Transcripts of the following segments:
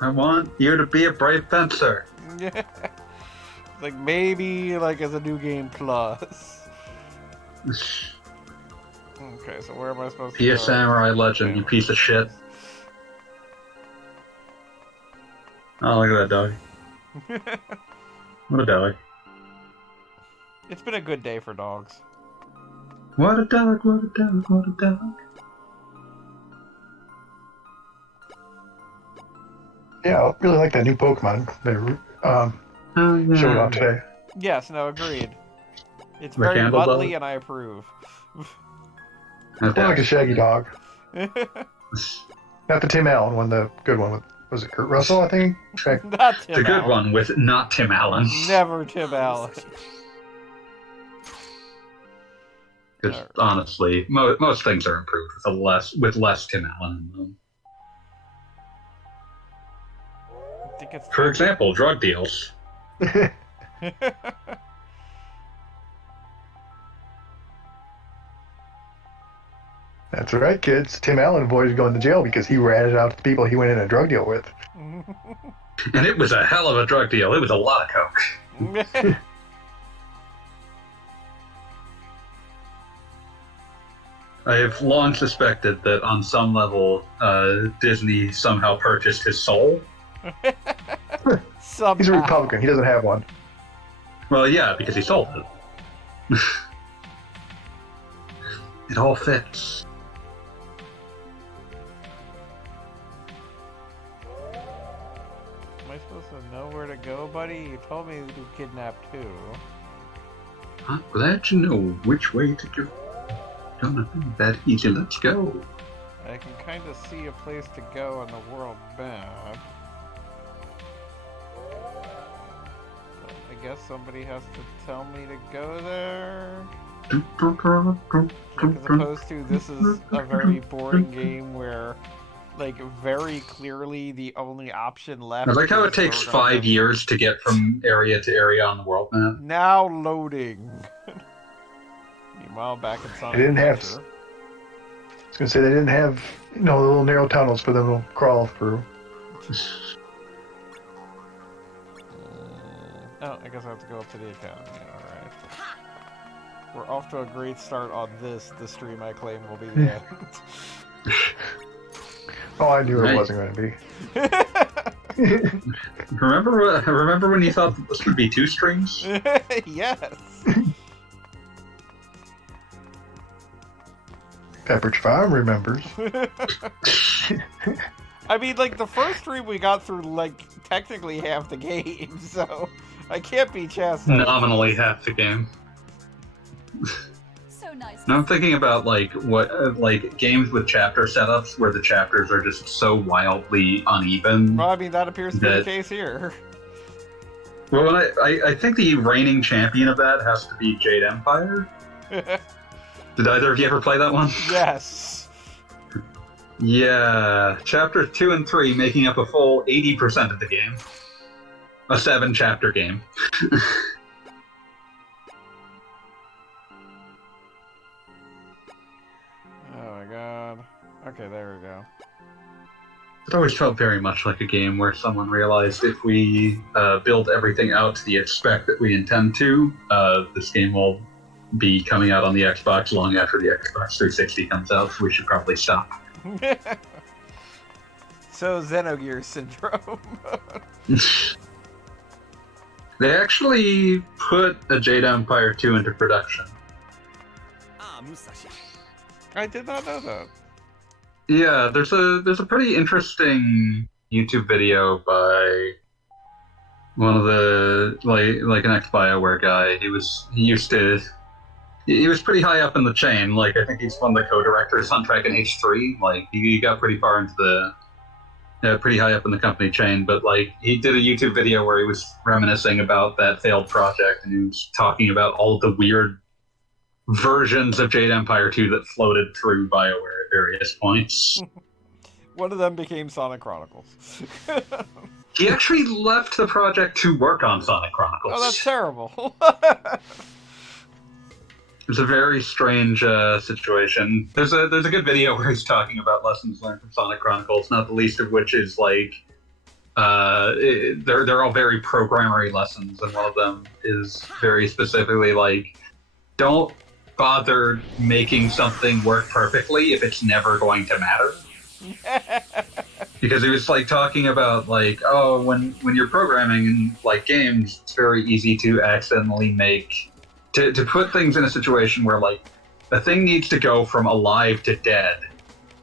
I want you to be a brave fencer. Yeah. Like, maybe, like, as a new game plus. Okay, so where am I supposed to Be go? a samurai legend, you piece of shit. Oh, look at that dog. What a dog. It's been a good day for dogs. What a dog, what a dog, what a dog. Yeah, I really like that new Pokemon they showed off today. Yes, no, agreed. It's The very candle Muttley dog? and I approve. More like a shaggy dog. Not Not the Tim Allen one, the good one with, was it Kurt Russell, I think? Tim It's a good Allen. one with not Tim Allen. Never Tim Allen. Because honestly, most things are improved with less Tim Allen in them. I think it's For example, drug deals. That's right, kids. Tim Allen avoided going to jail because he ratted out the people he went in a drug deal with. And it was a hell of a drug deal. It was a lot of coke. I have long suspected that on some level, Disney somehow purchased his soul. Somehow. He's a Republican. He doesn't have one. Well, yeah, because he sold it. It all fits. Am I supposed to know where to go, buddy? You told me to kidnap too. I'm glad you know which way to go. Gonna be that easy. Let's go. I can kind of see a place to go on the world map. But I guess somebody has to tell me to go there. As opposed to, this is a very boring game where, like, very clearly the only option left. I like how it takes 5 years to get from area to area on the world map. Now loading. Meanwhile, back in Sonic They didn't have. Adventure. I was gonna say they didn't have, you know, little narrow tunnels for them to crawl through. Oh, I guess I have to go up to the academy. Alright. We're off to a great start on this. The stream I claim will be the end. Oh, I knew Right. it wasn't going to be. Remember when you thought that this would be 2 streams? Yes. Pepperidge Farm remembers. I mean, like, the first stream we got through, like, technically half the game, so I can't be chastised. Nominally half the game. So nice. Now I'm thinking about like games with chapter setups where the chapters are just so wildly uneven. Well, I mean, that appears to be the That- case here. Well, I think the reigning champion of that has to be Jade Empire. Did either of you ever play that one? Yes. Yeah, chapters 2 and 3 making up a full 80% of the game. A 7-chapter game. Oh my god. Okay, there we go. It always felt very much like a game where someone realized if we build everything out to the spec that we intend to, this game will be coming out on the Xbox long after the Xbox 360 comes out, so we should probably stop. So, Xenogears syndrome. They actually put a Jade Empire 2 into production. Musashi. I did not know that. Yeah, there's a pretty interesting YouTube video by one of the like an ex-BioWare guy. He was pretty high up in the chain. Like I think he's one of the co-directors on Dragon Age 3. Like he got pretty far into pretty high up in the company chain. But like he did a YouTube video where he was reminiscing about that failed project, and he was talking about all of the weird versions of Jade Empire 2 that floated through BioWare at various points. One of them became Sonic Chronicles. He actually left the project to work on Sonic Chronicles. Oh, that's terrible. It's a very strange situation. There's a good video where he's talking about lessons learned from Sonic Chronicles, not the least of which is like they're all very programmery lessons, and one of them is very specifically like, don't bother making something work perfectly if it's never going to matter. Because he was like talking about like, oh, when you're programming in like games, it's very easy to accidentally to put things in a situation where like a thing needs to go from alive to dead,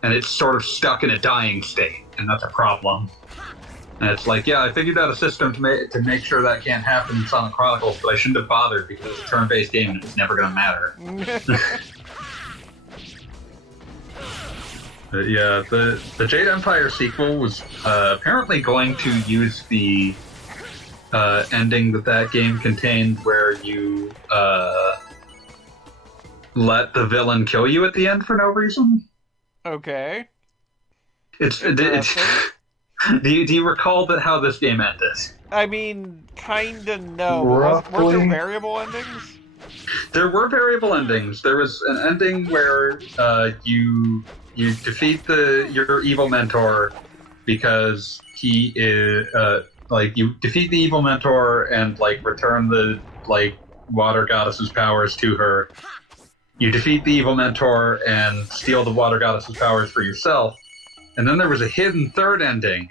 and it's sort of stuck in a dying state, and that's a problem. And it's like, yeah, I figured out a system to make sure that can't happen in Sonic Chronicles, but I shouldn't have bothered because it's a turn-based game and it's never going to matter. Yeah, the Jade Empire sequel was apparently going to use the ending that game contained, where you let the villain kill you at the end for no reason. Okay. It's do you recall how this game ended? I mean, kinda no. Weren't Roughly. there variable endings? There were variable endings. There was an ending where you defeat your evil mentor because he is like, you defeat the evil mentor and like return the like water goddess's powers to her. You defeat the evil mentor and steal the water goddess's powers for yourself. And then there was a hidden third ending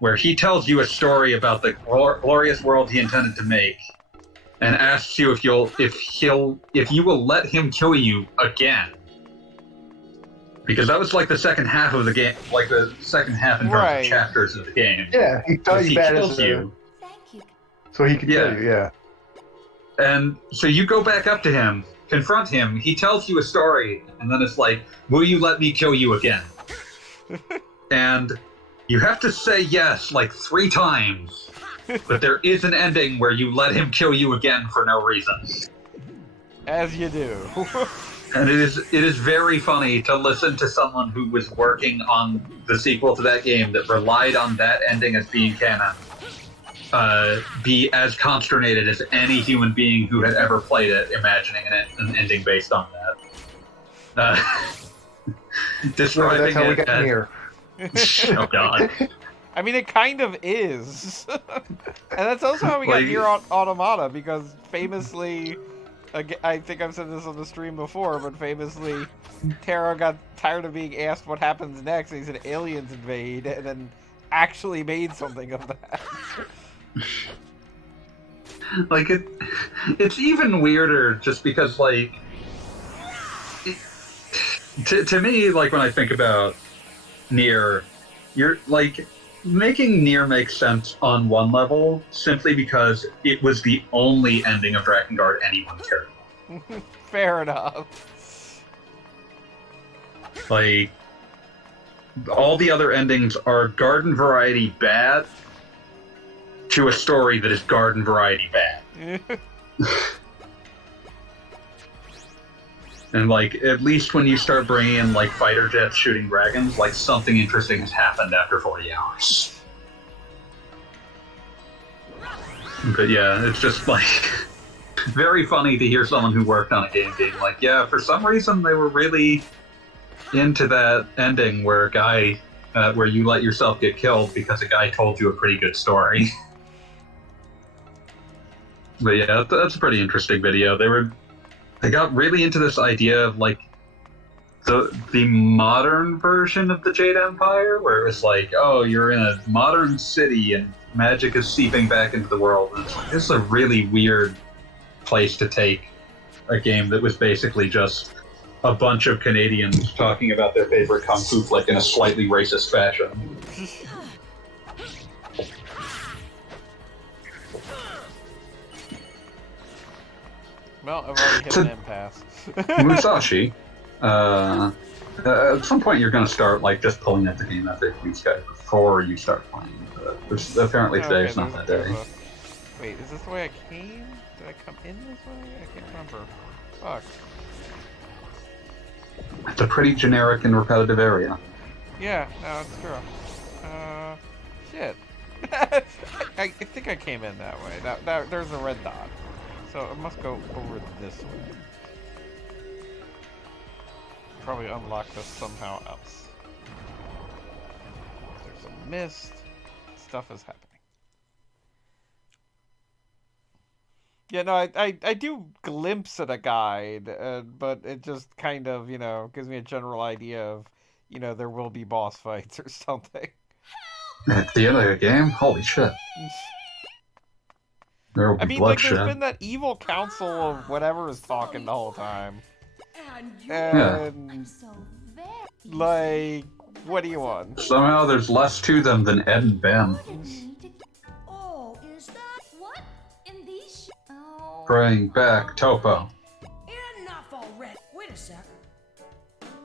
where he tells you a story about the glorious world he intended to make, and asks you if you will let him kill you again. Because that was like the second half of the game, like the second half in terms of chapters of the game. Yeah, he thought he kills you. Thank you. So he could kill you, yeah. And so you go back up to him, confront him, he tells you a story, and then it's like, will you let me kill you again? And you have to say yes like 3 times, but there is an ending where you let him kill you again for no reason. As you do. And it is very funny to listen to someone who was working on the sequel to that game that relied on that ending as being canon, be as consternated as any human being who had ever played it, imagining an ending based on that. Describing that's how we got as, here. Oh god. I mean, it kind of is. And that's also how we got Nier Automata, because famously, I think I've said this on the stream before, but famously, Taro got tired of being asked what happens next, and he said aliens invade, and then actually made something of that. Like, it's even weirder just because, like, to me, like, when I think about Nier, you're, like, making Nier make sense on one level simply because it was the only ending of Drakengard anyone cared about. Fair enough. Like, all the other endings are garden variety bad to a story that is garden variety bad. And, like, at least when you start bringing in, like, fighter jets shooting dragons, like, something interesting has happened after 40 hours. But yeah, it's just, like, very funny to hear someone who worked on a game being like, yeah, for some reason they were really into that ending where a guy, where you let yourself get killed because a guy told you a pretty good story. But yeah, that's a pretty interesting video. They got really into this idea of, like, the modern version of the Jade Empire, where it was like, oh, you're in a modern city and magic is seeping back into the world. And it's like, this is a really weird place to take a game that was basically just a bunch of Canadians talking about their favorite kung fu flick in a slightly racist fashion. Well, I've already hit an impasse. Musashi, at some point you're going to start, like, just pulling at the game FAQs guide before you start playing. Apparently today is not that day. Wait, is this the way I came? Did I come in this way? I can't remember. Fuck. It's a pretty generic and repetitive area. Yeah, no, it's true. Shit. I think I came in that way. There's a red dot. So it must go over this way. Probably unlock this somehow else. There's a mist. Stuff is happening. Yeah, no, I do glimpse at a guide, but it just kind of, gives me a general idea of, there will be boss fights or something. At the end of the game? Holy shit. There will be bloodshed. There's been that evil council of whatever is talking the whole time. Yeah. Like, what do you want? Somehow there's less to them than Ed and Ben. Bring back Topo. Enough already. Wait a sec.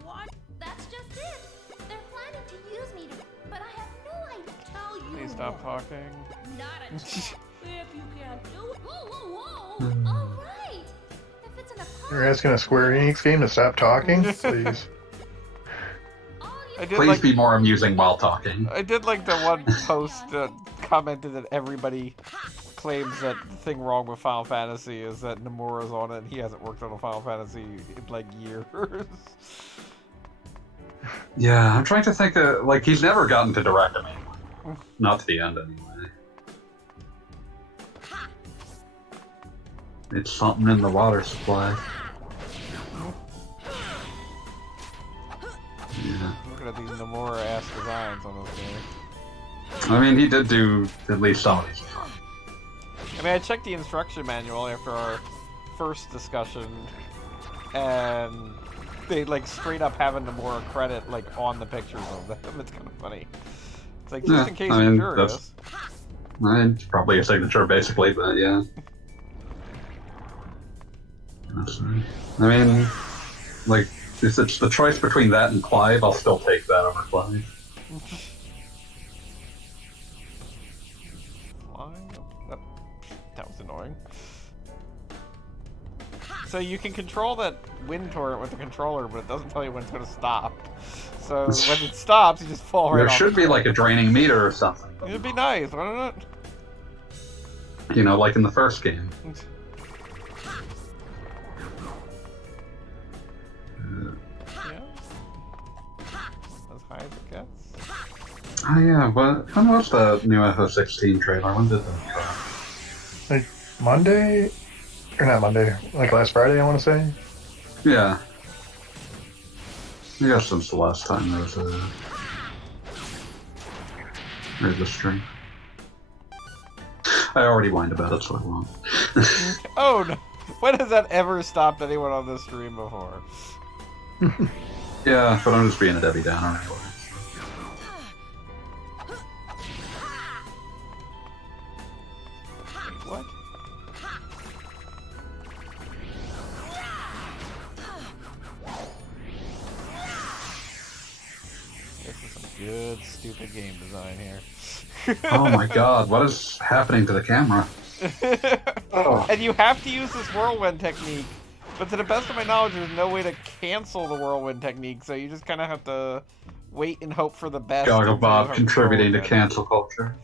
What? That's just it. They're planning to use me, but I have no idea. Tell you. Please stop talking. Not a chance. If you can't do it. Whoa. All right. If it's an apology. You're asking a Square Enix game to stop talking? Please. Please be more amusing while talking. I did like the one post that commented that everybody claims that the thing wrong with Final Fantasy is that Nomura's on it and he hasn't worked on a Final Fantasy in like years. Yeah, I'm trying to think of, like, he's never gotten to direct him anyway. Not to the end anyway. It's something in the water supply. Yeah. Looking at these Nomura-ass designs on this game. I mean, he did do at least some of these. I mean, I checked the instruction manual after our first discussion, and they, like, straight up have a Nomura credit, like, on the pictures of them. It's kind of funny. It's like, just in case you're curious. It's probably a signature, basically, but yeah. I mean, like, if it's the choice between that and Clive, I'll still take that over Clive. That was annoying. So you can control that wind torrent with the controller, but it doesn't tell you when it's going to stop. So when it stops, you just fall right off. There should be like a draining meter or something. It'd be nice, wouldn't it? You know, like in the first game. Yeah. As high as it gets. Oh yeah, when was the new FF16 trailer? When did that drop? Like Monday? Or not Monday, like last Friday, I want to say? Yeah. I guess since the last time there was a stream. I already whined about it, so I won't. Oh no! When has that ever stopped anyone on this stream before? Yeah, but I'm just being a Debbie Downer anyway. What? This is some good, stupid game design here. Oh my god, what is happening to the camera? Oh. And you have to use this whirlwind technique, but to the best of my knowledge, there's no way to cancel the whirlwind technique, so you just kind of have to wait and hope for the best. Gogglebot contributing to cancel culture.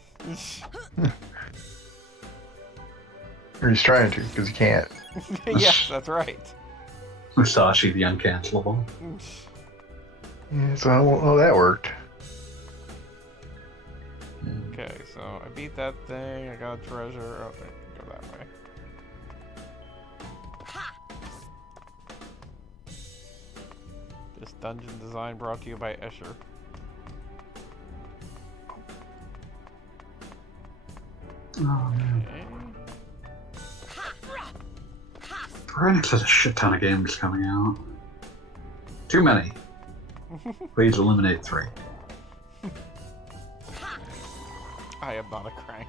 Or he's trying to, because he can't. Yes, that's right. Musashi the uncancelable. Yeah, so how that worked. Okay, so I beat that thing, I got a treasure. Oh, okay, go that way. This dungeon design brought to you by Escher. Oh man. Okay. Enix has a shit ton of games coming out. Too many. Please eliminate 3. I am not a crank.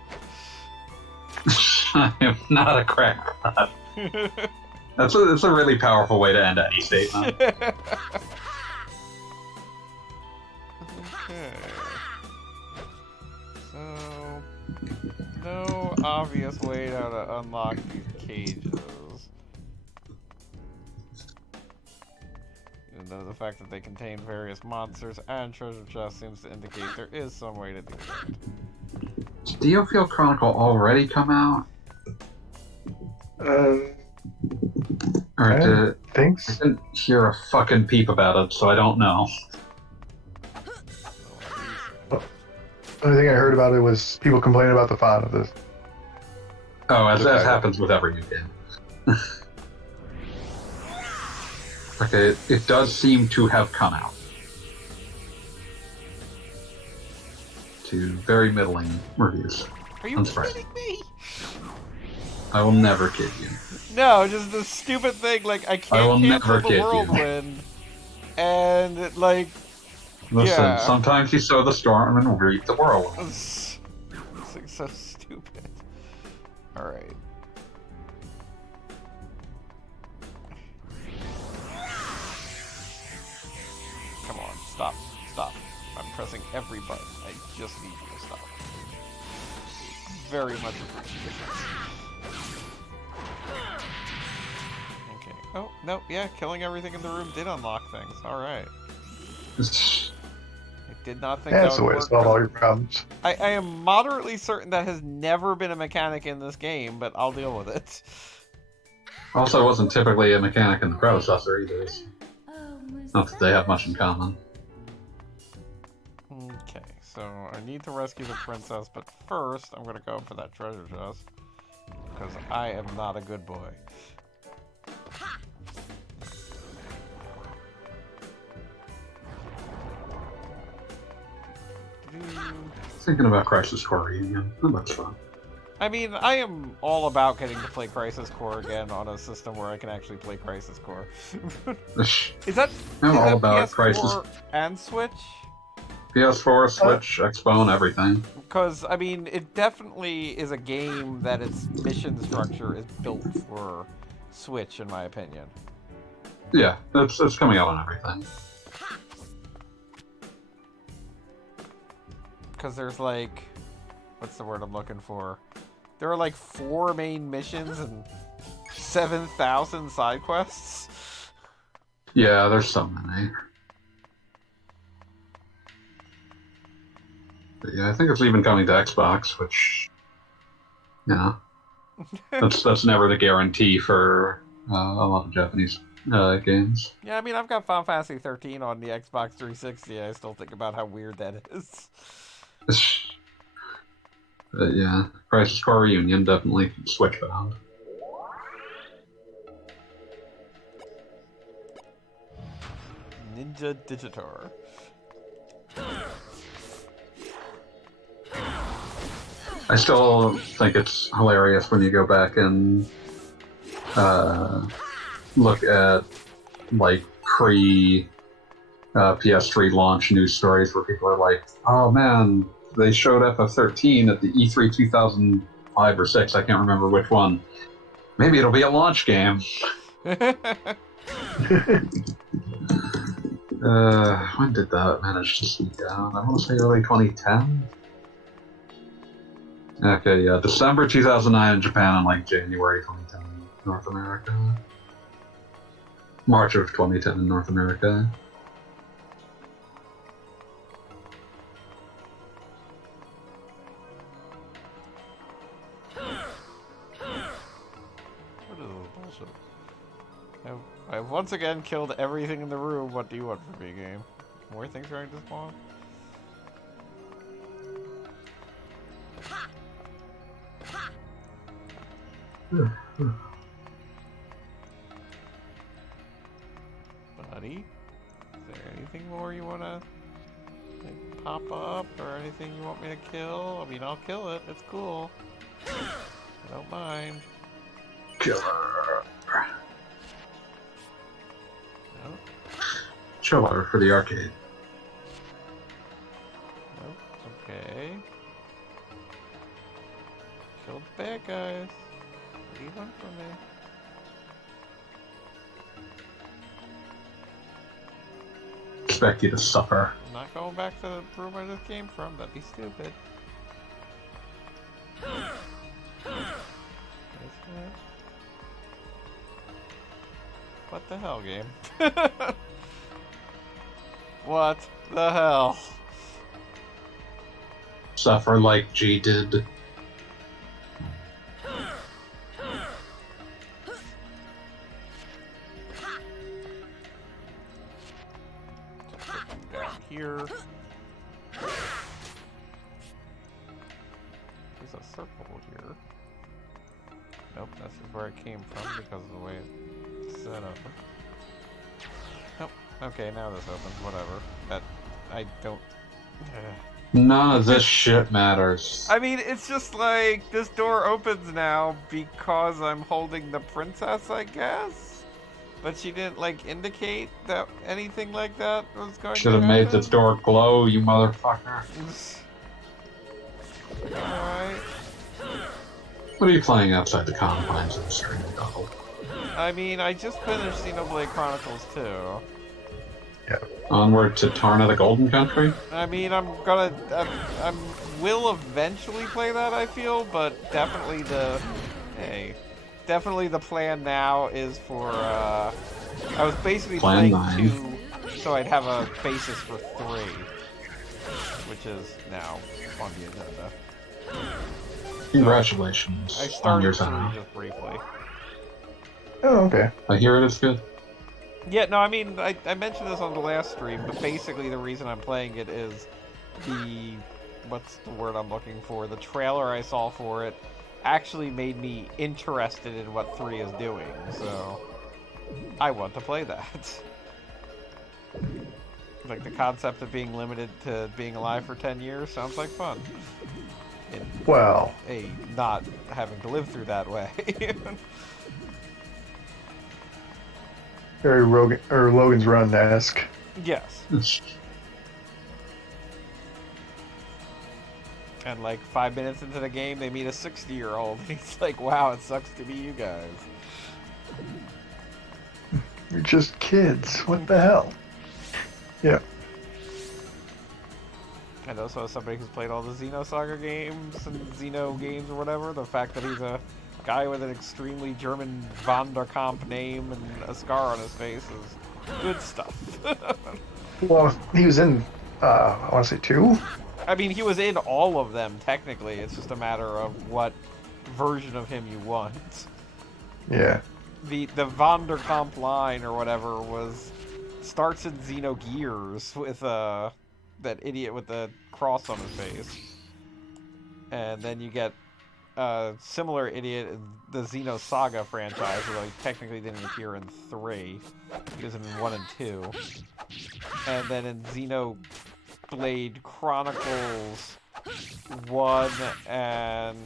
I am not a crackpot. That's a really powerful way to end any statement. Okay. So, no obvious way how to unlock these cages. Even though the fact that they contain various monsters and treasure chests seems to indicate there is some way to do that. Did Diofield Chronicle already come out? Or I did think I didn't hear a fucking peep about it, so I don't know. only thing I heard about it was people complaining about the font of this. Oh, as Okay. happens with every new game. Okay, it does seem to have come out. To very middling reviews. Are you Unsurprising. kidding me? I will never kid you. No, just the stupid thing, like, I will can't cancel never the kid you. whirlwind, and, like, Listen, yeah. sometimes you sow the storm and reap the whirlwind. This thing's so stupid. Alright. Come on, stop. I'm pressing every button. I just need you to stop. Very much appreciated. Okay. Oh, no, yeah, killing everything in the room did unlock things. Alright. I did not think That's that the would way to work. solve all your problems. I am moderately certain that has never been a mechanic in this game, but I'll deal with it. Also, wasn't typically a mechanic in the predecessor either. Oh, Not that they have much in common. Okay, so I need to rescue the princess, but first I'm gonna go for that treasure chest. Because I am not a good boy. Thinking about Crisis Core Reunion. That looks fun. I mean, I am all about getting to play Crisis Core again on a system where I can actually play Crisis Core. Is that I'm all about PS4 Crisis. and Switch? PS4, Switch, Expo, and everything. Because, I mean, it definitely is a game that its mission structure is built for Switch, in my opinion. Yeah, it's coming out on everything. Because there's like, what's the word I'm looking for? There are like 4 main missions and 7,000 side quests. Yeah, there's so many. But yeah, I think it's even coming to Xbox, which, you know, that's never the guarantee for a lot of Japanese games. Yeah, I mean, I've got Final Fantasy 13 on the Xbox 360. I still think about how weird that is. But yeah, Crisis Core Reunion definitely Switch bound. Ninja Digitar. I still think it's hilarious when you go back and look at like pre PS3 launch news stories where people are like, "Oh man, they showed FF13 at the E3 2005 or 6. I can't remember which one. Maybe it'll be a launch game." When did that manage to sneak out? I want to say early 2010. Okay, yeah, December 2009 in Japan and like January 2010 in North America. March of 2010 in North America. What is this bullshit? I've once again killed everything in the room. What do you want from me, game? More things trying to spawn? Buddy? Is there anything more you want to like, pop up or anything you want me to kill? I mean, I'll kill it. It's cool. I don't mind. Killer. No? Chiller for the arcade. Nope. Okay. Killed the bad guys. What do you want from me? Expect you to suffer. I'm not going back to the room I just came from. That'd be stupid. What the hell, game? What the hell? Suffer like G did. Down here. There's a circle here. Nope, that's just where it came from because of the way it's set up. Nope. Okay, now this opens. Whatever. That I don't. None of this shit matters. I mean, it's just like this door opens now because I'm holding the princess, I guess. But she didn't like indicate that anything like that was going to Should have happen. made this door glow, you motherfucker. Alright. What are you playing outside the confines of the stream, Duffel? I mean, I just finished Xenoblade Chronicles 2. Onward to Tarna the Golden Country? I mean, I will eventually play that, I feel, but definitely the plan now is for, I was basically Plan playing 9. 2, so I'd have a basis for 3, which is now on the agenda. Congratulations I on started your 3 time. just briefly. Oh, okay. I hear it is good. Yeah, no, I mean, I mentioned this on the last stream, but basically the reason I'm playing it is what's the word I'm looking for? The trailer I saw for it actually made me interested in what 3 is doing, so I want to play that. Like, the concept of being limited to being alive for 10 years sounds like fun. Well, Not having to live through that way. very Logan's Run-esque. Yes. And like 5 minutes into the game, they meet a 60-year-old. He's like, wow, it sucks to be you guys. You're just kids. What the hell? Yeah. And also, as somebody who's played all the Xenosaga games and Xeno games or whatever, the fact that he's a guy with an extremely German Van der Kamp name and a scar on his face is good stuff. Well, he was in, I want to say 2? I mean, he was in all of them, technically. It's just a matter of what version of him you want. Yeah. The Van der Kamp line or whatever starts in Xenogears with that idiot with the cross on his face. And then you get a similar idiot in the Xenosaga franchise, although he technically didn't appear in 3. He was in 1 and 2. And then in Xenoblade Chronicles 1 and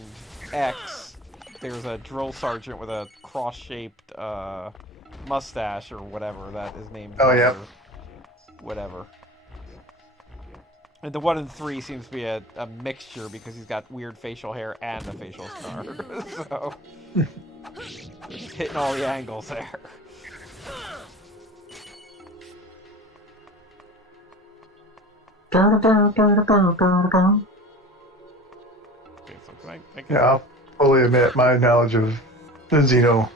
X, there's a drill sergeant with a cross-shaped mustache or whatever that is named. Oh, yeah. Whatever. And the 1 and 3 seems to be a mixture because he's got weird facial hair and a facial scar. So, just hitting all the angles there. Okay, so can I Yeah, I'll fully admit my knowledge of the Xeno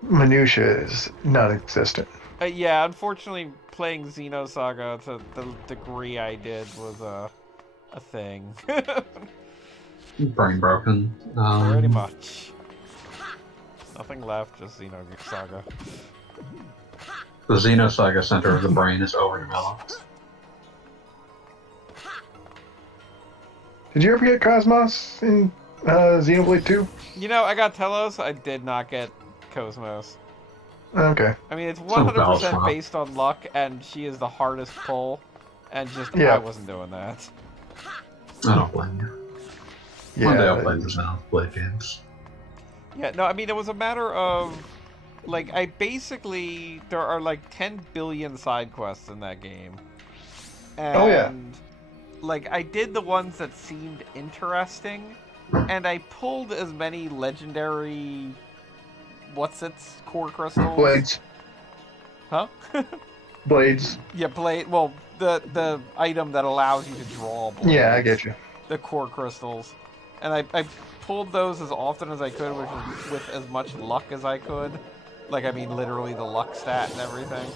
minutia is non-existent. Yeah, unfortunately, playing Xenosaga to the degree I did was a thing. Brain broken. Pretty much. Nothing left, just Xenosaga. The Xenosaga center of the brain is overdeveloped. Did you ever get Cosmos in Xenoblade 2? You know, I got Telos, I did not get Cosmos. Okay. I mean, it's Some 100% Valve based on luck, and she is the hardest pull, and just, Yeah. I wasn't doing that. I don't blame you. Yeah. One day I'll play the Xenoblade games. Yeah, no, I mean, it was a matter of, like, there are like 10 billion side quests in that game. And, Oh, yeah. like, I did the ones that seemed interesting, and I pulled as many legendary, core crystals? Blades. Huh? Blades. Yeah, well, the item that allows you to draw blades. Yeah, I get you. The core crystals. And I pulled those as often as I could, with as much luck as I could. Like, I mean, literally the luck stat and everything.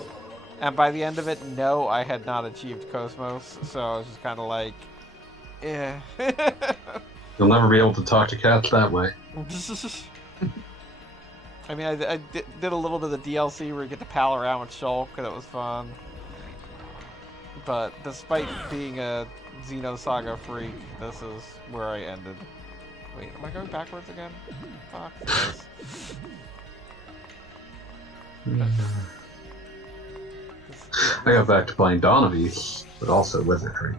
And by the end of it, no, I had not achieved Cosmos, so I was just kind of like, eh. You'll never be able to talk to cats that way. I mean, I did a little bit of the DLC where you get to pal around with Shulk, and it was fun. But despite being a Xenosaga freak, this is where I ended. Wait, am I going backwards again? Fuck this. I got back to playing Dawn of Ys, but also Wizardry,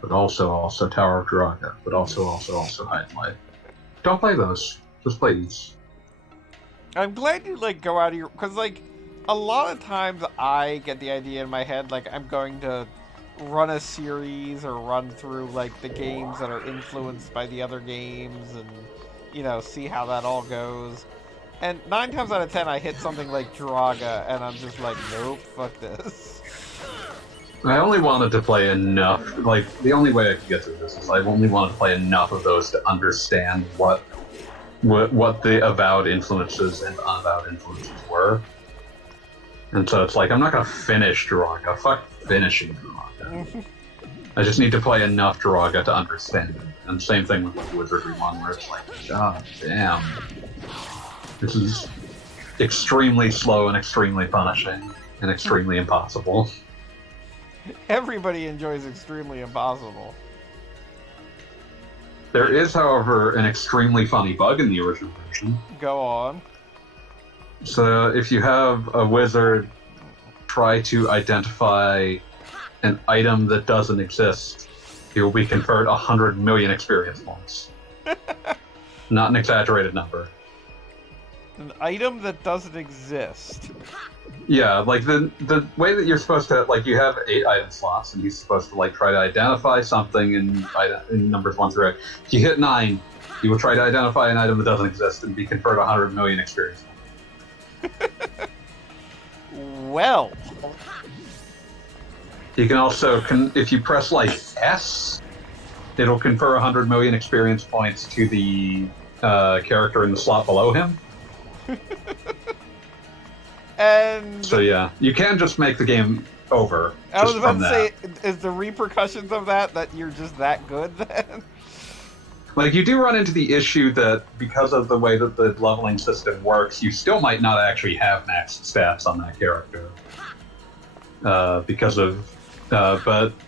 but also Tower of Druaga, but also Hide and Light. Don't play those. Just play these. I'm glad you like go out of your, because like a lot of times I get the idea in my head like I'm going to run a series or run through like the games that are influenced by the other games and see how that all goes. And 9 times out of 10 I hit something like Druaga and I'm just like, nope, fuck this. I only wanted to play enough. Like the only way I could get through this is I only wanted to play enough of those to understand what the avowed influences and unavowed influences were. And so it's like, I'm not going to finish Druaga. Fuck finishing Druaga. I just need to play enough Druaga to understand it. And same thing with the Wizardry one, where it's like, god damn. This is extremely slow and extremely punishing and extremely impossible. Everybody enjoys Extremely Impossible. There is, however, an extremely funny bug in the original version. Go on. So if you have a wizard try to identify an item that doesn't exist, he will be conferred 100 million experience points. Not an exaggerated number. An item that doesn't exist. Yeah, like the way that you're supposed to, like, you have 8 item slots, and you're supposed to like try to identify something in numbers 1 through 8. If you hit 9, you will try to identify an item that doesn't exist and be conferred 100 million experience. Well, you can also, if you press like S, it'll confer 100 million experience points to the character in the slot below him. And so yeah, you can just make the game over. I was about to say, is the repercussions of that you're just that good then? Like, you do run into the issue that because of the way that the leveling system works, you still might not actually have maxed stats on that character. But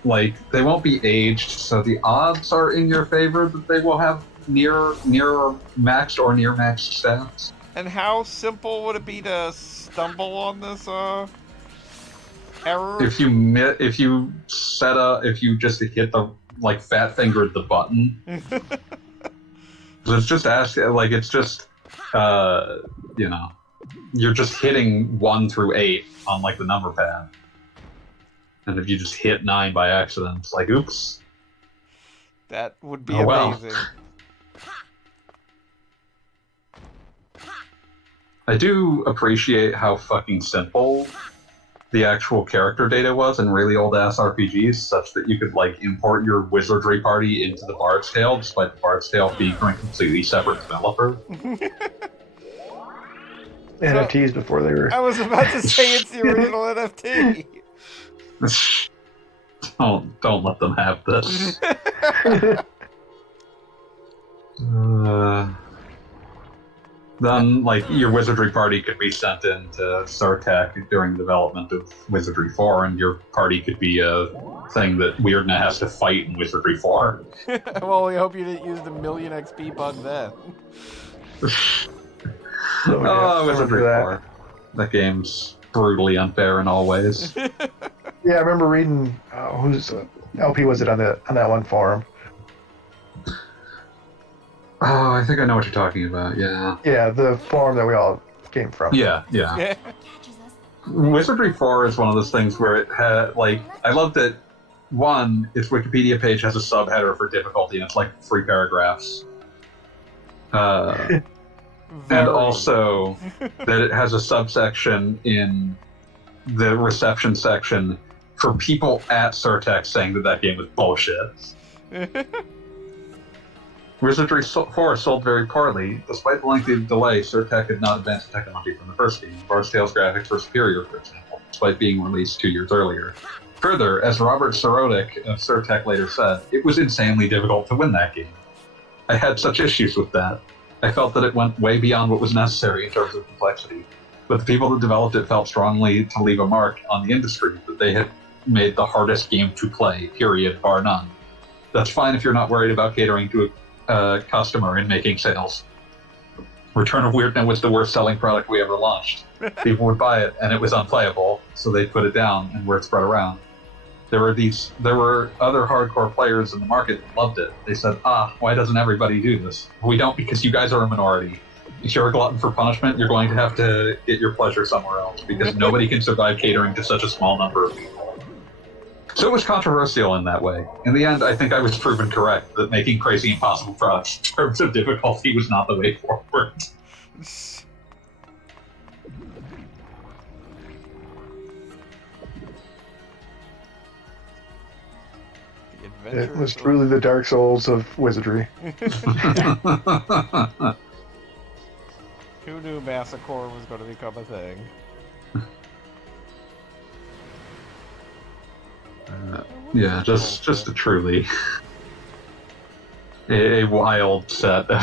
like, they won't be aged, so the odds are in your favor that they will have near maxed or near maxed stats. And how simple would it be to stumble on this error? If you just hit the fat fingered the button, it's just asking, like, it's just you're just hitting 1 through 8 on like the number pad, and if you just hit 9 by accident, it's like, oops. That would be amazing. Well. I do appreciate how fucking simple the actual character data was in really old-ass RPGs, such that you could, like, import your wizardry party into the Bard's Tale, despite the Bard's Tale being from a completely separate developer. NFTs before they were... I was about to say it's the original NFT. Don't let them have this. Then, like, your wizardry party could be sent into Surtech during the development of Wizardry 4, and your party could be a thing that Weirdna has to fight in Wizardry 4. Well, we hope you didn't use the million XP bug then. Wizardry 4. That game's brutally unfair in all ways. Yeah, I remember reading, whose LP was it on that one forum? Oh, I think I know what you're talking about, yeah. Yeah, the forum that we all came from. Yeah. Wizardry 4 is one of those things where it had, like, I love that, one, its Wikipedia page has a subheader for difficulty, and it's like 3 paragraphs. And also that it has a subsection in the reception section for people at Surtech saying that game was bullshit. Wizardry 4 sold very poorly. Despite the lengthy delay, Surtech had not advanced the technology from the first game. Bard's Tale's graphics were superior, for example, despite being released 2 years earlier. Further, as Robert Sorodik of Surtech later said, it was insanely difficult to win that game. I had such issues with that. I felt that it went way beyond what was necessary in terms of complexity. But the people that developed it felt strongly to leave a mark on the industry, that they had made the hardest game to play, period, bar none. That's fine if you're not worried about catering to customer in making sales. Return of Weirdness was the worst selling product we ever launched. People would buy it, and it was unplayable, so they put it down, and word spread around. There were other hardcore players in the market that loved it. They said, why doesn't everybody do this? We don't, because you guys are a minority. If you're a glutton for punishment, you're going to have to get your pleasure somewhere else, because nobody can survive catering to such a small number of people. So it was controversial in that way. In the end, I think I was proven correct that making crazy impossible products in terms of difficulty was not the way forward. It was truly the Dark Souls of wizardry. Who knew Massacre was going to become a thing? Yeah, just a truly a wild set of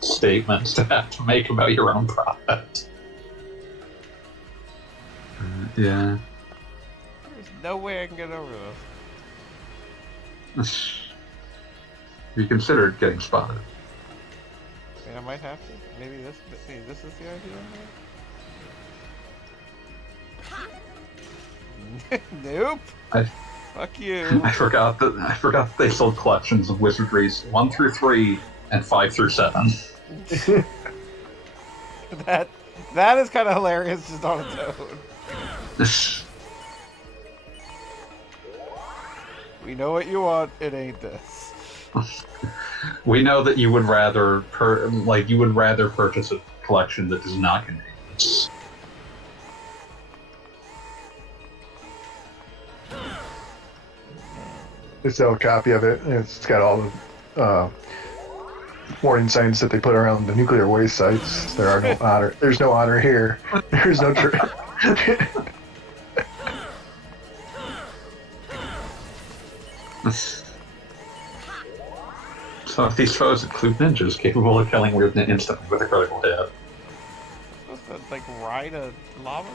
statements to have to make about your own product. Yeah. There's no way I can get over this. You considered getting spotted. I mean, I might have to. Maybe this is the idea. Nope. Fuck you. I forgot that they sold collections of wizardries 1 through 3 and 5 through 7. that is kind of hilarious just on its own. We know what you want. It ain't this. We know that you would rather purchase a collection that does not contain this. They sell a copy of it, and it's got all the warning signs that they put around the nuclear waste sites. There's no honor here. There's no So if these foes include ninjas capable of killing Weirdness instantly with a critical hit. Supposed to, ride a lava?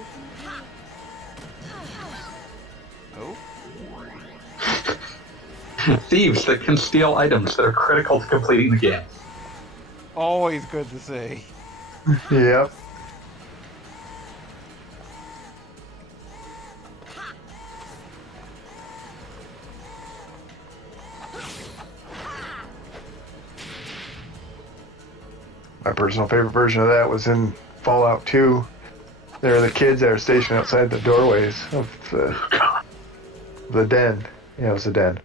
Oh. Thieves that can steal items that are critical to completing the game. Always good to see. Yep. My personal favorite version of that was in Fallout 2. There are the kids that are stationed outside the doorways of the den. Yeah, it was a den.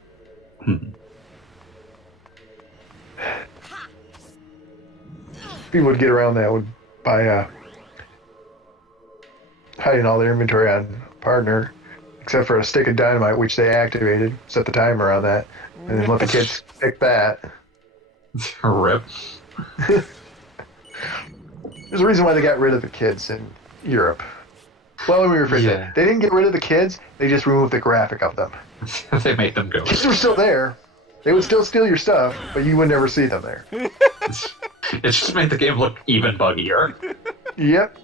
People would get around that would by hiding all their inventory on partner, except for a stick of dynamite, which they activated, set the timer on that, and then let the kids pick that. Rip. There's a reason why they got rid of the kids in Europe. Well, let me rephrase that. They didn't get rid of the kids, they just removed the graphic of them. They made them go. Kids were still there. They would still steal your stuff, but you would never see them there. It's just made the game look even buggier. Yep.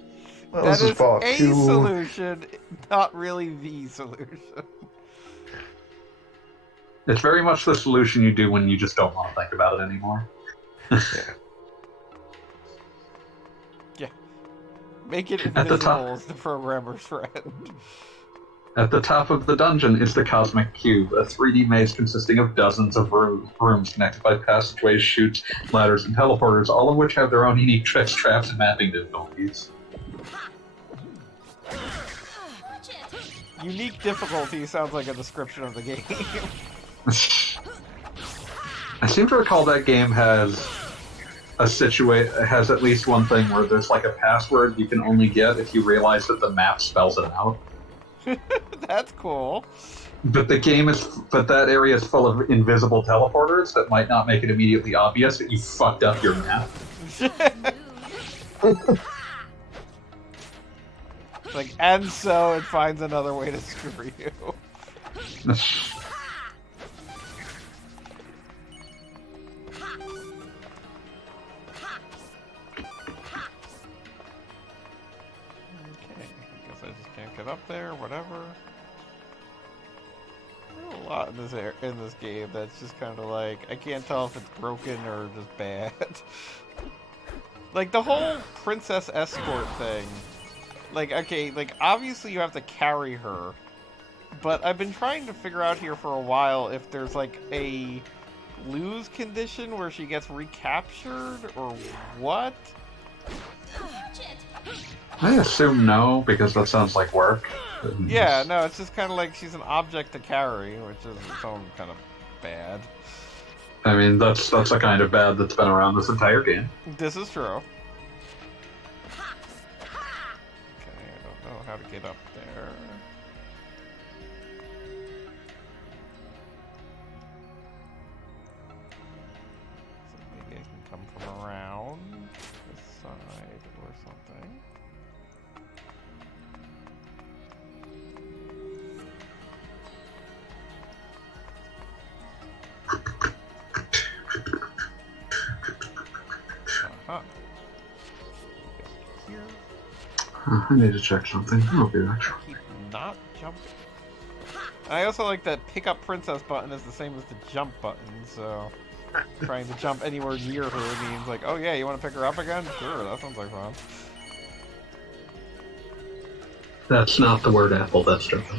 Well, that is Fallout a 2. solution, not really the solution. It's very much the solution you do when you just don't want to think about it anymore. Yeah. Make it invisible as the programmer's friend. At the top of the dungeon is the Cosmic Cube, a 3D maze consisting of dozens of rooms connected by passageways, chutes, ladders, and teleporters, all of which have their own unique tricks, traps, and mapping difficulties. Unique difficulty sounds like a description of the game. I seem to recall that game has has at least one thing where there's like a password you can only get if you realize that the map spells it out. That's cool. But that area is full of invisible teleporters that might not make it immediately obvious that you fucked up your map. And so it finds another way to screw you. Up there, whatever. lot in this game that's just kind of like I can't tell if it's broken or just bad. Like the whole princess escort thing. Like okay, like obviously you have to carry her, but I've been trying to figure out here for a while if there's like a lose condition where she gets recaptured or what. I assume no, because that sounds like work. Yeah, no, it's just kind of like she's an object to carry, which is its own kind of bad. I mean, that's a kind of bad that's been around this entire game. This is true. Okay, I don't know how to get up there. So maybe I can come from around this side or something. Uh-huh. Here. I need to check something. I'll be back. Keep not jumping. I also like that pick up princess button is the same as the jump button, so trying to jump anywhere near her means like, oh yeah, you want to pick her up again? Sure, that sounds like fun. That's not the word apple, that's jumping.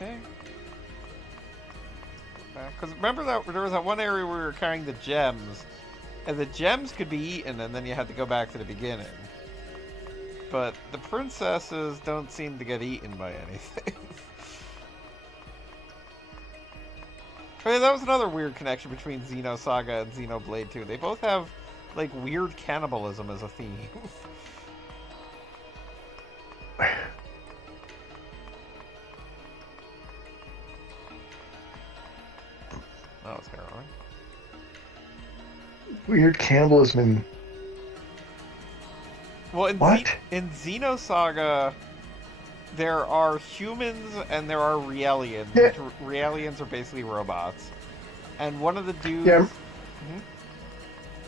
Okay. Because remember that there was that one area where we were carrying the gems, and the gems could be eaten, and then you had to go back to the beginning. But the princesses don't seem to get eaten by anything. I mean, that was another weird connection between Xenosaga and Xenoblade 2. They both have, like, weird cannibalism as a theme. That was harrowing. Weird cannibalism in... Well, What? In Xenosaga, there are humans and there are Realians. Yeah. Realians are basically robots. And one of the dudes... Yeah.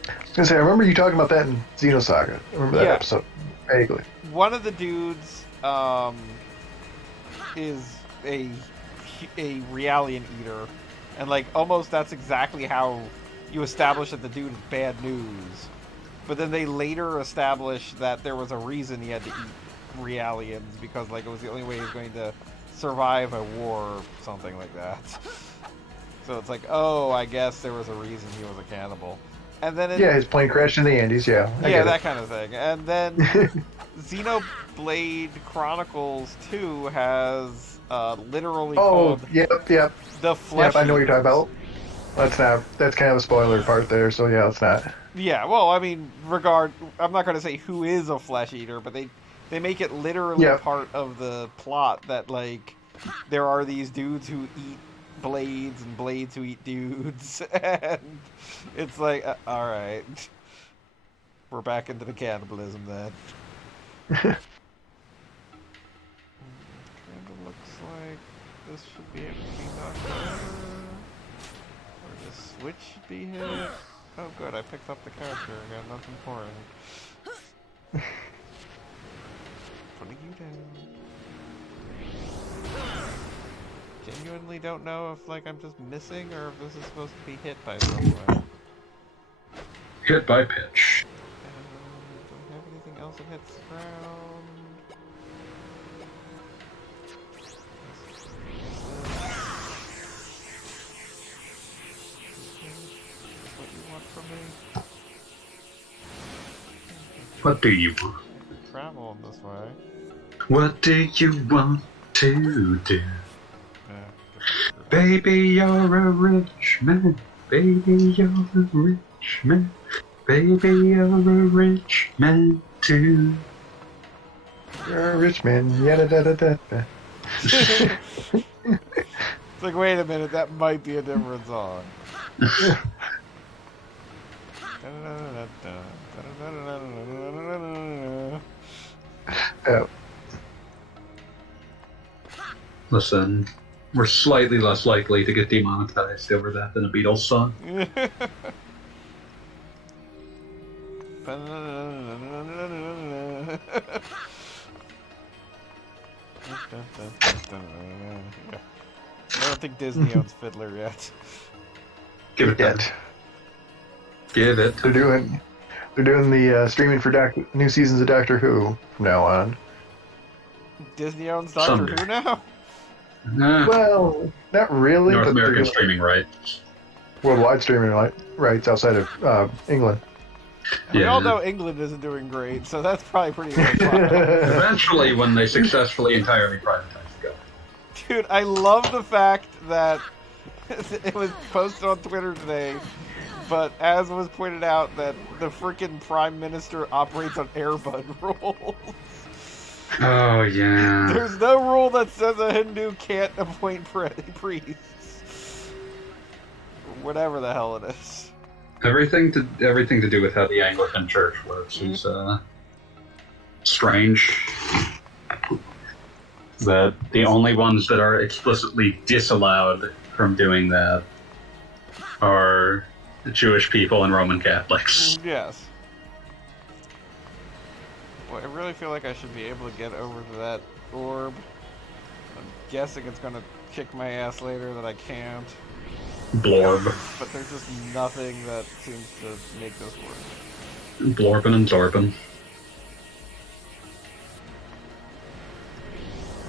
I was gonna say, I remember you talking about that in Xenosaga. I remember that Yeah. episode vaguely. One of the dudes is a Realian eater. And, like, almost that's exactly how you establish that the dude is bad news. But then they later established that there was a reason he had to eat Realians, because, like, it was the only way he was going to survive a war or something like that. So it's like, oh, I guess there was a reason he was a cannibal. And then Yeah, his plane crashed in the Andes, yeah. I yeah, get that it. kind of thing. And then Xenoblade Chronicles 2 has literally Oh, called yep. the Flesh Yep, I know what you're talking Eaters. about. That's kind of a spoiler part there, so yeah, it's not. Yeah, well, I mean, I'm not going to say who is a flesh eater, but they make it literally Yeah. part of the plot that, like, there are these dudes who eat blades and blades who eat dudes, and it's like, all right, we're back into the cannibalism then. Kind of looks like this should be able to be knocked over, or the switch should be hit. Oh good, I picked up the character again, that's important. Putting you down. Genuinely don't know if, like, I'm just missing or if this is supposed to be hit by someone. Hit by pitch. Don't have anything else that hits the ground. What you want from me? What do you want? Travel in this way. What do you want to do? Yeah. Baby, you're a rich man. Baby, you're a rich man. Baby, you're a rich man too. You're a rich man, yada da da da da. It's like, wait a minute, that might be a different song. Oh, Listen, we're slightly less likely to get demonetized over that than a Beatles song. I don't think Disney owns Fiddler yet. Give it Yet. that. Give it. They're doing the streaming for new seasons of Doctor Who from now on. Disney owns Doctor Who now? Well, not really. North but they're American doing streaming rights. worldwide streaming rights outside of England. We all know England isn't doing great, so that's probably pretty good. Eventually, when they successfully entirely privatize the government. Dude, I love the fact that it was posted on Twitter today, but as was pointed out, that the freaking Prime Minister operates on Airbud rules. Oh, yeah. There's no rule that says a Hindu can't appoint priests. Whatever the hell it is. Everything to do with how the Anglican Church works is strange. That the only ones that are explicitly disallowed from doing that are the Jewish people and Roman Catholics. Yes. Well, I really feel like I should be able to get over to that orb. I'm guessing it's gonna kick my ass later that I can't. Blorb. But there's just nothing that seems to make this work. Blorbin and Zorbin.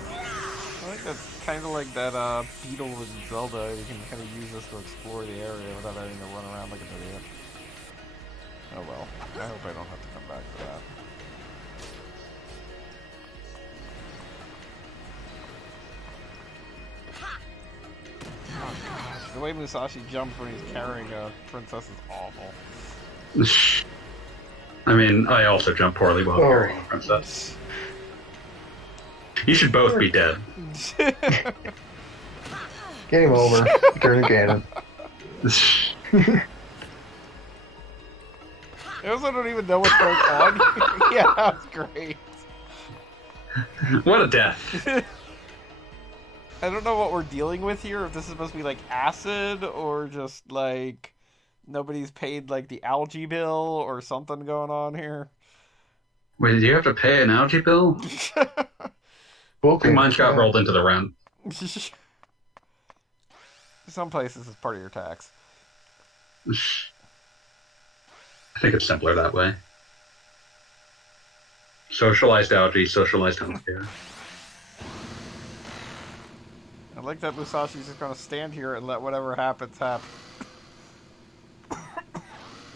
I think that's kind of like that beetle in Zelda. You can kind of use this to explore the area without having to run around like an idiot. Oh well. I hope I don't have to come back for that. Oh gosh, the way Musashi jumps when he's carrying a princess is awful. I mean, I also jump poorly while carrying a princess. You should both be dead. Game over. Turn cannon. I also don't even know what's going on. Yeah, that was great. What a death. I don't know what we're dealing with here. If this is supposed to be like acid or just like nobody's paid like the algae bill or something going on here. Wait, do you have to pay an algae bill? Well, Mine's got rolled into the rent. Some places it's part of your tax. I think it's simpler that way. Socialized algae, socialized healthcare. I like that Musashi's just gonna stand here and let whatever happens happen.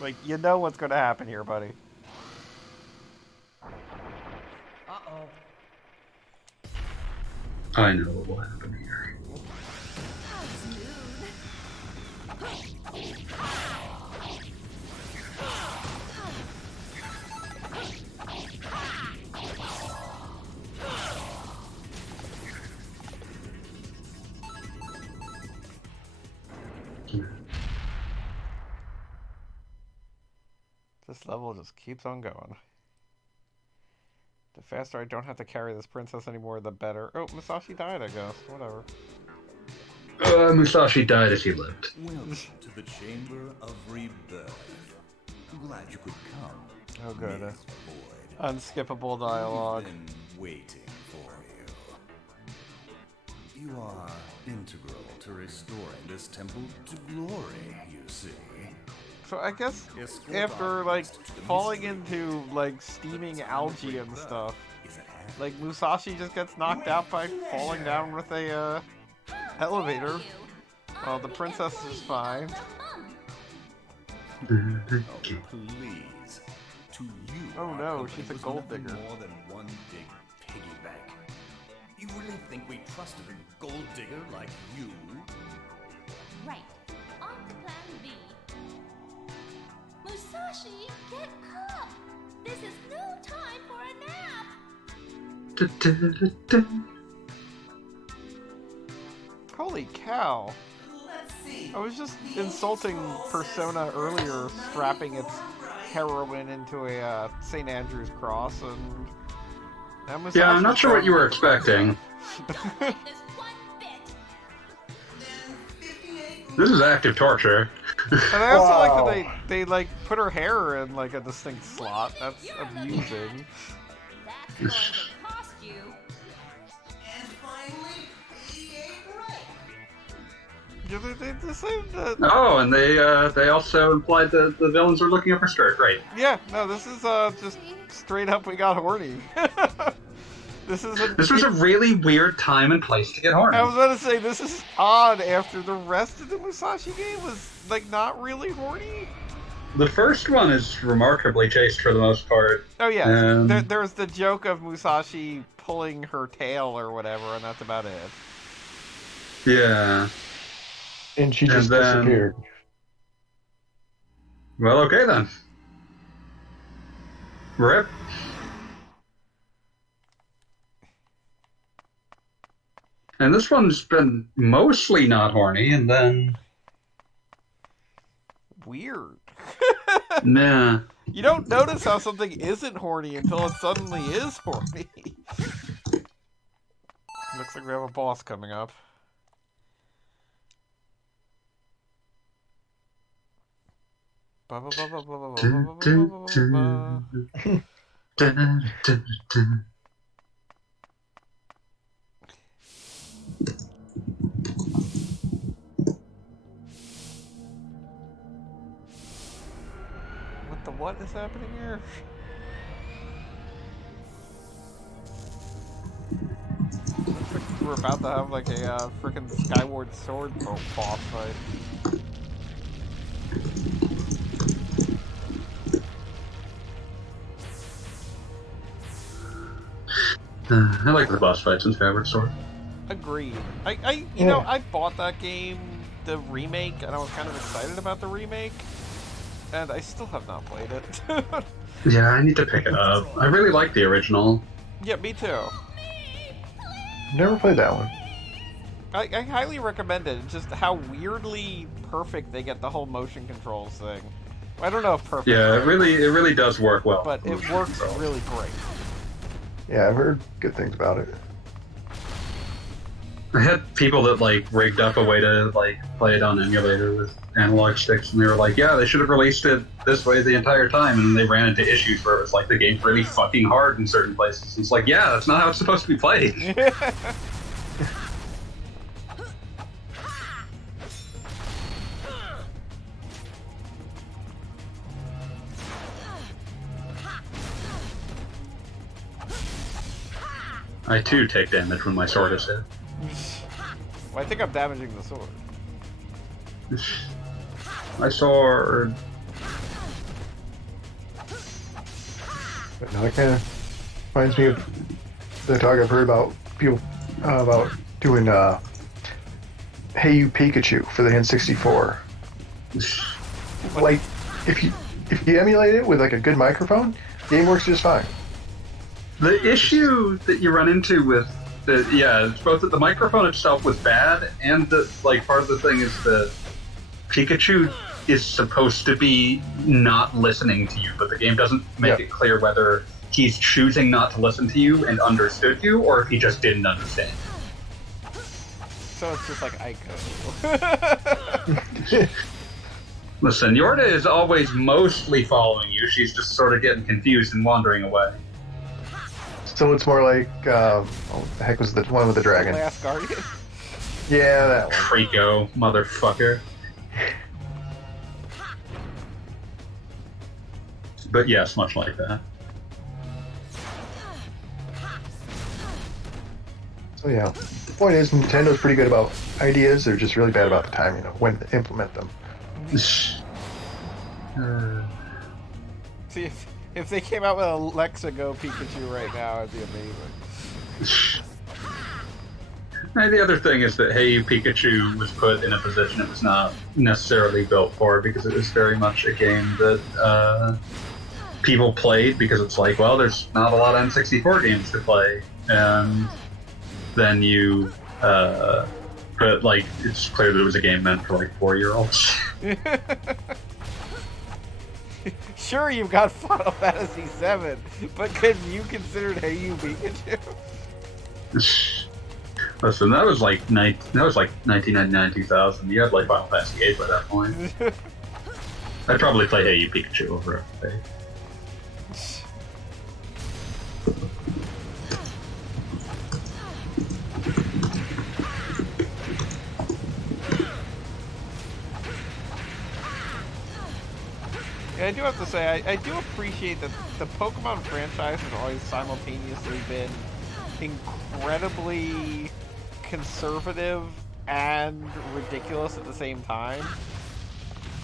Like, you know what's gonna happen here, buddy. Uh-oh. I know what will happen here. This level just keeps on going. The faster I don't have to carry this princess anymore, the better. Oh, Musashi died, I guess. Whatever. Musashi died as he lived. Welcome to the Chamber of Rebirth. I'm glad you could come. Oh, good. Miss Boyd. Unskippable dialogue. We've been waiting for you. You are integral to restoring this temple to glory, you see. So I guess after like falling into like steaming algae and stuff, like Musashi just gets knocked out by falling down with a elevator. Well, the princess is fine. Oh, please. To you. Oh no, she's a gold digger. More than one big piggy bank. You really think we trusted a gold digger like you? Right. On to plan B. Musashi, get up! This is no time for a nap! Holy cow. I was just insulting Persona earlier, strapping its heroine into a St. Andrew's cross, and Yeah, I'm not sure what you were expecting. This one bit. This is active torture. And I also Wow. like that they like put her hair in like a distinct slot. That's amusing. That's going to cost you. And finally, he ain't right. Yeah, they decided that. Oh, and they also implied that the villains are looking up her skirt. Right. Yeah, no, this is just straight up. We got horny. This was a really weird time and place to get horny. I was about to say this is odd after the rest of the Musashi game was like not really horny. The first one is remarkably chaste for the most part. Oh yeah, there's the joke of Musashi pulling her tail or whatever, and that's about it. Yeah. And she just disappeared. Well, okay then. Rip. And this one's been mostly not horny, and then... Weird. Nah. You don't notice how something isn't horny until it suddenly is horny. Looks like we have a boss coming up. What is happening here? Looks like we're about to have like a freaking Skyward Sword boss fight. I like the boss fights in Skyward Sword. Agreed. You know, I bought that game, the remake, and I was kind of excited about the remake. And I still have not played it. Yeah, I need to pick it up. I really like the original. Yeah, me too. Never played that one. I highly recommend it. It's just how weirdly perfect they get the whole motion controls thing. I don't know if perfect. Yeah, it really does work well. But it works really great. Yeah, I've heard good things about it. I had people that like rigged up a way to like play it on emulator with analog sticks, and they were like, "Yeah, they should have released it this way the entire time." And they ran into issues where it was like the game's really fucking hard in certain places. It's like, yeah, that's not how it's supposed to be played. I too take damage when my sword is hit. Well, I think I'm damaging the sword. My sword. But no, that kind of reminds me of the talk I've heard about people about doing Hey You Pikachu for the N64. Like, if you emulate it with like a good microphone, the game works just fine. The issue that you run into with it's both that the microphone itself was bad, and that like part of the thing is that Pikachu is supposed to be not listening to you, but the game doesn't make it clear whether he's choosing not to listen to you and understood you, or if he just didn't understand. So it's just like Ico. Listen, Yorda is always mostly following you. She's just sort of getting confused and wandering away. So it's more like, what the heck was the one with the dragon? Last Guardian? Yeah, that one. Trico, motherfucker. But yes, much like that. So yeah, the point is Nintendo's pretty good about ideas. They're just really bad about the timing of when to implement them. See, if they came out with a Alexa Go Pikachu right now, it'd be amazing. And the other thing is that Hey You Pikachu was put in a position it was not necessarily built for, because it was very much a game that people played because it's like, well, there's not a lot of N64 games to play, and then you but like it's clear that it was a game meant for like 4-year-olds. Sure, you've got Final Fantasy VII, but could you consider Hey You Pikachu? Listen, that was like 1999, 2000. You had like Final Fantasy 8 by that point. I'd probably play Hey You Pikachu over FFA. Yeah, I do have to say, I do appreciate that the Pokemon franchise has always simultaneously been incredibly conservative and ridiculous at the same time.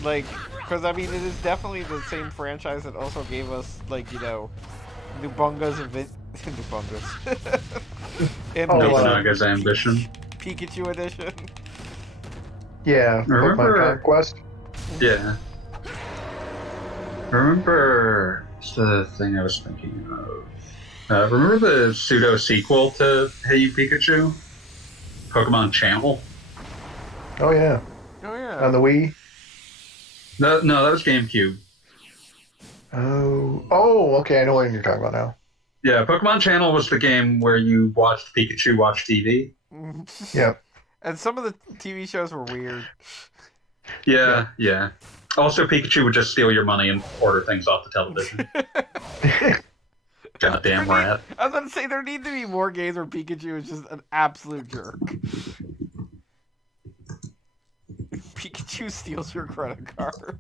Like, because I mean, it is definitely the same franchise that also gave us, like, you know, Nubunga's Nubunga's. In Nobunaga's Ambition. Pikachu edition. Yeah, Remember- Pokemon Conquest. Yeah. Remember the thing I was thinking of? Remember the pseudo sequel to Hey You Pikachu? Pokemon Channel? Oh yeah, Oh yeah. on the Wii. No, that was GameCube. Oh, okay. I know what you're talking about now. Yeah, Pokemon Channel was the game where you watched Pikachu watch TV. Yep. And some of the TV shows were weird. Yeah. Also, Pikachu would just steal your money and order things off the television. Goddamn rat. I was about to say, there need to be more games where Pikachu is just an absolute jerk. Pikachu steals your credit card.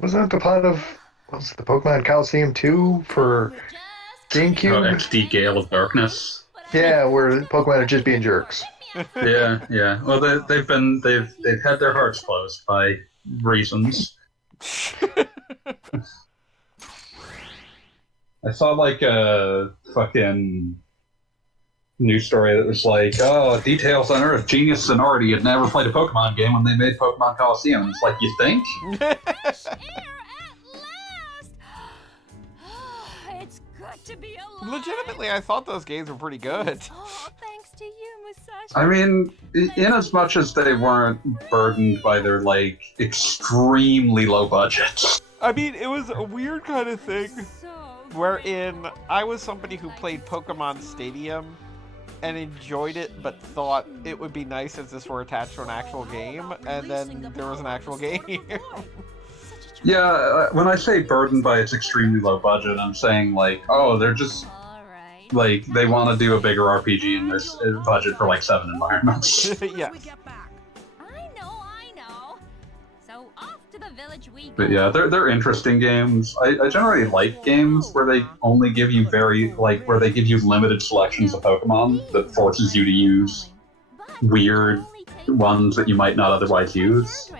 Wasn't it the plot of was it the Pokemon Coliseum 2 for Oh, GameCube? XD Gale of Darkness. Yeah, where Pokemon are just being jerks. Yeah. Well, they've had their hearts closed by reasons. I saw like a fucking news story that was like, oh, details on Earth, Genius Sonority had never played a Pokemon game when they made Pokemon Coliseum. It's like, you think? Fresh air at last! It's good to be alive. Legitimately, I thought those games were pretty good. Oh, thanks to you, Musashi. I mean, in as much as they weren't burdened by their, like, extremely low budgets. I mean, it was a weird kind of thing So wherein I was somebody who played Pokemon Stadium and enjoyed it, but thought it would be nice if this were attached to an actual game, and then there was an actual game. Yeah, when I say burdened by its extremely low budget, I'm saying, like, oh, they're just, all right. like, they want to do a bigger RPG in this budget for, like, 7 environments. Yes. I know. So off to the village we go. But yeah, they're interesting games. I generally like games where they only give you where they give you limited selections of Pokemon that forces you to use weird ones that you might not otherwise use.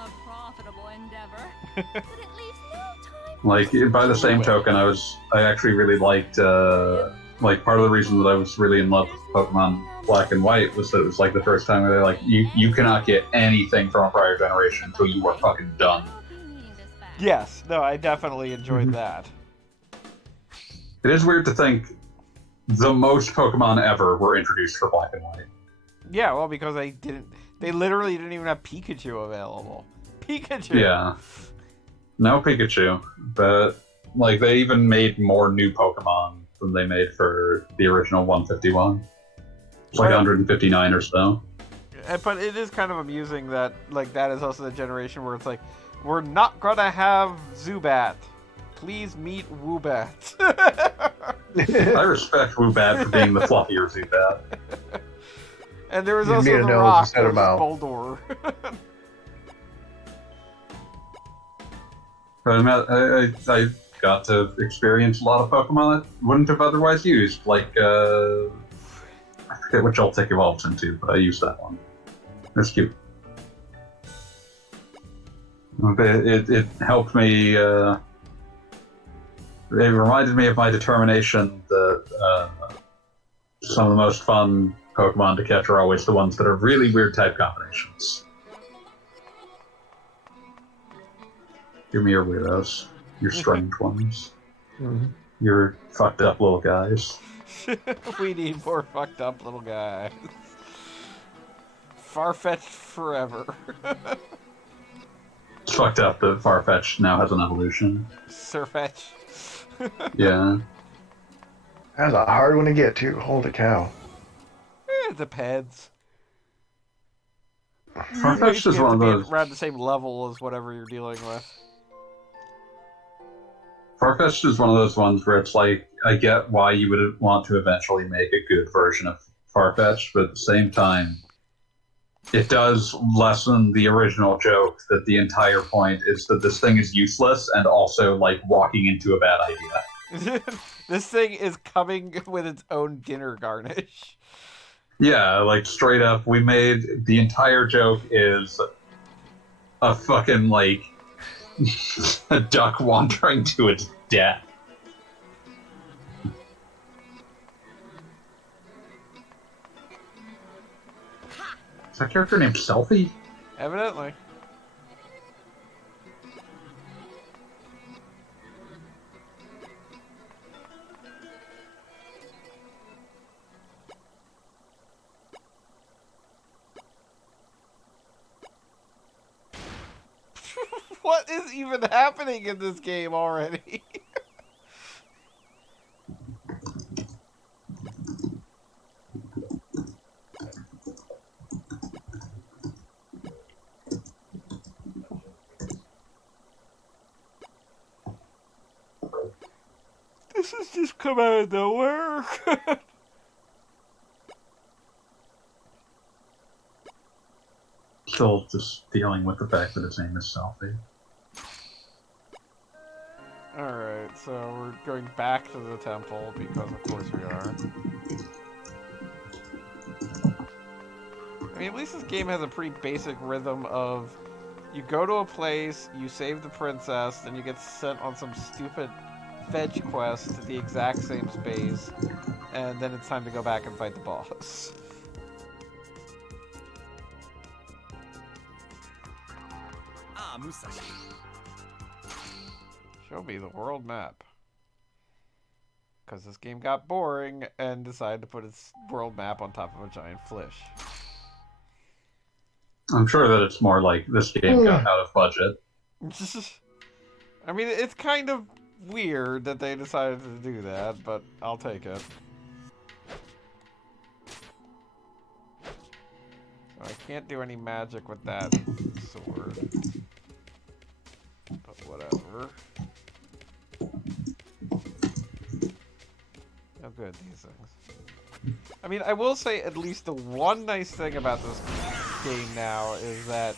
A profitable endeavor. But it leaves no time for Like, by the same token, I actually really liked, like, part of the reason that I was really in love with Pokemon Black and White was that it was, like, the first time where they're like, you cannot get anything from a prior generation until you are fucking done. Yes, no, I definitely enjoyed that. It is weird to think the most Pokemon ever were introduced for Black and White. Yeah, well, because they literally didn't even have Pikachu available. Pikachu! Yeah. No Pikachu, but, like, they even made more new Pokemon than they made for the original 151. It's like Well- 159 or so. But it is kind of amusing that, like, that is also the generation where it's like, we're not gonna have Zubat. Please meet Woobat. I respect Woobat for being the fluffier Zubat. And there was You also need a the nose Rock, instead of which is mouth. Boldor. But I got to experience a lot of Pokemon I wouldn't have otherwise used. Like, I forget which Ultic evolves into, but I used that one. It's cute. It helped me, it reminded me of my determination that some of the most fun Pokemon to catch are always the ones that are really weird type combinations. Give me your weirdos. Your strange ones. Mhm. Your fucked up little guys. We need more fucked up little guys. Farfetch'd forever. It's fucked up that Farfetch'd now has an evolution. Sirfetch. Yeah. That's a hard one to get to. Holy cow. It depends. Farfetched is You have one to of be those. around the same level as whatever you're dealing with. Farfetchd is one of those ones where it's like, I get why you would want to eventually make a good version of Farfetchd, but at the same time, it does lessen the original joke that the entire point is that this thing is useless and also like walking into a bad idea. This thing is coming with its own dinner garnish. Yeah, like straight up, we made the entire joke is a fucking like a duck wandering to its death. Is that character named Selfie? Evidently. What is even happening in this game already? This has just come out of nowhere. Still just dealing with the fact that his name is Selfie. Alright, so we're going back to the temple because of course we are. I mean, at least this game has a pretty basic rhythm of you go to a place, you save the princess, then you get sent on some stupid fetch quest to the exact same space, and then it's time to go back and fight the boss. Ah, Musashi. Show me the world map. Because this game got boring and decided to put its world map on top of a giant fish. I'm sure that it's more like this game got out of budget. I mean, it's kind of weird that they decided to do that, but I'll take it. So I can't do any magic with that sword. But whatever. Oh good, these things. I mean, I will say at least the one nice thing about this game now is that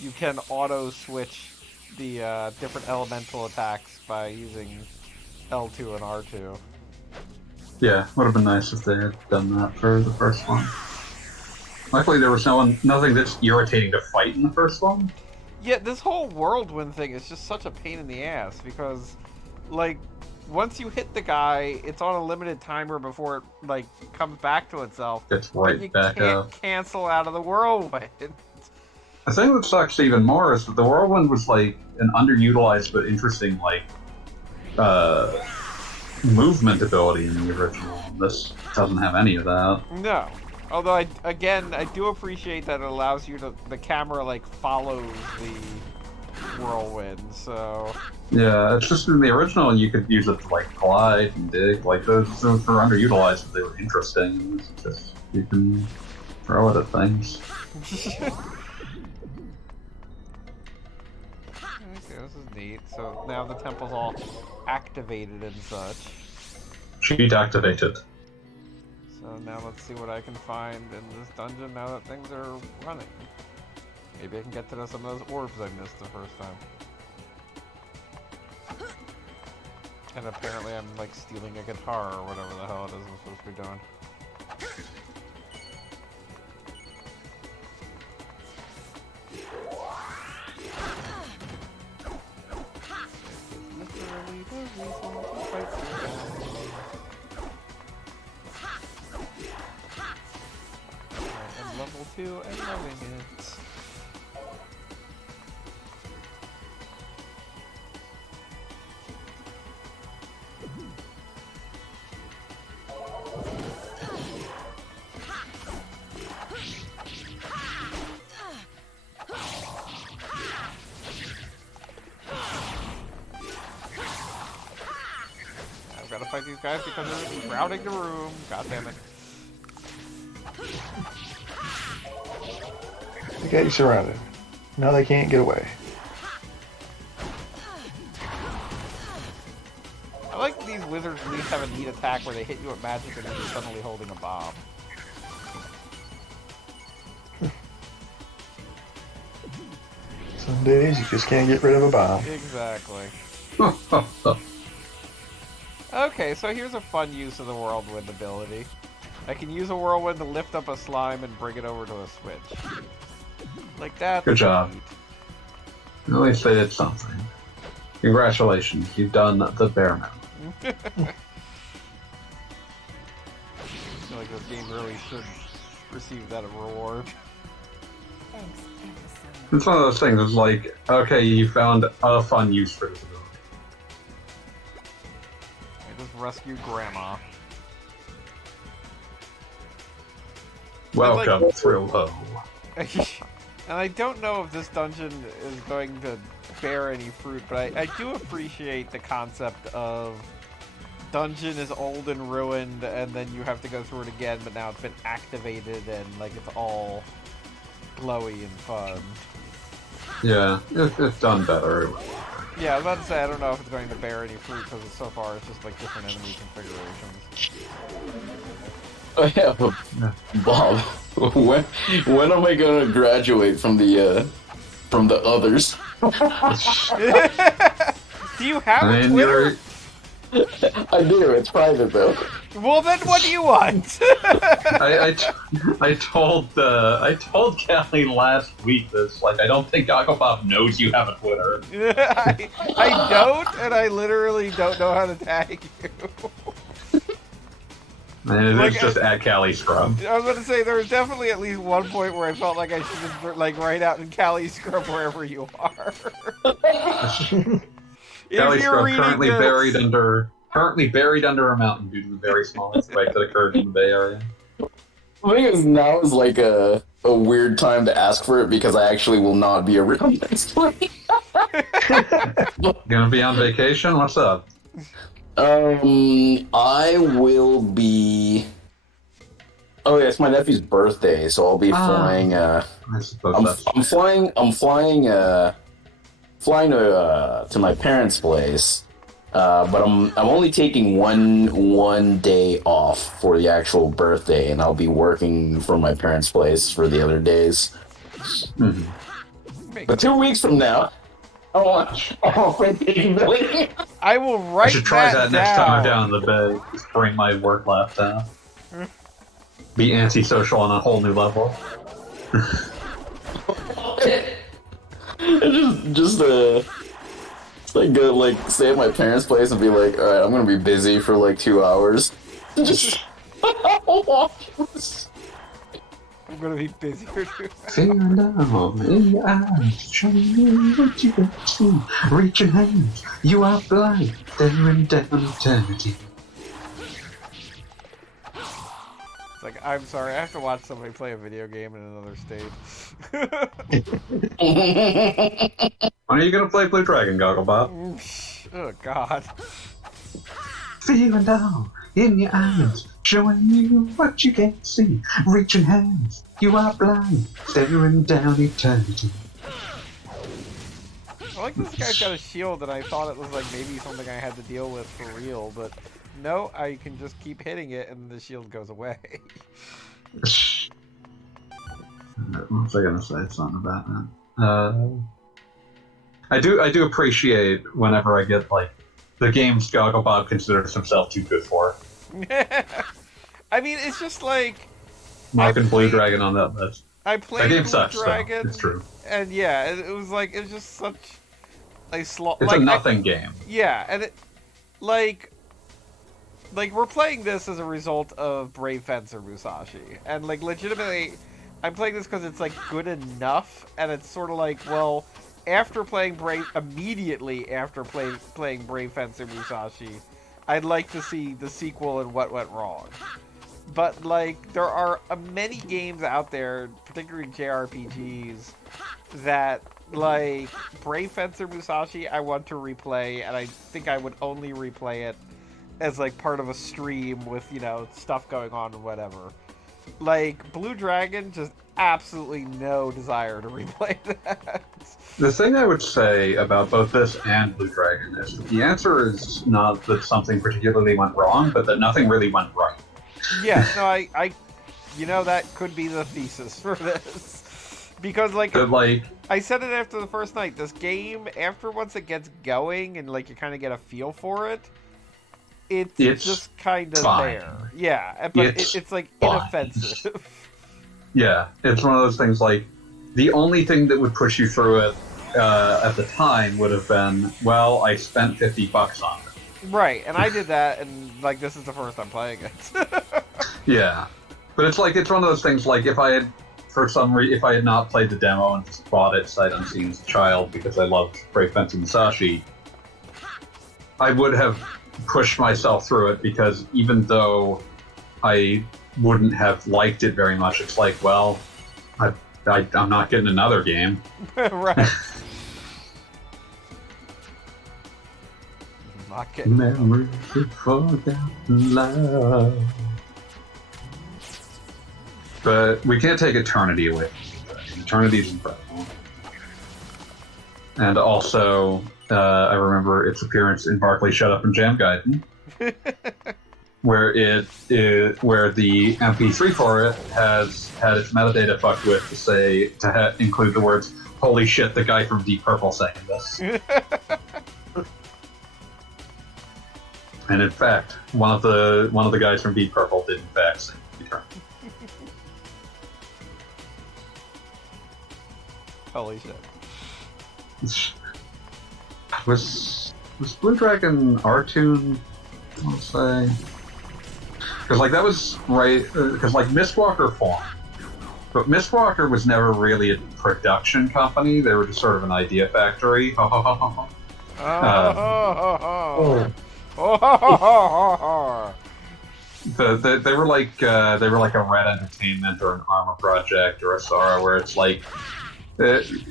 you can auto-switch the different elemental attacks by using L2 and R2. Yeah, would have been nice if they had done that for the first one. Luckily, there was nothing that's irritating to fight in the first one. Yeah, this whole whirlwind thing is just such a pain in the ass because, like, once you hit the guy, it's on a limited timer before it, like, comes back to itself. It's right you back can't up. cancel out of the whirlwind. The thing that sucks even more is that the Whirlwind was like an underutilized but interesting like movement ability in the original. This doesn't have any of that. No. Although, I do appreciate that it allows you to, the camera, like, follows the whirlwind, so... Yeah, it's just in the original you could use it to like glide and dig. Like those were underutilized, but they were interesting. It's just you can throw it at things. Okay, this is neat. So now the temple's all activated and such. Cheat activated. So now let's see what I can find in this dungeon now that things are running. Maybe I can get to some of those orbs I missed the first time. And apparently I'm like stealing a guitar or whatever the hell it is I'm supposed to be doing. Literally the reason to fight this guy. I am level 2 and loving it. I've got to fight these guys because they're crowding the room. God damn it. They got you surrounded. Now they can't get away. I like these wizards at least have a neat attack where they hit you with magic and then you're suddenly holding a bomb. Some days you just can't get rid of a bomb. Exactly. Okay, so here's a fun use of the whirlwind ability. I can use a whirlwind to lift up a slime and bring it over to a switch. Like that. Good job. At least they did something. Congratulations, you've done the bare minimum. I feel like this game really should receive that reward. Thanks ever so much. It's one of those things, it's like, okay, you found a fun use for this ability. I just rescued Grandma. Welcome, Thrill Ho. And I don't know if this dungeon is going to bear any fruit, but I do appreciate the concept of dungeon is old and ruined, and then you have to go through it again, but now it's been activated, and like it's all glowy and fun. Yeah, it's done better. Yeah, I was about to say, I don't know if it's going to bear any fruit, because so far it's just like different enemy configurations. Oh yeah, Bob. When am I gonna graduate from the others? Do you have a Twitter? I do. It's private though. Well, then what do you want? I told Callie last week this. Like, I don't think Gogglebop knows you have a Twitter. I don't, and I literally don't know how to tag you. And it's just at Callie Scrub. I was going to say, there was definitely at least one point where I felt like I should just, like, write out in Callie Scrub wherever you are. Callie Scrub currently buried under a mountain due to the very small earthquake that occurred in the Bay Area. I think is now is like a weird time to ask for it because I actually will not be around next week. Gonna be on vacation? What's up? I will be. Oh yeah, it's my nephew's birthday, so I'll be flying. I suppose I'm flying to my parents' place. But I'm only taking one day off for the actual birthday, and I'll be working from my parents' place for the other days. Mm-hmm. But 2 weeks from now, I want Billy. I will write I should try that next time I'm down in the Bay. Just bring my work laptop. Be antisocial on a whole new level. just like go like stay at my parents' place and be like, all right, I'm gonna be busy for like 2 hours. Just I'm gonna be busy for 2 hours. Staring down in your eyes, showing you what you can see. Reach your hands, you are blind, staring down eternity. It's like, I'm sorry, I have to watch somebody play a video game in another state. When are you gonna play Blue Dragon, Gogglebop? Oh God. Feeling down in your eyes, showing you what you can't see. Reaching hands, you are blind, staring down eternity. I like this guy's got a shield, and I thought it was like maybe something I had to deal with for real, but no, I can just keep hitting it, and the shield goes away. What was I gonna say? Something about that. I do appreciate whenever I get like the games Gogglebop considers himself too good for. I mean, it's just like Marking Blue Dragon on that list. I played That game Blue sucks, Dragon, though. It's true. and yeah, it was like it was just such a It's a nothing game. Yeah, and it like we're playing this as a result of Brave Fencer Musashi, and like legitimately, I'm playing this because it's like good enough, and it's sort of like, well, after playing immediately after playing Brave Fencer Musashi, I'd like to see the sequel and what went wrong. But like, there are many games out there, particularly JRPGs, that like Brave Fencer Musashi I want to replay, and I think I would only replay it as like part of a stream with, you know, stuff going on and whatever. Like, Blue Dragon, just absolutely no desire to replay that. The thing I would say about both this and Blue Dragon is that the answer is not that something particularly went wrong, but that nothing really went right. Yeah, no, I you know, that could be the thesis for this. Because, like, I said it after the first night, this game, after once it gets going and, like, you kind of get a feel for it, it's just kind of there. Yeah, but it's like, inoffensive. Yeah, it's one of those things, like, the only thing that would push you through it at the time would have been, well, I spent $50 on it. Right, and I did that, and, like, this is the first I'm playing it. Yeah. But it's like, it's one of those things, like, if I had, if I had not played the demo and just bought it sight unseen as a child because I loved Brave Fence and Musashi, I would have pushed myself through it, because even though I wouldn't have liked it very much, it's like, well, I'm not getting another game. Right. Not getting Memories of forgotten love. But we can't take Eternity away. Eternity's incredible. And also, I remember its appearance in Barclay Shut Up and Jam Gaiden, where where the MP3 for it has had its metadata fucked with to include the words "Holy shit, the guy from Deep Purple sang this." And in fact, one of the guys from Deep Purple did in fact sing Eternity. Holy shit. Was Blue Dragon R-Tune, I want to say? Because, like, that was right... Because, like, Mistwalker formed. But Mistwalker was never really a production company. They were just sort of an idea factory. They were like a Red Entertainment or an Armor Project or a Sora, where it's like...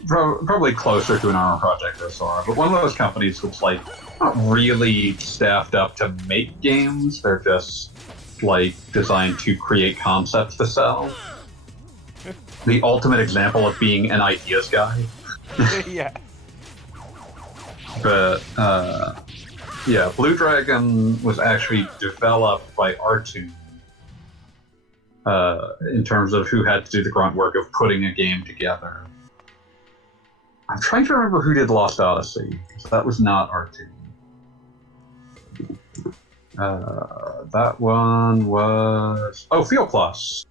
probably closer to an Armor Project or Sora, but one of those companies that's like not really staffed up to make games. They're just like designed to create concepts to sell. The ultimate example of being an ideas guy. Yeah. But yeah, Blue Dragon was actually developed by R-Tune. In terms of who had to do the grunt work of putting a game together. I'm trying to remember who did Lost Odyssey, because that was not R-Tune. That one was... Oh, Feel Plus.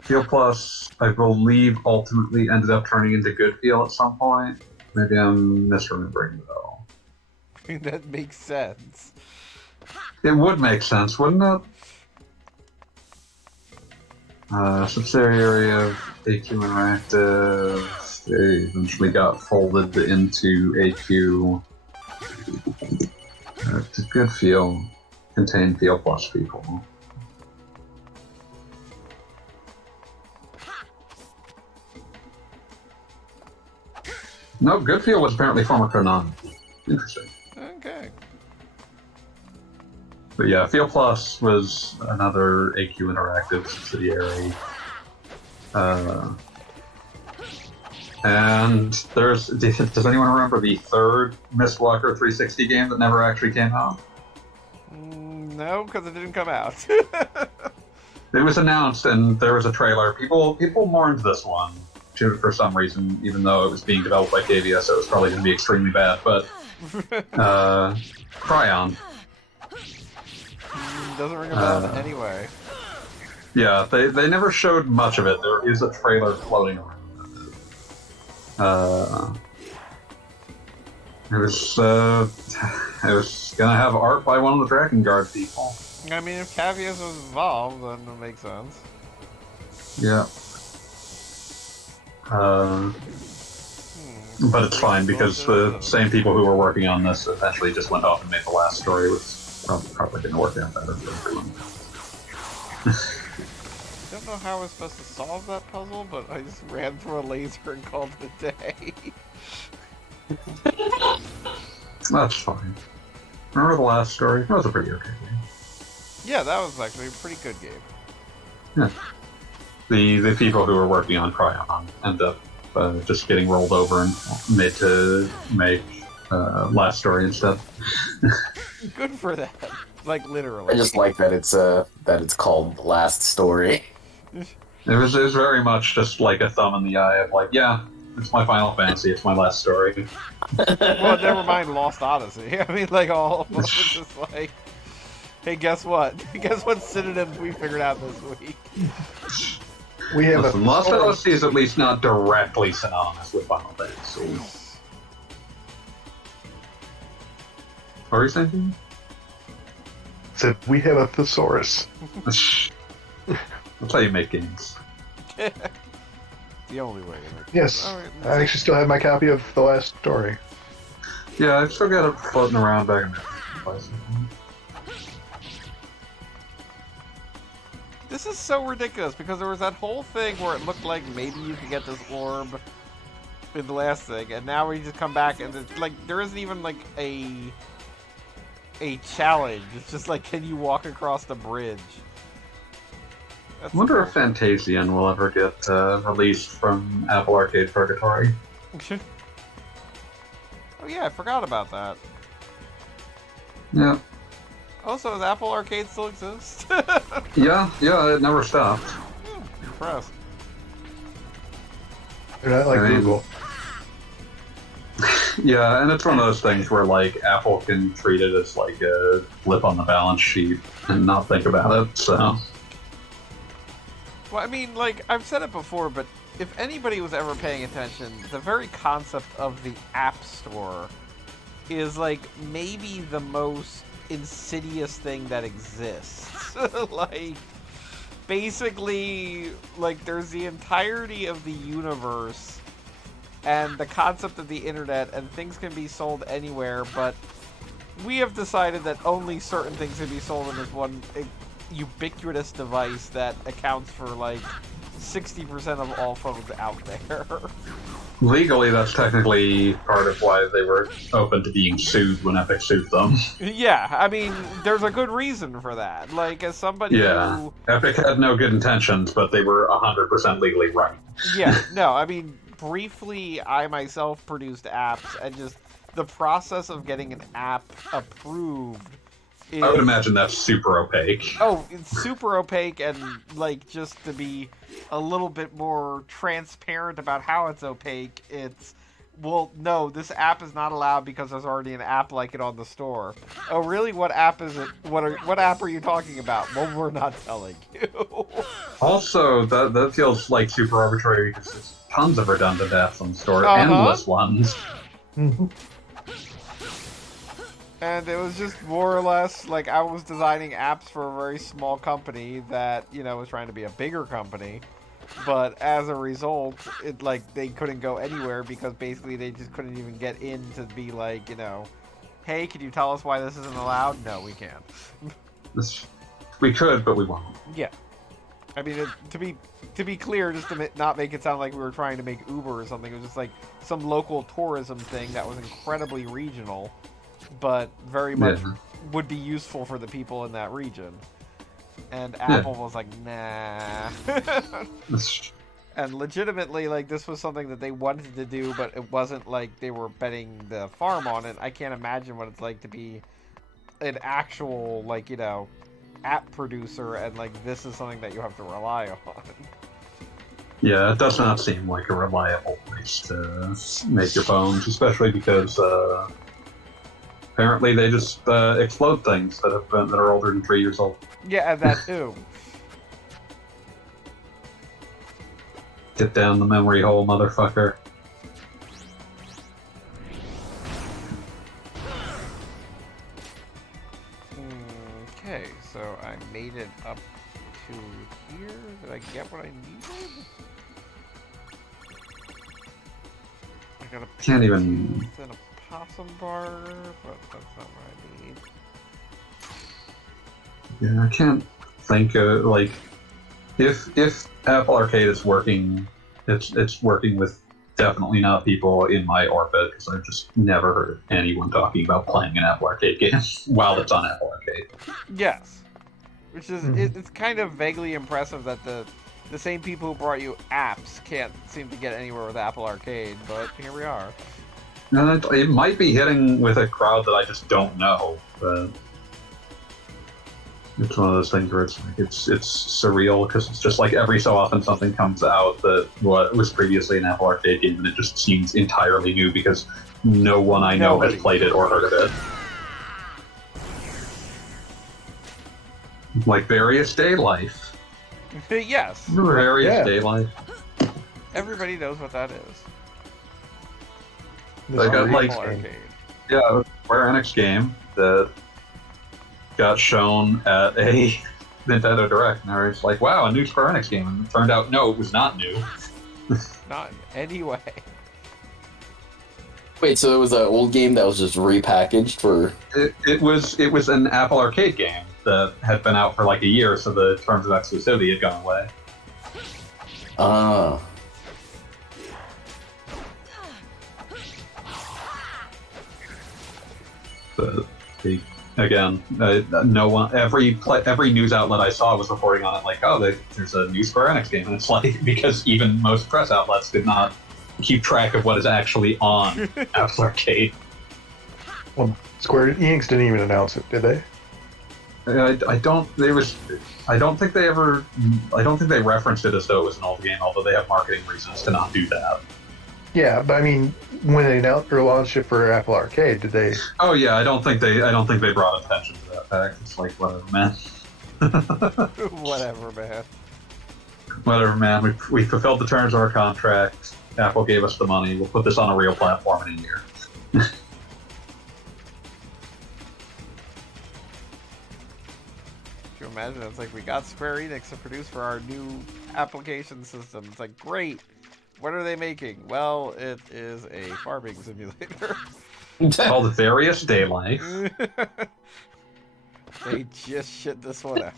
Feel Plus, I believe, ultimately ended up turning into Good Feel at some point. Maybe I'm misremembering, though. That makes sense. It would make sense, wouldn't it? Subsidiary of AQ Interactive. They eventually got folded into AQ. It's a Good Feel. Contained Feel Plus people. No, Good Feel was apparently former Konami. Interesting. Okay. But yeah, Feel Plus was another AQ Interactive subsidiary. And does anyone remember the third Mistwalker 360 game that never actually came out? No, because it didn't come out. It was announced and there was a trailer. People mourned this one for some reason, even though it was being developed by KVS, so it was probably going to be extremely bad. But Cryon. Doesn't ring a bell anyway. Yeah, they never showed much of it. There is a trailer floating around. It was gonna have art by one of the Dragon Guard people. I mean, if Cavius was involved, then it makes sense. Yeah. But it's fine because the same people who were working on this eventually just went off and made the last story, which probably didn't work out better for everyone. I don't know how I was supposed to solve that puzzle, but I just ran through a laser and called it a day. That's fine. Remember the last story? That was a pretty okay game. Yeah, that was actually a pretty good game. Yeah. The people who were working on Cryon end up just getting rolled over and made to make last story instead. Good for that. Like literally. I just like that it's called Last Story. It was very much just like a thumb in the eye of like, yeah, it's my Final Fantasy, it's my last story. Well, never mind Lost Odyssey. I mean, like all of them was just like, hey, guess what? Guess what synonyms we figured out this week? We have Listen, Lost Odyssey is at least not directly synonymous with Final Fantasy. What were you saying? said we have a thesaurus. That's how you make games. The only way to make Yes, All right, I actually still have my copy of the last story. Yeah, I've still got it floating around back in the place. This is so ridiculous because there was that whole thing where it looked like maybe you could get this orb in the last thing, and now we just come back and it's like there isn't even like a challenge. It's just like, can you walk across the bridge? That's I wonder if Fantasian will ever get released from Apple Arcade Purgatory. Oh yeah, I forgot about that. Yeah. Also, does Apple Arcade still exist? Yeah, it never stopped. Impressed. They're not like I mean, Google. Yeah, and it's one of those things where like Apple can treat it as like a blip on the balance sheet and not think about it, so. Well, I mean, like, I've said it before, but if anybody was ever paying attention, the very concept of the App Store is, like, maybe the most insidious thing that exists. Like, basically, like, there's the entirety of the universe and the concept of the internet, and things can be sold anywhere, but we have decided that only certain things can be sold in this one ubiquitous device that accounts for like 60% of all phones out there. Legally, that's technically part of why they were open to being sued when Epic sued them. Yeah, I mean, there's a good reason for that. Like, as somebody Yeah, who... Epic had no good intentions, but they were 100% legally right. Yeah, no, I mean, briefly, I myself produced apps, and just the process of getting an app approved is... I would imagine that's super opaque. Oh, it's super opaque, and, like, just to be a little bit more transparent about how it's opaque, it's, well, no, this app is not allowed because there's already an app like it on the store. Oh, really? What app is it? What app are you talking about? Well, we're not telling you. Also, that feels like super arbitrary because there's tons of redundant apps on the store, endless ones. And it was just more or less like I was designing apps for a very small company that, you know, was trying to be a bigger company. But as a result, it like they couldn't go anywhere because basically they just couldn't even get in to be like, you know, hey, can you tell us why this isn't allowed? No, we can't. We could, but we won't. Yeah. I mean, to be clear, just to not make it sound like we were trying to make Uber or something, it was just like some local tourism thing that was incredibly regional, but very much would be useful for the people in that region. And Apple was like, nah. And legitimately, like, this was something that they wanted to do, but it wasn't like they were betting the farm on it. I can't imagine what it's like to be an actual, like, you know, app producer, and, like, this is something that you have to rely on. Yeah, it does not seem like a reliable place to make your phones, especially because apparently they just explode things that are older than 3 years old. Yeah, and that too. Get down the memory hole, motherfucker. Okay, so I made it up to here. Did I get what I needed? I got a Can't even... and a possum bar, but that's not what I need. Yeah, I can't think of, like, if Apple Arcade is working, it's working with definitely not people in my orbit, because I've just never heard of anyone talking about playing an Apple Arcade game while it's on Apple Arcade. Yes. Which is, it's kind of vaguely impressive that the same people who brought you apps can't seem to get anywhere with Apple Arcade, but here we are. And it might be hitting with a crowd that I just don't know, but it's one of those things where it's surreal, because it's just like every so often something comes out that was previously an Apple Arcade game, and it just seems entirely new because no one I know has played it or heard of it. Like Various Day Life. Yes. Various Day Life. Everybody knows what that is. They got like Arcade. Yeah, Square Enix game that got shown at a Nintendo Direct, and I was like, "Wow, a new Square Enix game!" And it turned out, no, it was not new. Not anyway. Wait, so it was an old game that was just repackaged for? It was an Apple Arcade game that had been out for like a year, so the terms of exclusivity had gone away. Ah. But again, no one, every news outlet I saw was reporting on it, like, oh, there's a new Square Enix game, and it's like, because even most press outlets did not keep track of what is actually on Apple Arcade. Well, Square Enix didn't even announce it, did they? I don't think they referenced it as though it was an old game, although they have marketing reasons to not do that. Yeah, but I mean, when they announced or launched it for Apple Arcade, did they? Oh yeah, I don't think they brought attention to that fact. It's like, whatever, man. Whatever, man. Whatever, man. We fulfilled the terms of our contract. Apple gave us the money. We'll put this on a real platform in a year. Can you imagine? It's like, we got Square Enix to produce for our new application system. It's like, great. What are they making? Well, it is a farming simulator. Called Various Day Life. They just shit this one out.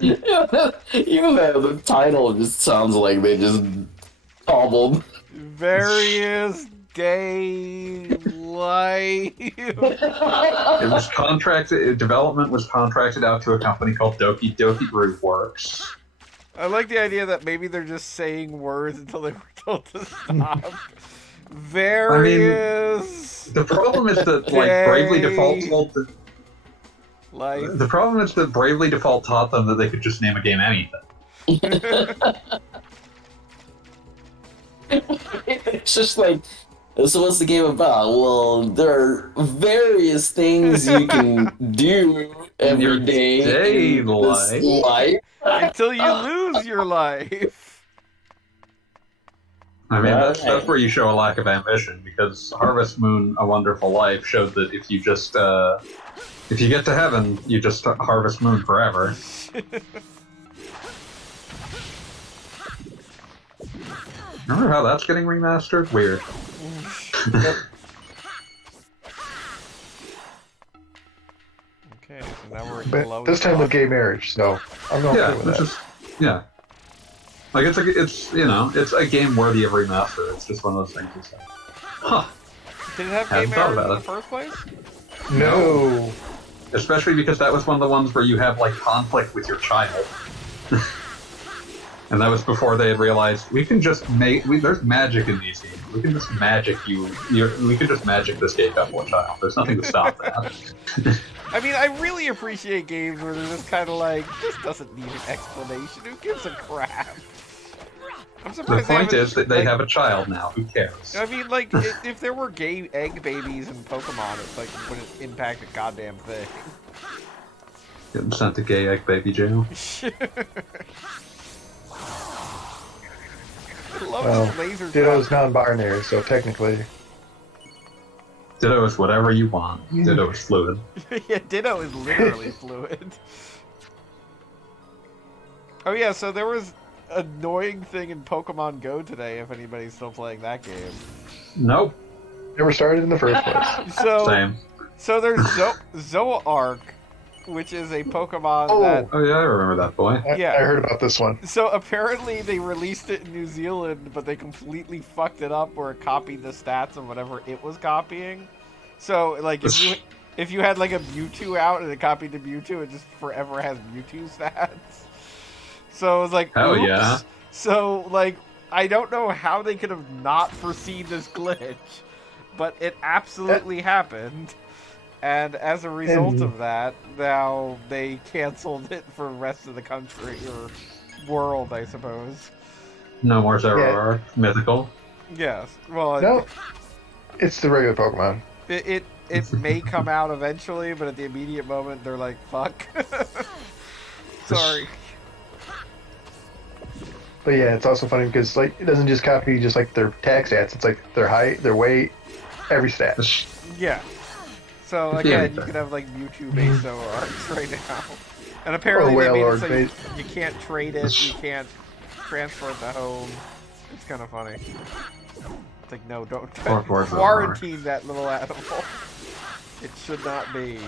Even the title just sounds like they just cobbled. Various Day Life. It was contracted. Development was contracted out to a company called Doki Doki Groove Works. I like the idea that maybe they're just saying words until they were told to stop. Various. The problem is that Bravely Default told Life. The problem is that Bravely Default taught them that they could just name a game anything. It's just like, so what's the game about? Well, there are various things you can do every day in this life. Until you lose your life. I mean, that's where you show a lack of ambition, because Harvest Moon: A Wonderful Life showed that if you just, if you get to heaven, you just Harvest Moon forever. Remember how that's getting remastered? Weird. Okay, so now we're But this time with gay marriage, so I'm not okay with that. Yeah. Like, it's a game worthy of remaster. It's just one of those things. It's like, huh. Did it have gay marriage in the first place? No. Especially because that was one of the ones where you have, like, conflict with your child. And that was before they had realized, we can just there's magic in these games. We can just magic we can just magic this gay couple a child. There's nothing to stop that. I mean, I really appreciate games where they're just kind of like, this doesn't need an explanation. Who gives a crap? I'm surprised the point is that they have a child now. Who cares? I mean, like, if there were gay egg babies in Pokemon, it's like, would it impact a goddamn thing? Getting sent to gay egg baby jail. Well, Ditto's non-binary, so technically... Ditto is whatever you want. Ditto is fluid. Yeah, Ditto is literally fluid. Oh yeah, so there was an annoying thing in Pokemon Go today, if anybody's still playing that game. Nope. Never started in the first place. So, Same. So there's Zoroark, which is a Pokemon Oh. that... Oh yeah, I remember that boy. Yeah. I heard about this one. So apparently they released it in New Zealand, but they completely fucked it up where it copied the stats of whatever it was copying. So, like, if you had, like, a Mewtwo out and it copied the Mewtwo, it just forever has Mewtwo stats. So it was like, Hell oops. yeah. So, like, I don't know how they could have not foreseen this glitch, but it absolutely happened. And as a result of that, now they canceled it for the rest of the country, or world, I suppose. No more Zeraora. Mythical. Yes. Well, No, it's the regular Pokemon. it may come out eventually, but at the immediate moment, they're like, fuck. Sorry. But yeah, it's also funny because like it doesn't just copy just like their tag stats. It's like their height, their weight, every stat. Yeah. So again, you can have like Mewtwo based ORs right now, and apparently they made it so you can't trade it, you can't transfer it to home. It's kind of funny. It's like, no, don't quarantine that little animal. It should not be.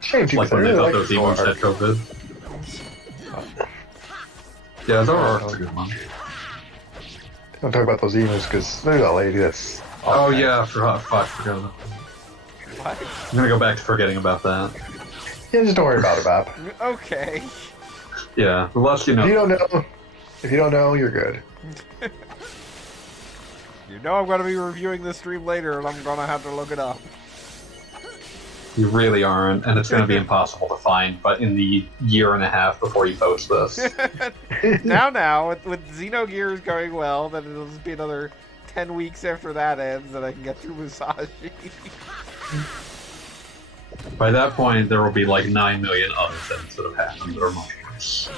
Shame too. Like when they thought those demons had COVID. Yeah, Zoroark's a good one. Don't talk about those emos because there's that lady that's. Oh yeah, fuck, forgot about that. What? I'm gonna go back to forgetting about that. Yeah, just don't worry about it, Bob. Okay. Yeah, the less you know. If you don't know, you're good. You know I'm gonna be reviewing this stream later, and I'm gonna have to look it up. You really aren't, and it's gonna be impossible to find. But in the year and a half before you post this, now, with Xenogears going well, then it'll just be another 10 weeks after that ends that I can get through Musashi. by that point there will be like 9 million other things that have happened that are much worse.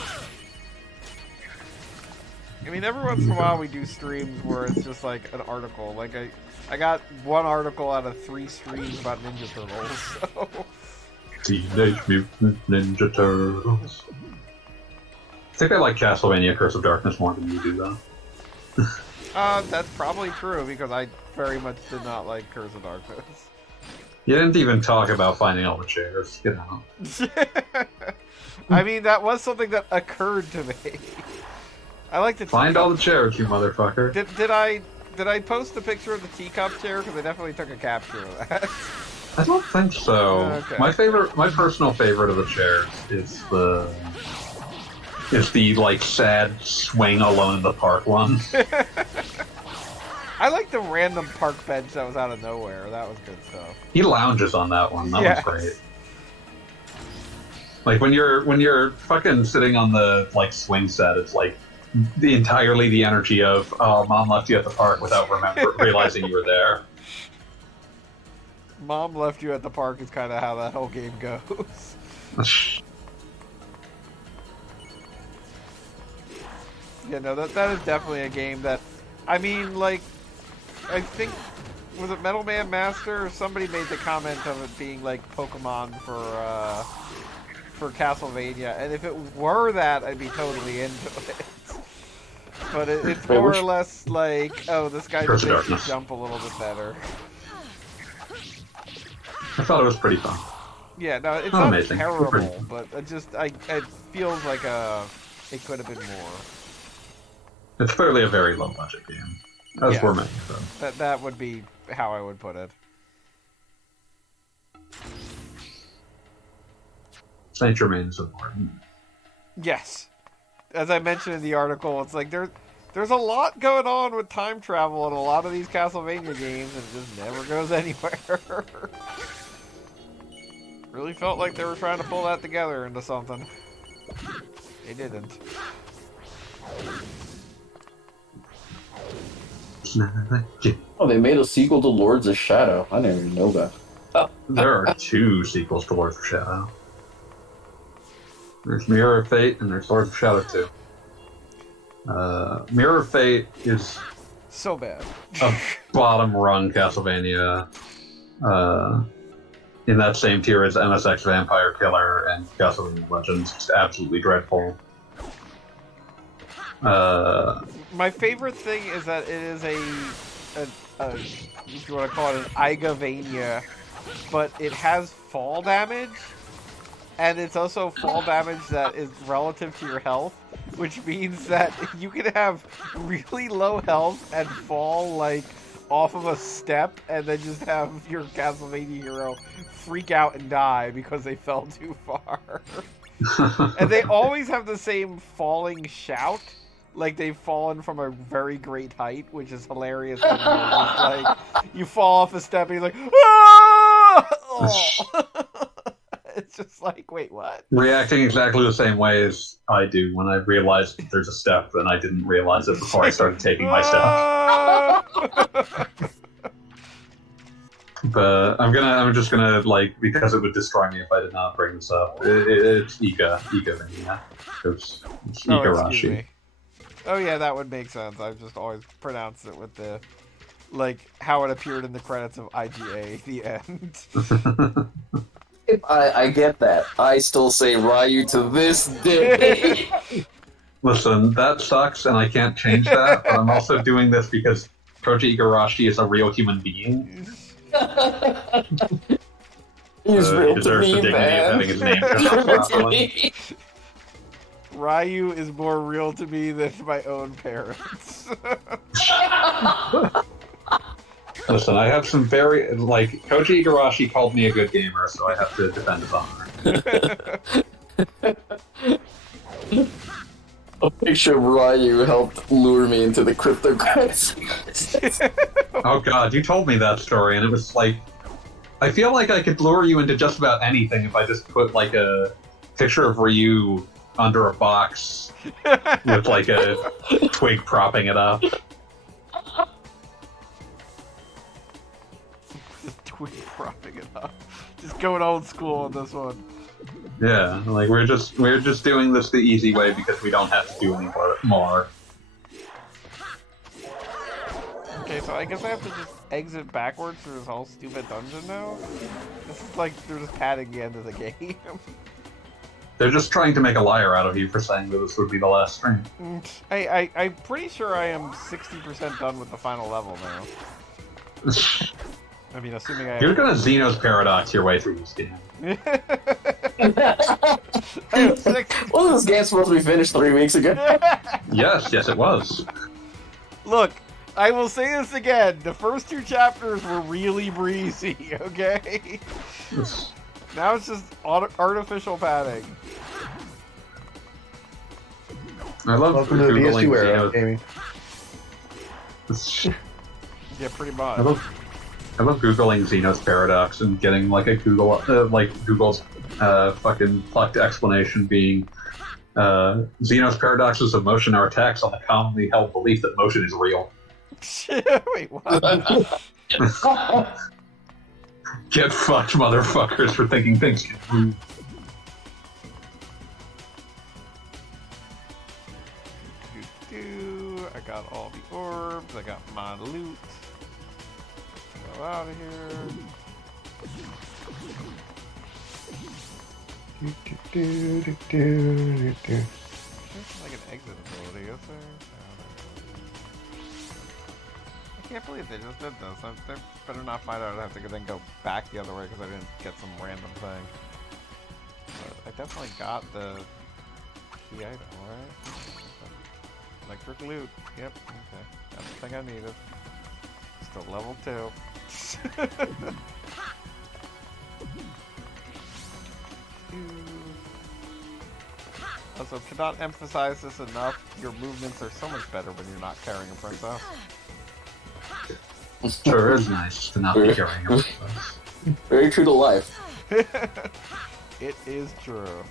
I mean, every once in a while we do streams where it's just like an article. Like I got one article out of 3 streams about Ninja Turtles. So. Teenage Mutant Ninja Turtles. I think I like Castlevania Curse of Darkness more than you do, though. That's probably true, because I very much did not like Curse of Darkness. You didn't even talk about finding all the chairs, you know. I mean, that was something that occurred to me. I like the Find all the chairs, you motherfucker. Did I post a picture of the teacup chair? Because I definitely took a capture of that. I don't think so. Okay. My personal favorite of the chairs is the like sad swing alone in the park one. I like the random park bench that was out of nowhere. That was good stuff. He lounges on that one. That Yes. was great. Like when you're fucking sitting on the like swing set, it's like entirely the energy of mom left you at the park without realizing you were there. Mom left you at the park is kind of how that whole game goes. Yeah, no, that is definitely a game that, I mean, like, I think, was it Metal Man Master or somebody made the comment of it being like Pokemon for Castlevania, and if it were that, I'd be totally into it. But it's more or less like, oh, this guy just makes you jump a little bit better. I thought it was pretty fun. Yeah, no, it's not not amazing. terrible, but it feels like it could have been more. It's clearly a very low budget game. As we're making so. That would be how I would put it. Saint Germain is important. Yes. As I mentioned in the article, it's like there's a lot going on with time travel in a lot of these Castlevania games, and it just never goes anywhere. Really felt like they were trying to pull that together into something. They didn't. Oh, they made a sequel to Lords of Shadow. I didn't even know that. There are 2 sequels to Lords of Shadow. There's Mirror of Fate and there's Lords of Shadow 2. Mirror of Fate is so bad. A bottom rung Castlevania in that same tier as MSX Vampire Killer and Castlevania Legends. It's absolutely dreadful. My favorite thing is that it is a if you want to call it an Igavania, but it has fall damage, and it's also fall damage that is relative to your health, which means that you can have really low health and fall, like, off of a step, and then just have your Castlevania hero freak out and die because they fell too far. And they always have the same falling shout, like they've fallen from a very great height, which is hilarious. When you're just, like, you fall off a step and you're like, ah! Oh. It's just like, wait, what? Reacting exactly the same way as I do when I realize that there's a step and I didn't realize it before I started taking my step. But I'm just gonna, like, because it would destroy me if I did not bring this up. It's Ika Vanilla. It's Igarashi. Oh yeah, that would make sense. I've just always pronounced it with the, like, how it appeared in the credits of IGA, the end. I get that. I still say Ryu to this day. Listen, that sucks, and I can't change that, but I'm also doing this because Koji Igarashi is a real human being. He's real he deserves to me, the dignity man. of having his name come up properly. Ryu is more real to me than my own parents. Listen, I have some very, like, Koji Igarashi called me a good gamer, so I have to defend his honor. A picture of Ryu helped lure me into the cryptocurrency. Oh god, you told me that story, and it was like, I feel like I could lure you into just about anything if I just put, like, a picture of Ryu under a box with, like, a twig propping it up. Twig propping it up. Just going old school on this one. Yeah, like, we're just doing this the easy way because we don't have to do any more. Okay, so I guess I have to just exit backwards through this whole stupid dungeon now? This is like, they're just padding the end of the game. They're just trying to make a liar out of you for saying that this would be the last stream. I'm pretty sure I am 60% done with the final level now. I mean, assuming I... You're gonna Xeno's Paradox your way through this game. Wasn't this game supposed to be finished 3 weeks ago? Yes, it was. Look, I will say this again. The first 2 chapters were really breezy, okay? Now it's just artificial padding. I love Welcome to the Googling PS2 era, Xeno's... Jamie. Yeah, pretty much. I love Googling Xeno's Paradox and getting, like, a Google's fucking plucked explanation being Xeno's paradoxes of motion are attacks on the commonly held belief that motion is real. Wait, what? Get fucked, motherfuckers, for thinking things can move. I got all the orbs. I got my loot. Go out of here. There's like an exit ability, is there? I can't believe they just did this. They better not find out I have to then go back the other way because I didn't get some random thing. But I definitely got the key item, right? Electric loot. Yep, okay. That's the thing I needed. Still level 2. Also, cannot emphasize this enough. Your movements are so much better when you're not carrying a princess. Sure is nice to not be carrying a princess. Very true to life. It is true.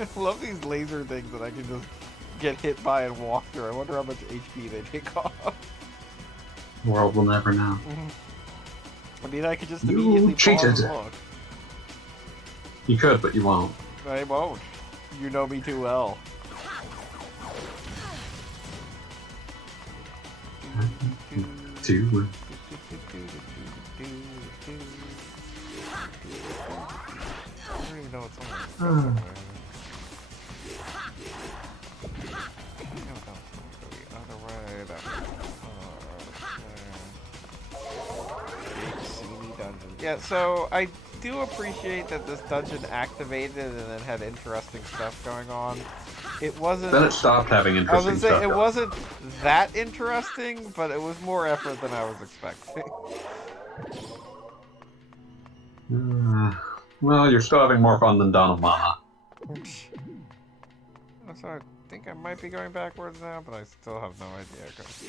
I love these laser things that I can just get hit by and walk through. I wonder how much HP they take off. The world will never know. I mean, I could just You immediately cheated. pause and look. You could, but you won't. I won't. You know me too well. Two. I don't even know what's on. Yeah, so I do appreciate that this dungeon activated and then had interesting stuff going on. It wasn't... Then it stopped having I was interesting gonna say, stuff. it wasn't that interesting, but it was more effort than I was expecting. Well, you're still having more fun than Dawn of Mana. So I think I might be going backwards now, but I still have no idea. 'Cause...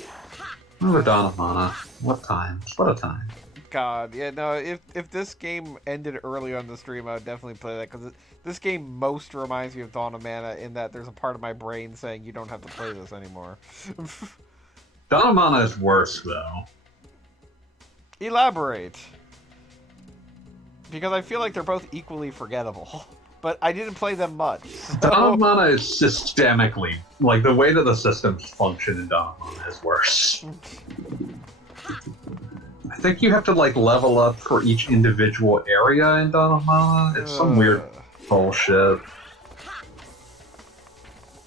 Remember Dawn of Mana? What times? What a time. God, yeah, no, if this game ended early on the stream, I would definitely play that, because this game most reminds me of Dawn of Mana in that there's a part of my brain saying you don't have to play this anymore. Dawn of Mana is worse, though. Elaborate. Because I feel like they're both equally forgettable. But I didn't play them much. So... Dawn of Mana is systemically... Like, the way that the systems function in Dawn of Mana is worse. I think you have to, like, level up for each individual area in Dawn of Mana. It's some weird bullshit.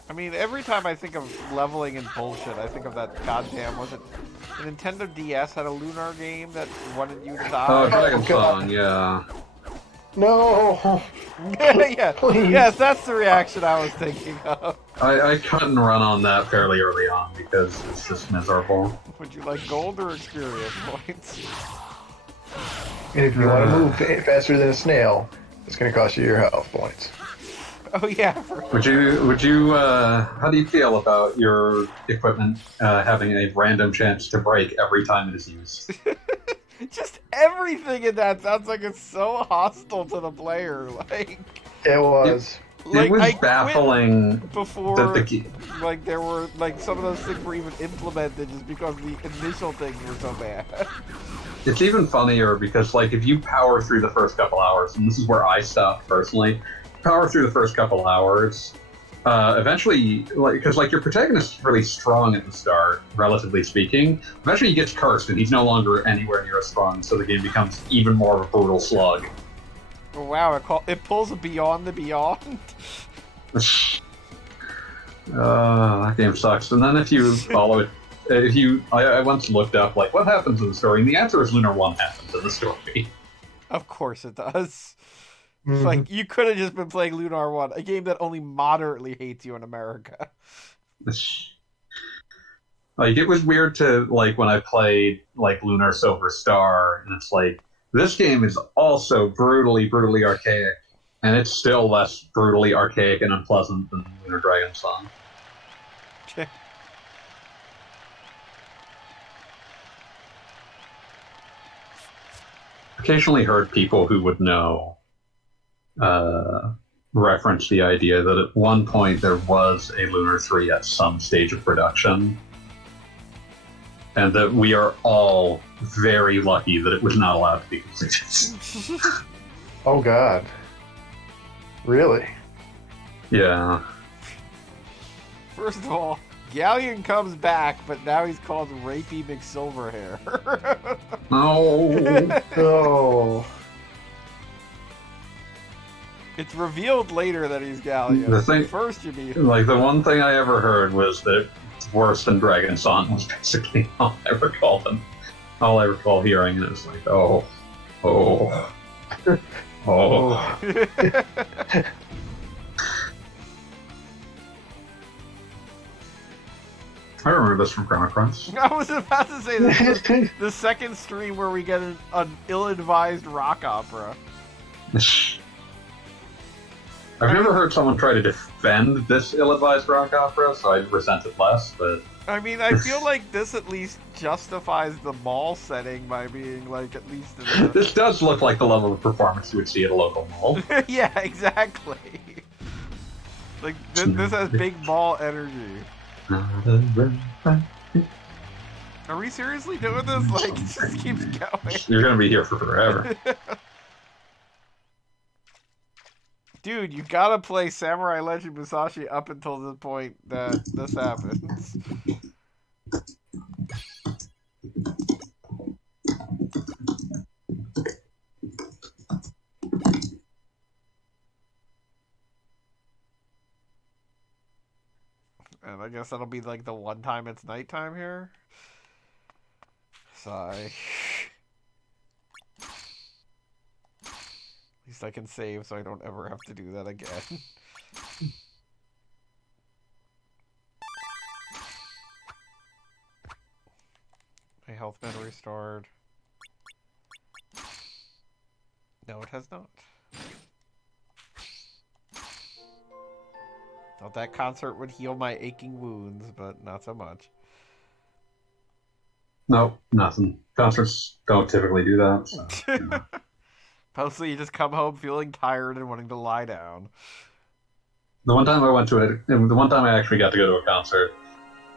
I mean, every time I think of leveling and bullshit, I think of that goddamn... Was it... The Nintendo DS had a Lunar game that wanted you to die? Oh, Dragon Song, yeah. No! Yeah, Please. yes, that's the reaction I was thinking of. I couldn't run on that fairly early on because it's just miserable. Would you like gold or experience points? And if you want to move faster than a snail, it's going to cost you your health points. Oh yeah. Would you, how do you feel about your equipment having a random chance to break every time it is used? Just everything in that sounds like it's so hostile to the player. Like It was. It was baffling before. Like there were like some of those things were even implemented just because the initial things were so bad. It's even funnier because like if you power through the first couple hours, and this is where I stopped personally, power through the first couple hours. Eventually, because your protagonist is really strong at the start, relatively speaking. Eventually, he gets cursed, and he's no longer anywhere near as strong. So the game becomes even more of a brutal slug. Oh, wow! It pulls a beyond the beyond. That game sucks. And then if you follow it, I once looked up like what happens in the story, and the answer is Lunar 1 happens in the story. Of course it does. It's like, you could have just been playing Lunar 1, a game that only moderately hates you in America. Like, it was weird to, like, when I played, like, Lunar Silver Star, and it's like, this game is also brutally, brutally archaic, and it's still less brutally archaic and unpleasant than Lunar Dragon Song. Okay. Occasionally heard people who would know reference the idea that at one point there was a Lunar 3 at some stage of production, and that we are all very lucky that it was not allowed to be completed. Oh god. Really? Yeah. First of all, Galleon comes back, but now he's called Rapey McSilverhair. No. Oh. It's revealed later that he's Galleon. The thing, First you meet like, the one thing I ever heard was that it's worse than Dragon Song was basically all I recall hearing, and it was like, oh. I remember this from Chrono Cross. I was about to say this is the second stream where we get an ill-advised rock opera. I've never heard someone try to defend this ill-advised rock opera, so I resent it less, but... I mean, I feel like this at least justifies the mall setting by being, like, at least in the... This does look like the level of performance you would see at a local mall. Yeah, exactly. Like, this has big mall energy. Are we seriously doing this? Like, it just keeps going. You're gonna be here for forever. Dude, you gotta play Samurai Legend Musashi up until the point that this happens. And I guess that'll be like the one time it's nighttime here. Sigh. At least I can save so I don't ever have to do that again. My health been restored. No, it has not. Thought that concert would heal my aching wounds, but not so much. No, nothing. Concerts don't typically do that. So, you know. Mostly you just come home feeling tired and wanting to lie down. The one time I went to it, the one time I actually got to go to a concert,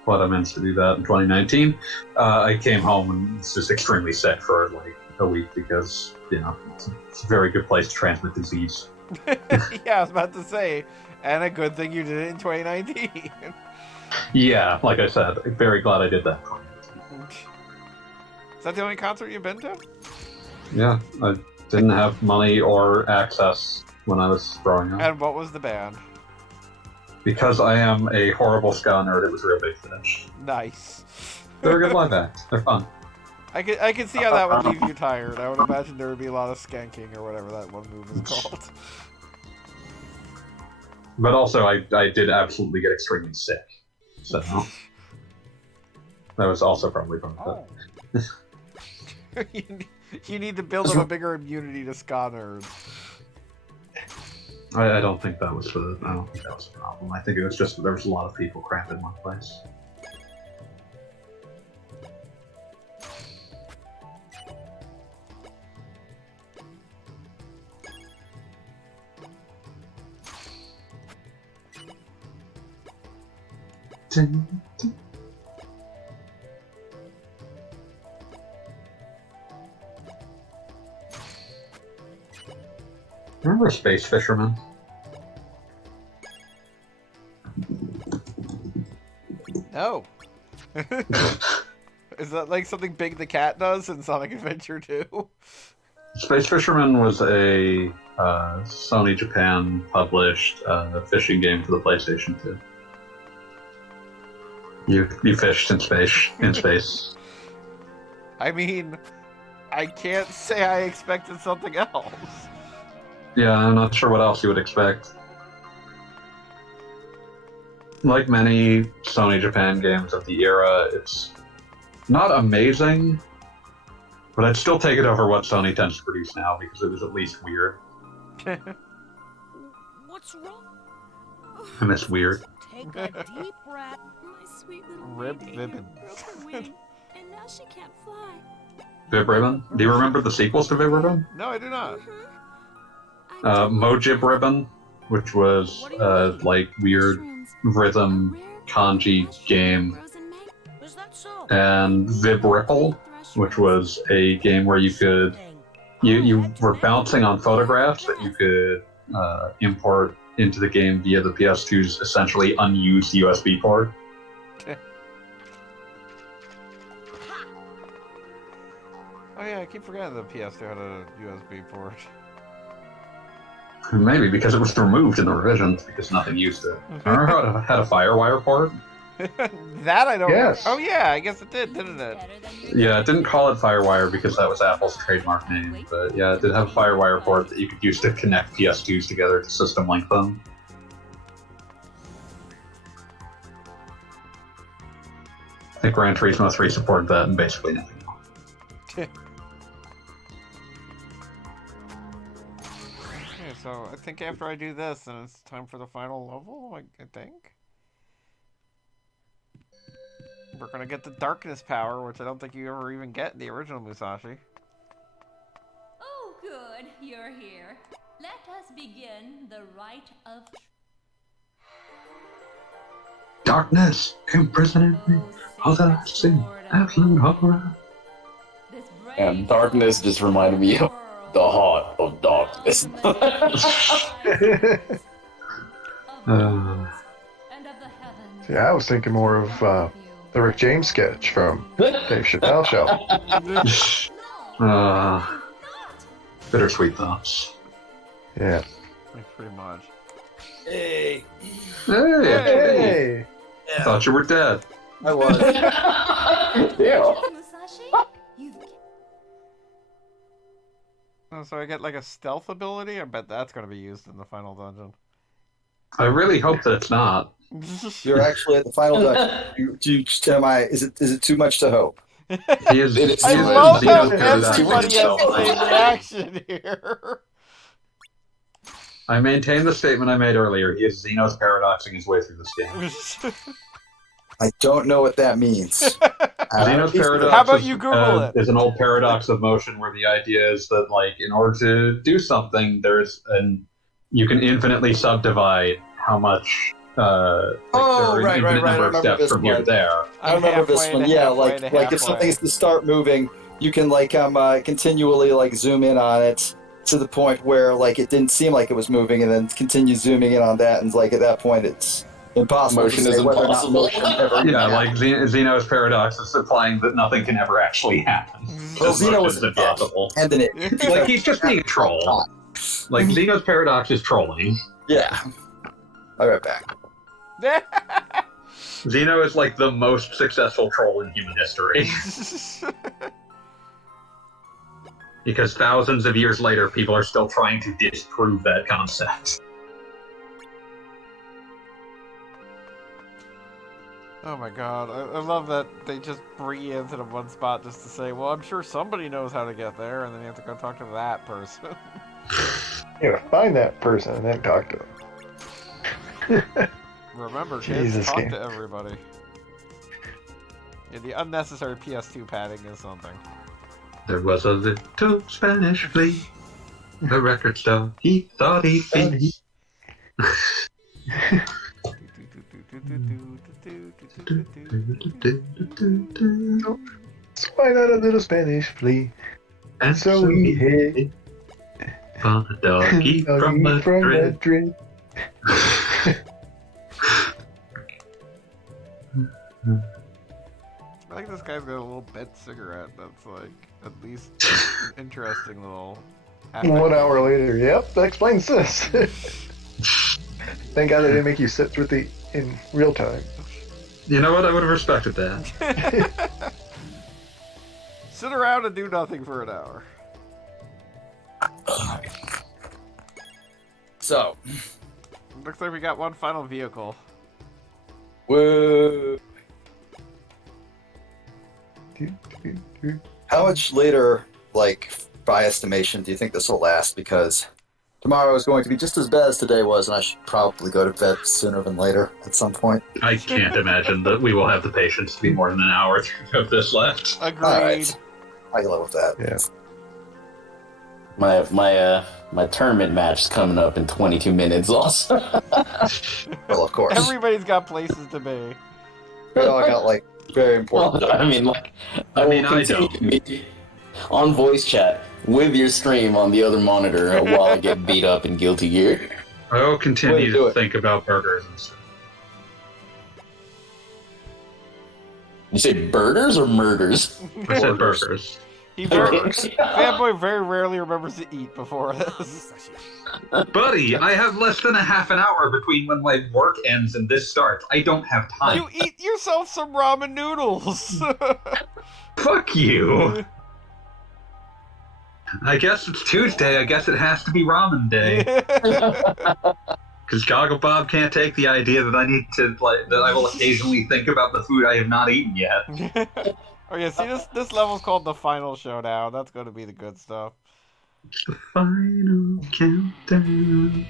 what I meant to do that in 2019, I came home and was just extremely sick for like a week because, you know, it's a very good place to transmit disease. Yeah, I was about to say, and a good thing you did it in 2019. Yeah, like I said, I'm very glad I did that. Is that the only concert you've been to? Yeah, I didn't have money or access when I was growing up. And what was the band? Because I am a horrible ska nerd, it was Real Big Fish. Nice. They're a good live act. They're fun. I can see how that would leave you tired. I would imagine there would be a lot of skanking or whatever that one move is called. But also, I did absolutely get extremely sick. So, that was also probably part of it. You need to build up a bigger immunity to ska nerds. I don't think that was the problem. I think it was just that there was a lot of people crammed in one place. Remember Space Fisherman? No. Is that like something Big the Cat does in Sonic Adventure 2? Space Fisherman was a Sony Japan published fishing game for the PlayStation 2. You fished in space. I mean, I can't say I expected something else. Yeah, I'm not sure what else you would expect. Like many Sony Japan games of the era, it's not amazing, but I'd still take it over what Sony tends to produce now because it was at least weird. What's wrong? I miss weird. Take a deep breath. My sweet little Rib baby Vibbin. broke her wing, and now she can't fly. Vib Ribbon? Do you remember the sequels to Vib Ribbon? No, I do not. Mojib Ribbon, which was like weird rhythm kanji game, Is that so? and Vib Ripple, which was a game where you were bouncing on photographs that you could import into the game via the PS2's essentially unused USB port. Oh yeah, I keep forgetting the PS2 had a USB port. Maybe because it was removed in the revisions because nothing used it. Remember how it had a FireWire port? That I don't. Yes. Oh yeah, I guess it did, didn't it? Yeah, it didn't call it FireWire because that was Apple's trademark name, but yeah, it did have a FireWire port that you could use to connect PS2s together to system link them. I think Gran Turismo 3 supported that and basically nothing else. Okay, so I think after I do this, then it's time for the final level, I think. We're gonna get the darkness power, which I don't think you ever even get in the original Musashi. Oh, good, you're here. Let us begin the rite of Darkness imprisoned me. All that I see, absolute horror. this brave And darkness just reminded me of the heart of darkness. and of the heavens. Yeah, I was thinking more of the Rick James sketch from Dave Chappelle Show. Bittersweet thoughts. Yeah. Pretty much. Hey, Hey! Thought you were dead. I was. Yeah. Musashi, you've Oh, so I get like a stealth ability? I bet that's going to be used in the final dungeon. I really hope that it's not. You're actually at the final dungeon. Is it too much to hope? He is. It is I he is love how Xeno's paradox everybody has himself. the same reaction here. I maintain the statement I made earlier. He is Xeno's paradoxing his way through this game. I don't know what that means. Xeno's paradox How about you Google it? is an old paradox of motion where the idea is that, like, in order to do something, you can infinitely subdivide how much. There are an infinite number of steps from here to there. I remember this one. Yeah, like if halfway. something's to start moving, you can continually zoom in on it to the point where it didn't seem like it was moving, and then continue zooming in on that, and at that point it's impossible. Motion is impossible. Xeno's paradox is implying that nothing can ever actually happen. Well, Xeno was impossible. And then He's just being a troll. Like, Xeno's paradox is trolling. Yeah. I'll be right back. Xeno is like the most successful troll in human history. Because thousands of years later, people are still trying to disprove that concept. Oh my god, I love that they just bring you into the one spot just to say, well, I'm sure somebody knows how to get there, and then you have to go talk to that person. You gotta find that person and then talk to them. Remember, kids, Jesus talk game. to everybody. Yeah, the unnecessary PS2 padding is something. There was a little Spanish flea, a record store he thought he'd be. So why not a little Spanish flea? And So he hid on a doggy from Madrid. I think this guy's got a little bent cigarette that's like at least an interesting little. 1 hour later, yep, that explains this. Thank God they didn't make you sit through it in real time. You know what? I would have respected that. Sit around and do nothing for an hour. So, Looks like we got one final vehicle. whoa. How much later, by estimation, do you think this will last? Because tomorrow is going to be just as bad as today was, and I should probably go to bed sooner than later at some point. I can't imagine that we will have the patience to be more than an hour of this left. Agreed. All right. I can live with that. Yeah. My tournament match is coming up in 22 minutes also. Well, of course. Everybody's got places to be. We all got, very important. Well, I mean, I mean, I continue to be on voice chat with your stream on the other monitor while I get beat up in Guilty Gear. I will Way continue to do to it. think about burgers and stuff. You say burgers or murders? I said burgers. Fanboy very rarely remembers to eat before this. Buddy, I have less than a half an hour between when my work ends and this starts. I don't have time. You eat yourself some ramen noodles. Fuck you. I guess it's Tuesday. I guess it has to be ramen day. Because Joggle Bob can't take the idea that I need to, that I will occasionally think about the food I have not eaten yet. Oh yeah, see this level's called the final showdown. That's going to be the good stuff. The final countdown.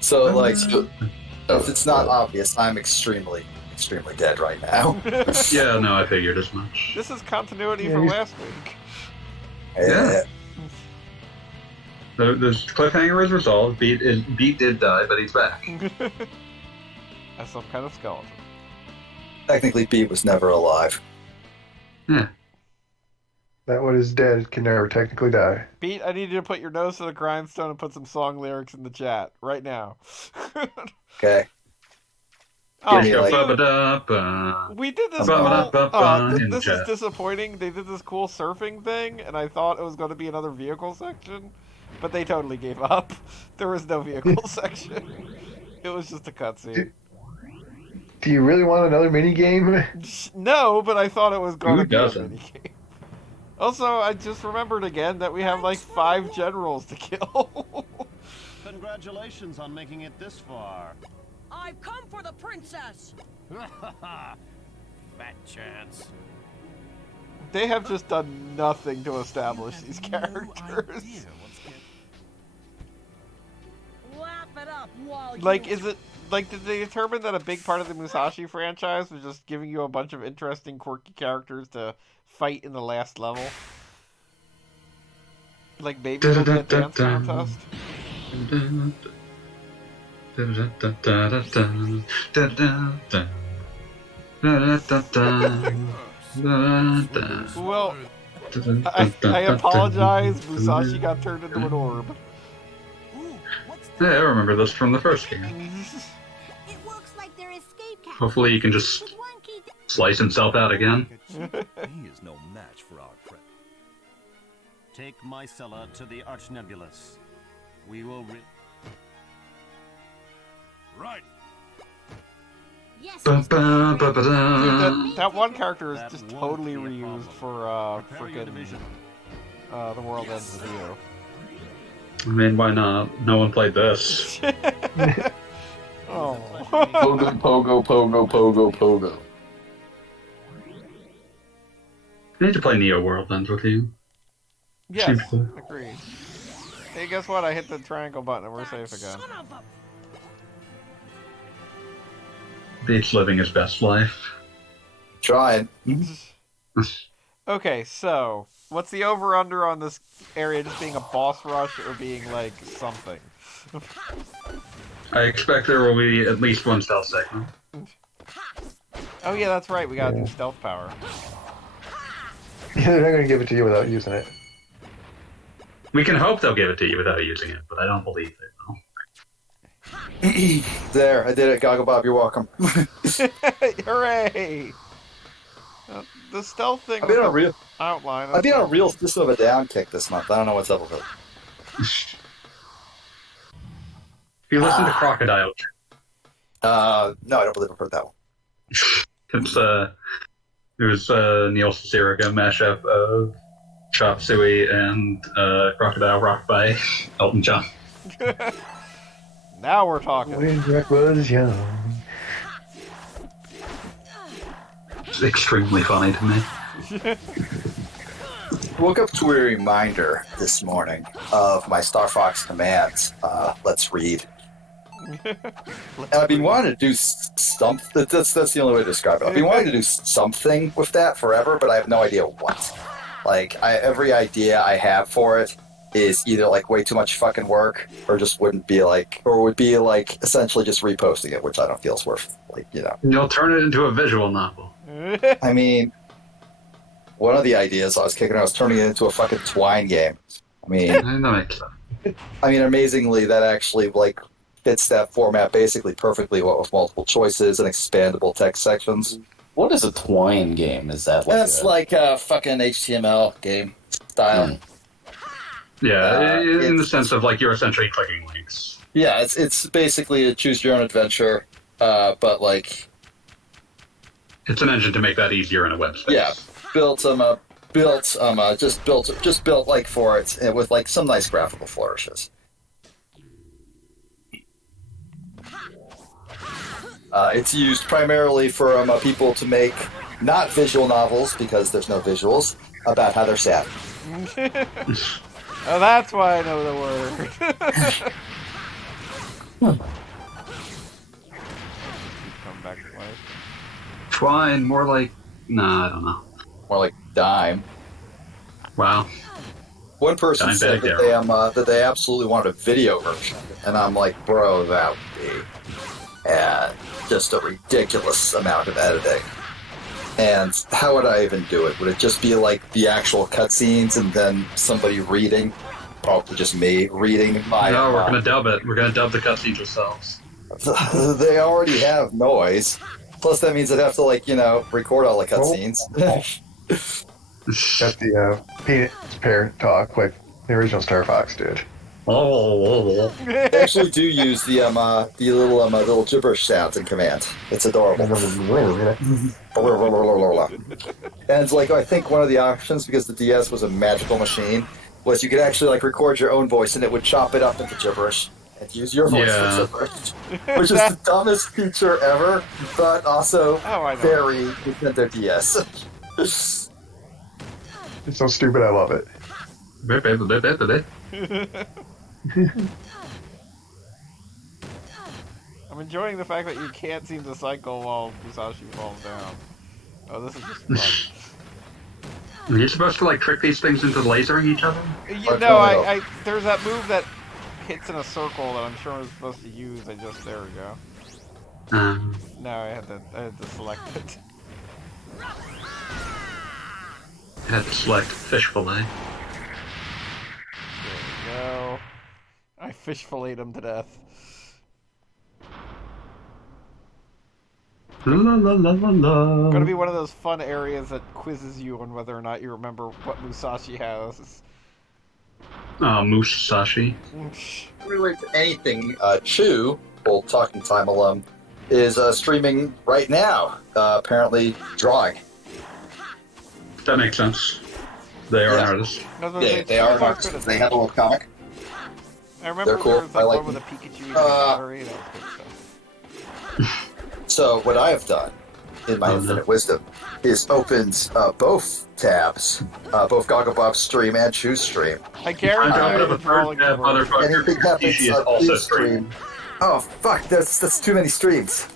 So, if it's not obvious, I'm extremely dead right now. Yeah, no, I figured as much. This is continuity Yeah, from he's- last week. Yeah. The cliffhanger is resolved. Beat did die, but he's back. As some kind of skeleton. Technically, Beat was never alive. Yeah. That one is dead, can never technically die. Pete, I need you to put your nose to the grindstone and put some song lyrics in the chat right now. Okay. Oh, me, we did this Ba-ba-da-ba-ba cool, in the this is chat. disappointing. They did this cool surfing thing, and I thought it was going to be another vehicle section, but they totally gave up. There was no vehicle section. It was just a cutscene. Do you really want another mini game? No, but I thought it was going Who to be a doesn't? minigame. Also, I just remembered again that we have like 5 generals to kill. Congratulations on making it this far. I've come for the princess. Fat chance. They have just done nothing to establish these characters. Laugh it up while Like, you... is it... Like, did they determine that a big part of the Musashi franchise was just giving you a bunch of interesting, quirky characters to fight in the last level? Like, maybe it'll be a dance contest? Well, I apologize, Musashi got turned into an orb. Yeah, I remember this from the first game. It looks like they're escape hatches. Hopefully he can just With one key slice himself out again. He is no match for our friend. Take Mycella to the Archnebulous. We will Right. Yes. Dude, that one character is just totally reused for freaking The World Ends With You. I mean, why not? No one played this. Oh. Pogo, pogo, pogo, pogo, pogo. I need to play Neo World Ends With You. Yes, Seems cool. agreed. Hey, guess what? I hit the triangle button and we're safe again. Son of a... Beach living his best life. Trying. Okay, so what's the over/under on this area just being a boss rush or being like something? I expect there will be at least one stealth segment. Oh yeah, that's right. We gotta do stealth power. Yeah, they're not going to give it to you without using it. We can hope they'll give it to you without using it, but I don't believe it. No. There, I did it. Goggle Bob, you're welcome. Hooray! The stealth thing. I've been on a with real, the outline. I've been on a real system of a down kick this month. I don't know what's up with it. If you listen to Crocodile, No, I don't believe I've heard that one. it's it was Neil Ciceriga mashup of Chop Suey and Crocodile Rock by Elton John. Now we're talking. When Jack was young. It's extremely funny to me. Woke up to a reminder this morning of my Star Fox commands. Let's read. And I've been wanting to do something. That's the only way to describe it. I've been wanting to do something with that forever, but I have no idea what. Like, every idea I have for it is either like way too much fucking work, or just wouldn't be like, or would be like essentially just reposting it, which I don't feel is worth, like, you know. You'll turn it into a visual novel. I mean, one of the ideas I was kicking, I was turning it into a fucking twine game. I mean, That makes sense. amazingly, that actually like fits that format basically perfectly, what with multiple choices and expandable text sections. What is a twine game? Is that like That's like a fucking HTML game style. Yeah, in the it's- sense of like you're essentially clicking links. Yeah, it's basically a choose your own adventure, but like, It's an engine to make that easier in a web space. yeah, built like for it, and with like some nice graphical flourishes. It's used primarily for people to make not visual novels, because there's no visuals, about how they're sad. Oh, that's why I know the word. Come back to life. Twine, more like... Nah, I don't know. More like dime. Wow. One person Dime said bag that they absolutely wanted a video version, and I'm like, bro, that would be just a ridiculous amount of editing. And how would I even do it? Would it just be like the actual cutscenes and then somebody reading? Probably just me reading my. No, we're gonna dub it. We're gonna dub the cutscenes ourselves. They already have noise. Plus, that means I'd have to, like, you know, record all the cutscenes. Got the penis parent talk like the original Star Fox did. Oh. They actually do use the little gibberish sounds in command. It's adorable. And it's like, I think one of the options, because the DS was a magical machine, was you could actually like record your own voice and it would chop it up into gibberish and use your voice for gibberish, which is the dumbest feature ever, but also very Nintendo DS. It's so stupid, I love it. I'm enjoying the fact that you can't seem to cycle while Musashi falls down. Oh, this is just fun. You're supposed to like trick these things into lasering each other? I there's that move that hits in a circle that I'm sure I'm supposed to use. There we go. No, I had to select it. I had to select fish fillet. There we go. I fish filleted him to death. La la la la la. Gonna be one of those fun areas that quizzes you on whether or not you remember what Musashi has. Musashi. Relate to anything, Chu, old Talking Time alum, is streaming right now. Apparently drawing. That makes sense. They are an artist. Yeah, they are an artist. They have a little comic. I remember They're cool. there was like, I like one with a Pikachu gallery. That was good stuff. So what I have done, in my infinite wisdom, is opened both tabs, both Gogglebob's stream and Chu's stream. I guarantee the drawing anything happens on Chu's stream. Oh fuck! That's too many streams.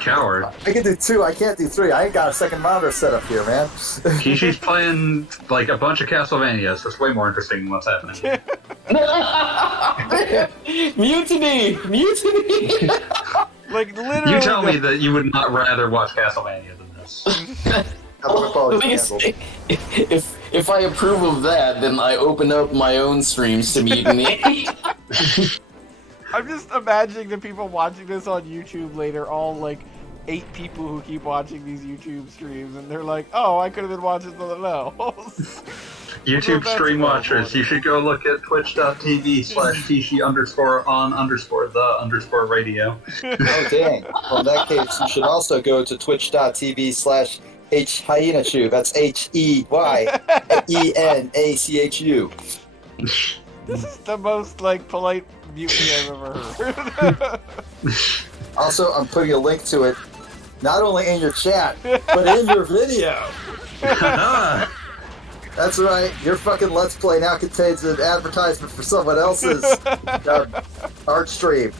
Coward. I can do 2. I can't do 3. I ain't got a second monitor set up here, man. Kishi's playing like a bunch of Castlevanias. That's way more interesting than what's happening. Mutiny! Like literally. You tell me that you would not rather watch Castlevania than this. The thing is, if I approve of that, then I open up my own streams to Mutiny. I'm just imagining the people watching this on YouTube later, all like 8 people who keep watching these YouTube streams, and they're like, "Oh, I could have been watching something else." YouTube stream watchers, you should go look at twitch.tv/Kishi_on_the_radio. Oh dang! Well, in that case, you should also go to twitch.tv/HYenachu. That's HEYENACHU. This is the most like polite mutiny I've ever heard. Also, I'm putting a link to it, not only in your chat, but in your video. That's right, your fucking Let's Play now contains an advertisement for someone else's art stream.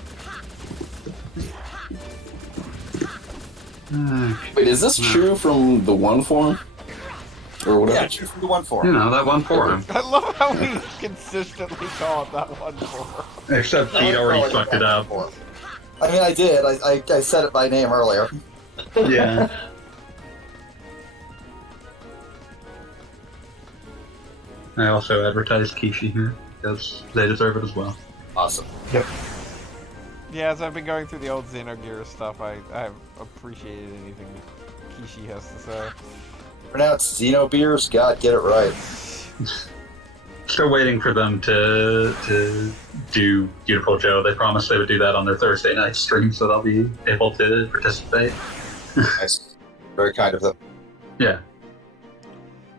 Wait, is this true from the one form? Or whatever? Yeah, true from the one form. You know, that one forum. I love how we consistently call it that one forum. Except Pete already fucked it up. I mean, I did. I said it by name earlier. Yeah. I also advertised Kishi here, because they deserve it as well. Awesome. Yep. Yeah, as I've been going through the old Xenogears stuff, I've appreciated anything that Kishi has to say. Pronounced Xenobeers? God, get it right. Still waiting for them to do Beautiful Joe. They promised they would do that on their Thursday night stream, so they'll be able to participate. Nice. Very kind of them. Yeah.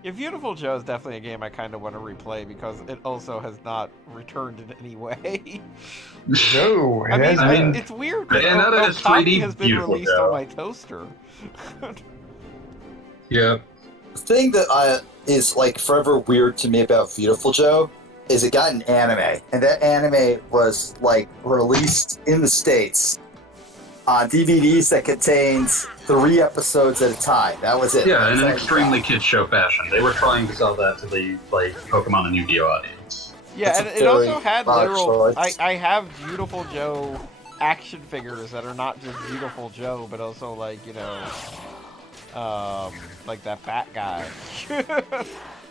Yeah, Beautiful Joe is definitely a game I kind of want to replay because it also has not returned in any way. No, I mean, it's weird because Okami has been released on my toaster. Yeah. The thing that is like forever weird to me about Beautiful Joe is it got an anime, and that anime was like released in the States on DVDs that contained 3 episodes at a time. That was it. Yeah, in an extremely kid show fashion. They were trying to sell that to the Pokemon and Yu-Gi-Oh audience. Yeah, and it also had literal. I have Beautiful Joe action figures that are not just Beautiful Joe, but also like like that Bat guy.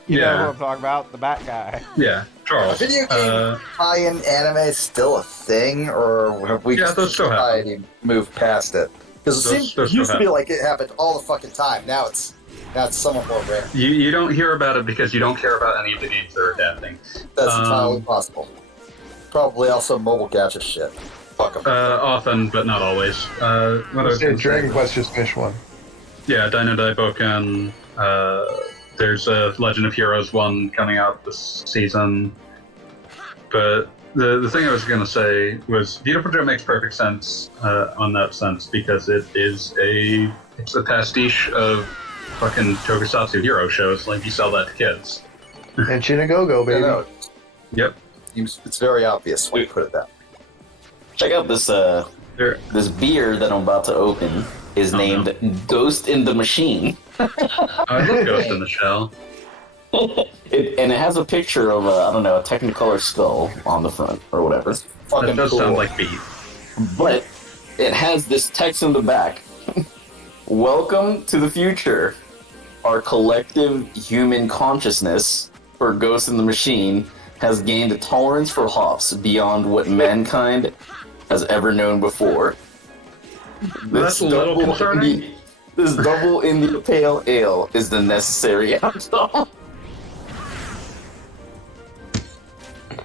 You know who I'm talking about? The Bat guy. Yeah, Charles. Video game tie-in anime is still a thing, or have we just moved past it? Because it used to be like it happened all the fucking time. Now it's somewhat more rare. You don't hear about it because you don't care about any of the games they're adapting. That's entirely possible. Probably also mobile gacha shit. Fuck 'em. Often, but not always. What I was gonna Dragon say- Quest just finished one. Yeah, Dino Daiboken. There's a Legend of Heroes one coming out this season. But the thing I was going to say was Beautiful Joe makes perfect sense on that sense because it's a pastiche of fucking tokusatsu hero shows. Like, you sell that to kids. And Chinagogo, baby. No, Yep. it's very obvious when you put it that way. Check out this this beer that I'm about to open is named Ghost in the Machine. I love Ghost in the Shell. And it has a picture of I don't know, a Technicolor skull on the front or whatever. That Fucking does cool. sound like beef. But it has this text in the back. Welcome to the future. Our collective human consciousness, or Ghost in the Machine, has gained a tolerance for hops beyond what mankind has ever known before. That's a little concerning. This double India Pale Ale is the necessary outcome.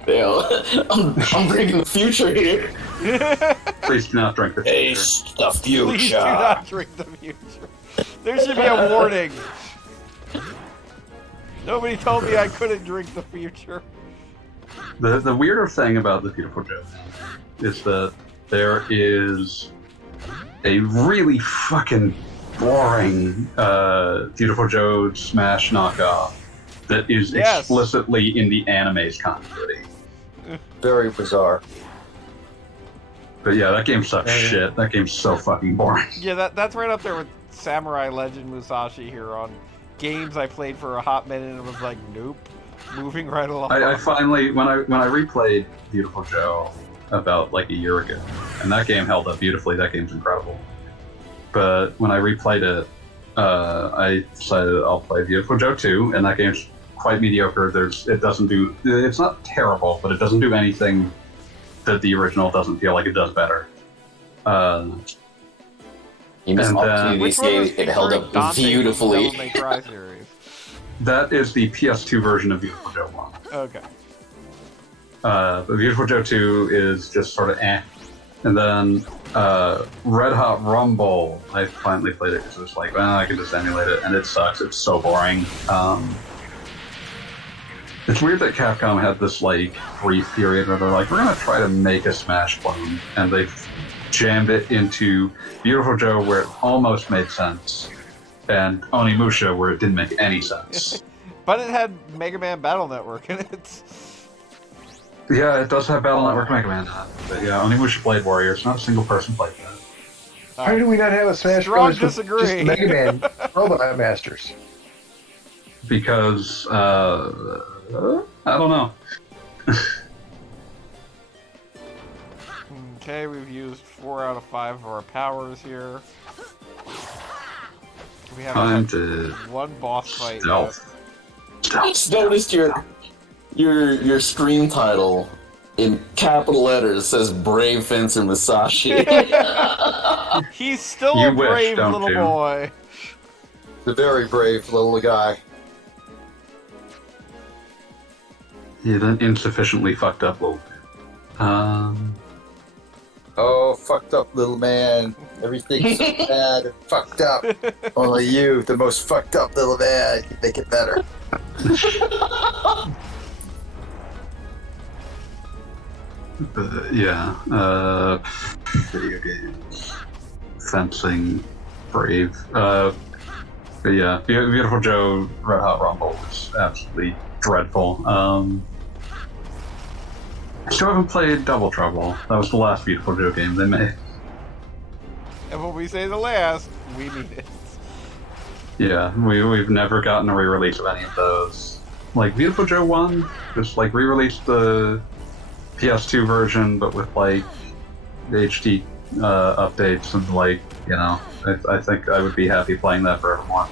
I'm bringing the future here. Please do not drink the future. Taste the Please do future. not drink the future. There should be a warning. Nobody told me I couldn't drink the future. The weirder thing about the Beautiful Joe is that there is a really fucking boring Beautiful Joe Smash knockoff that is Yes. explicitly in the anime's continuity. Very bizarre. But yeah, that game sucks shit. That game's so fucking boring. Yeah, that's right up there with Samurai Legend Musashi here on games I played for a hot minute and was like, nope, moving right along. I finally, when I replayed Beautiful Joe about like a year ago, and that game held up beautifully. That game's incredible. But when I replayed it, I decided I'll play Beautiful Joe 2, and that game's quite mediocre. It's not terrible, but it doesn't do anything that the original doesn't feel like it does better. You missed And, opportunity to Which one was say it held featuring up Dante from beautifully. Devil May Cry series? That is the PS2 version of Beautiful Joe 1. Okay. But Beautiful Joe 2 is just sort of eh. And then Red Hot Rumble, I finally played it because it was like, well, I can just emulate it, and it sucks. It's so boring. It's weird that Capcom had this like brief period where they're like, we're gonna try to make a Smash clone, and they jammed it into Beautiful Joe where it almost made sense, and Onimusha where it didn't make any sense. But it had Mega Man Battle Network in it. Yeah, it does have Battle Network Mega Man. But yeah, Onimusha Blade Warriors. Not a single person played that. Why do we not have a Smash Strong Bros. With disagree. just Mega Man Robot Masters? Because I don't know. Okay, we've used 4 out of 5 of our powers here. We have Time to one boss fight. stealth. I just noticed your stream title in capital letters says Brave Fencer Musashi. left. He's still You a wish, brave don't little you? boy. The very brave little guy. Yeah, then insufficiently fucked up little. Oh, fucked up little man. Everything's so bad and fucked up. Only you, the most fucked up little man, can make it better. Yeah. Video games, fencing, brave. But yeah, Beautiful Joe Red Hot Rumble was absolutely dreadful. I still haven't played Double Trouble. That was the last Beautiful Joe game they made. And when we say the last, we mean it. Yeah, we've never gotten a re-release of any of those. Like Beautiful Joe 1 just like re-released the PS2 version, but with like the HD updates and like, you know, I think I would be happy playing that forevermore.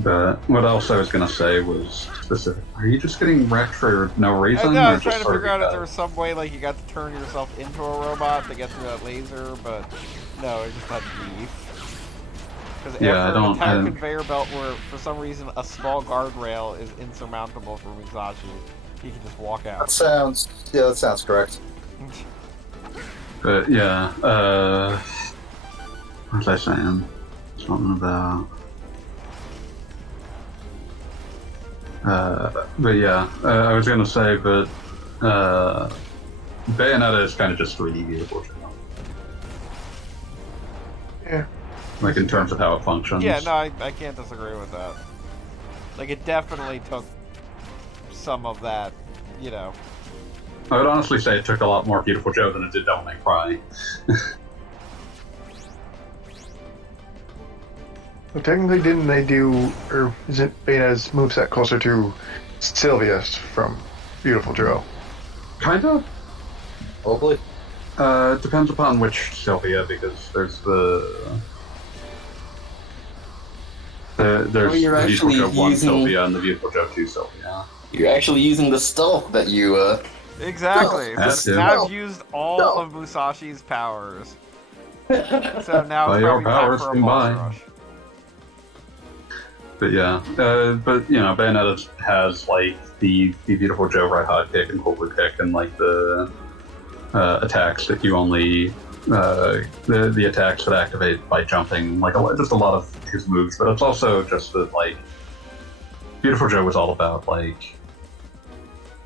But what else I was gonna say was specific. Are you just getting wrecked for no reason? I or was just trying to sort of figure out if because? there was some way like you got to turn yourself into a robot to get through that laser, but no, it just had beef. Because Yeah, after I an don't- entire I- conveyor belt where for some reason a small guardrail is insurmountable for Musashi, He can just walk That out. sounds correct. But yeah, what was I saying? Something about. But yeah, I was gonna say, but Bayonetta is kind of just 3D beautiful. Yeah. Like in terms of how it functions. Yeah, no, I can't disagree with that. Like, it definitely took some of that, you know. I would honestly say it took a lot more Beautiful Joe than it did Devil May Cry. Well, technically, didn't they do, or isn't Bayonetta's moveset closer to Sylvia's from Beautiful Joe? Kind of. Probably. It depends upon which Sylvia, because there's there's Oh, you're the Beautiful actually Joe 1 using- Sylvia and the Beautiful Joe 2 Sylvia. You're actually using the stealth that you, Exactly. No. So now I've used all of Musashi's powers. So now By it's your probably time powers for a boss combined. rush. But yeah, but you know, Bayonetta has like the Beautiful Joe right hot kick and cold blue kick and like the attacks that you only the attacks that activate by jumping, like just a lot of his moves. But it's also just that like Beautiful Joe was all about like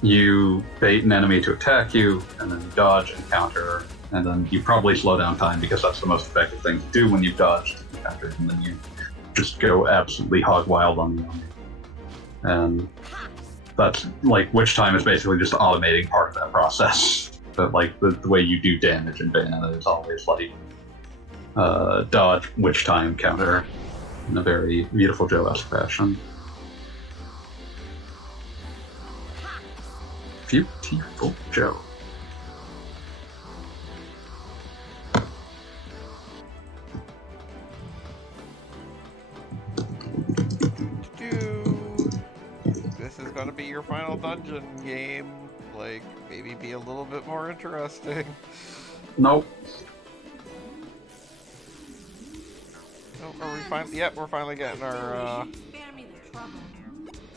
you bait an enemy to attack you and then you dodge and counter, and then you probably slow down time because that's the most effective thing to do when you've dodged and countered, and then you just go absolutely hog wild on the enemy. And that's like witch time is basically just automating part of that process. But like the way you do damage in Bayonetta is always like dodge, witch time, counter in a very Beautiful Joe-esque fashion. Beautiful Joe. This is gonna be your final dungeon game. Like, maybe be a little bit more interesting. Nope. Oh, are we finally? Yep, we're finally getting our Spare me the trouble.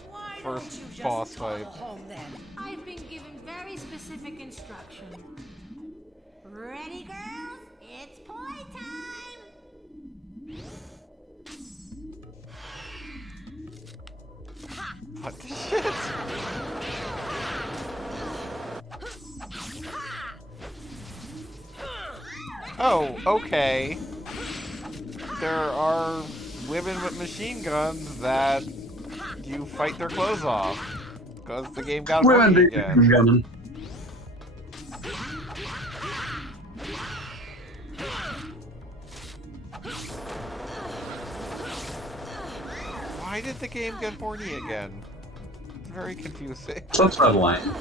Why First don't you just boss go fight. home then? I've been given very specific instructions. Ready, girls? It's playtime! what the shit? Oh, okay. There are women with machine guns that you fight their clothes off because the game got Women horny do again. gunning. Why did the game get horny again? It's very confusing. That's not lying.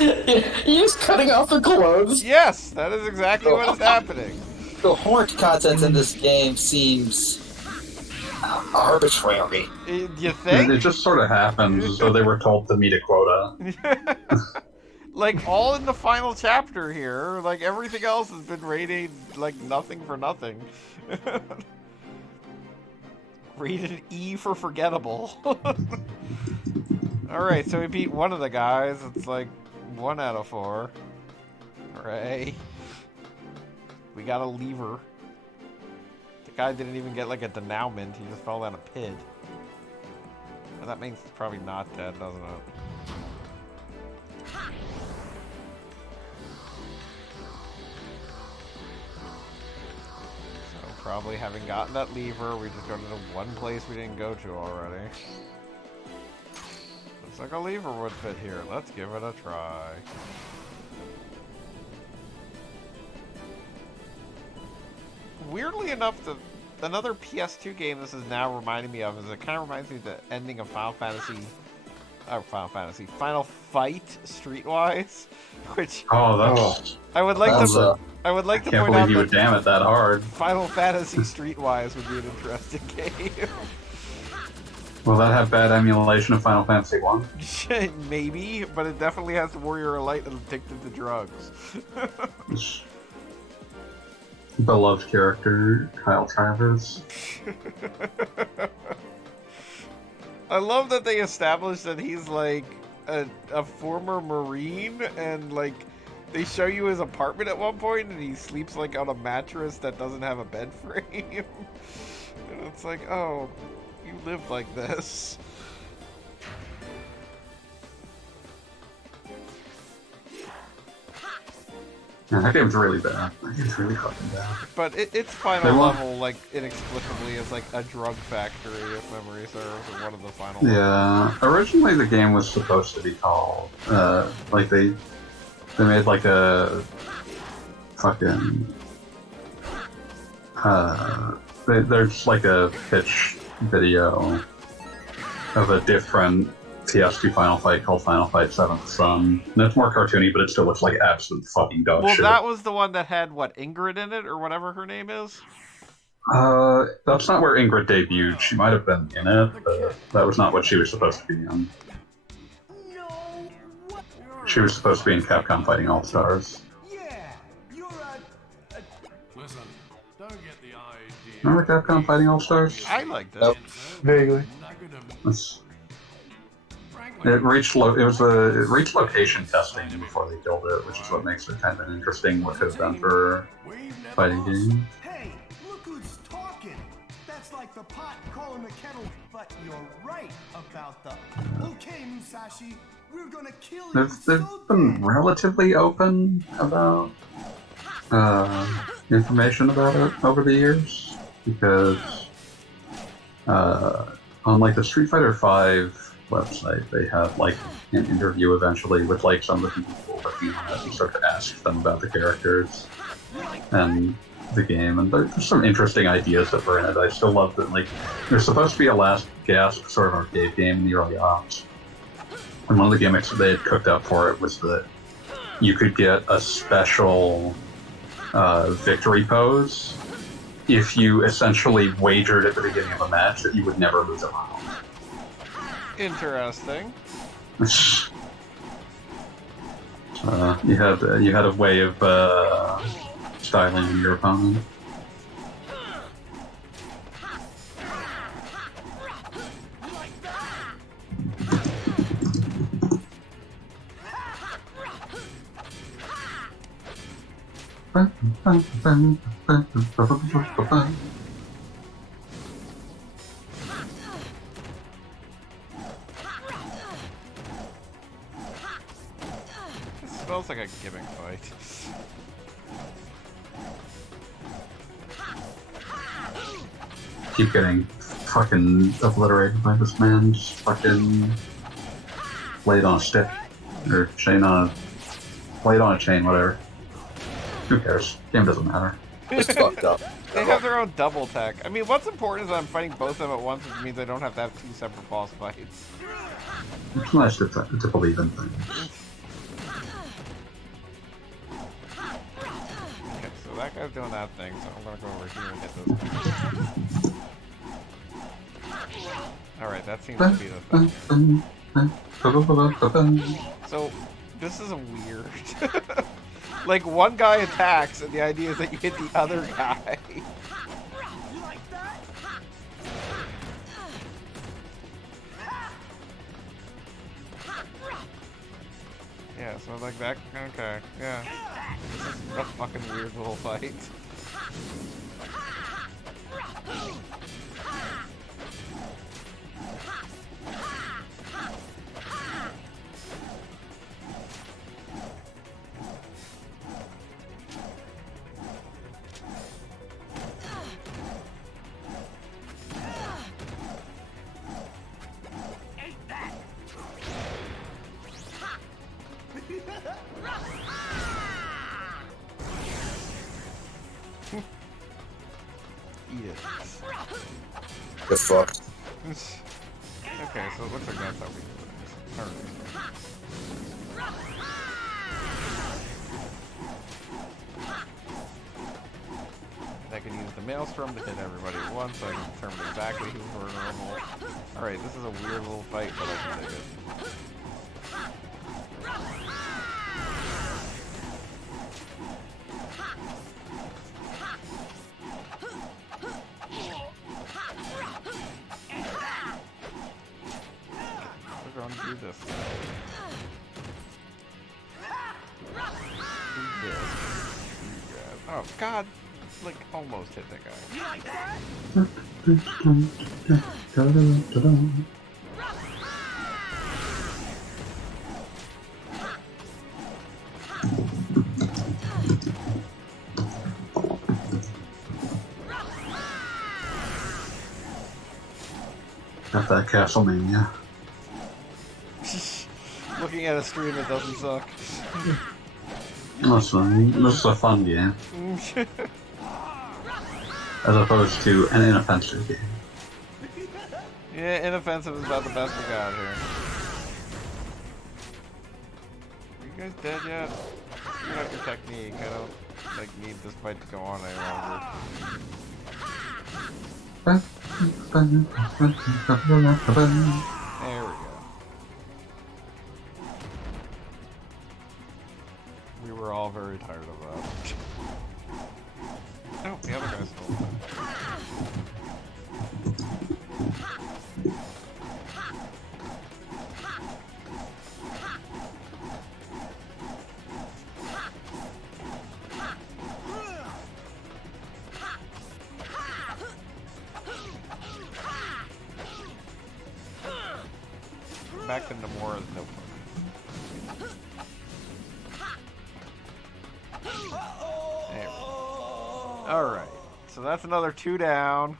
You're just cutting off the clothes. Yes, that is exactly what is happening. The horn content in this game seems arbitrary. You It think? just sort of happens as though they were told to meet a quota. Like, all in the final chapter here. Like, everything else has been rated, like, nothing for nothing. Rated E for forgettable. Alright, so we beat one of the guys. It's like 1 out of 4. Hooray. We got a lever. The guy didn't even get, like, a denouement. He just fell down a pit. And that means he's probably not dead, doesn't it? So probably having gotten that lever, we just go to the one place we didn't go to already. Looks like a lever would fit here. Let's give it a try. Weirdly enough, another PS2 game this is now reminding me of is it kind of reminds me of the ending of Final Fight Streetwise, which Oh, that's. I would like That's, to I would like I to can't point out believe you that would damn it that hard. Final Fantasy Streetwise would be an interesting game. Will that have bad emulation of Final Fantasy 1? Maybe, but it definitely has the Warrior of Light and addicted to drugs. beloved character, Kyle Travers. I love that they established that he's like a former Marine, and like they show you his apartment at one point, and he sleeps like on a mattress that doesn't have a bed frame. And it's like, oh, you live like this. Yeah, that game's really bad. That game's really fucking bad. But its final level, like, inexplicably is like a drug factory, if memory serves, or one of the final Yeah, originally the game was supposed to be called, like they made like a fucking, there's like a pitch video of a different PS2 Final Fight called Final Fight 7th Son. And it's more cartoony, but it still looks like absolute fucking dog shit. Well, that was the one that had, what, Ingrid in it, or whatever her name is? That's not where Ingrid debuted. She might have been in it, but that was not what she was supposed to be in. She was supposed to be in Capcom Fighting All-Stars. Listen, don't get the idea. Remember Capcom Fighting All-Stars? I liked it. Nope. Vaguely. It reached location testing before they built it, which is what makes it kind of an interesting what could have done for a fighting game. Hey, look who's talking. That's like the pot calling the kettle, but you're right about the... Okay, Musashi, we're gonna kill you They've been relatively open about information about it over the years, because on like the Street Fighter V website, they had like an interview eventually with like some of the people working on it, and sort of asked them about the characters and the game, and there's some interesting ideas that were in it. I still love that, like, there's supposed to be a last gasp sort of arcade game in the early aughts, and one of the gimmicks that they had cooked up for it was that you could get a special victory pose if you essentially wagered at the beginning of a match that you would never lose a round. Interesting. You had a way of styling your opponent. This smells like a gimmick fight. Keep getting fucking obliterated by this man. Just fucking blade on a stick. Or chain on a... blade on a chain, whatever. Who cares? Game doesn't matter. It's fucked up. They have their own double tech. I mean, what's important is I'm fighting both of them at once, which means I don't have to have two separate boss fights. It's nice to believe in things. Okay, so that guy's doing that thing, so I'm gonna go over here and hit this guy. Alright, that seems to be the thing. So, this is a weird... like, one guy attacks, and the idea is that you hit the other guy. Yeah, so like that, okay, yeah. This is a fucking weird little fight. Eat it. Good fuck. Okay, so it looks like that's how we do it. Alright. I can use the maelstrom to hit everybody at once, so I can determine exactly who's vulnerable. Alright, this is a weird little fight, but I can dig it. this guy. Do this. Do that. Oh God! Like almost hit that guy. Got that Castlemania. Looking at a stream that doesn't suck. This is a fun game. As opposed to an inoffensive game. Yeah, inoffensive is about the best we got here. Are you guys dead yet? Figure out your technique. I don't like need this fight to go on any longer. There we go. We were all very tired of that. Oh, the other guy's still alive. Back into more no fun. There we go. Alright, so that's another 2 down.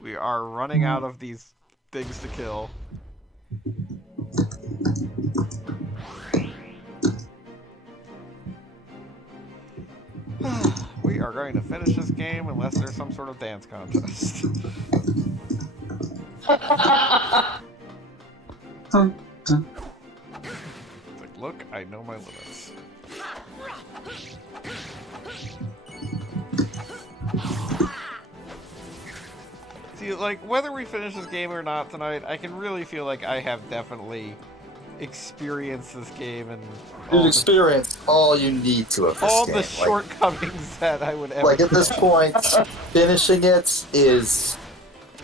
We are running out of these things to kill. We are going to finish this game unless there's some sort of dance contest. It's like, look, I know my limits. See, like, whether we finish this game or not tonight, I can really feel like I have definitely experienced this game and You've experienced all you need to of this all game. the shortcomings that I would ever. Like at this point, finishing it is,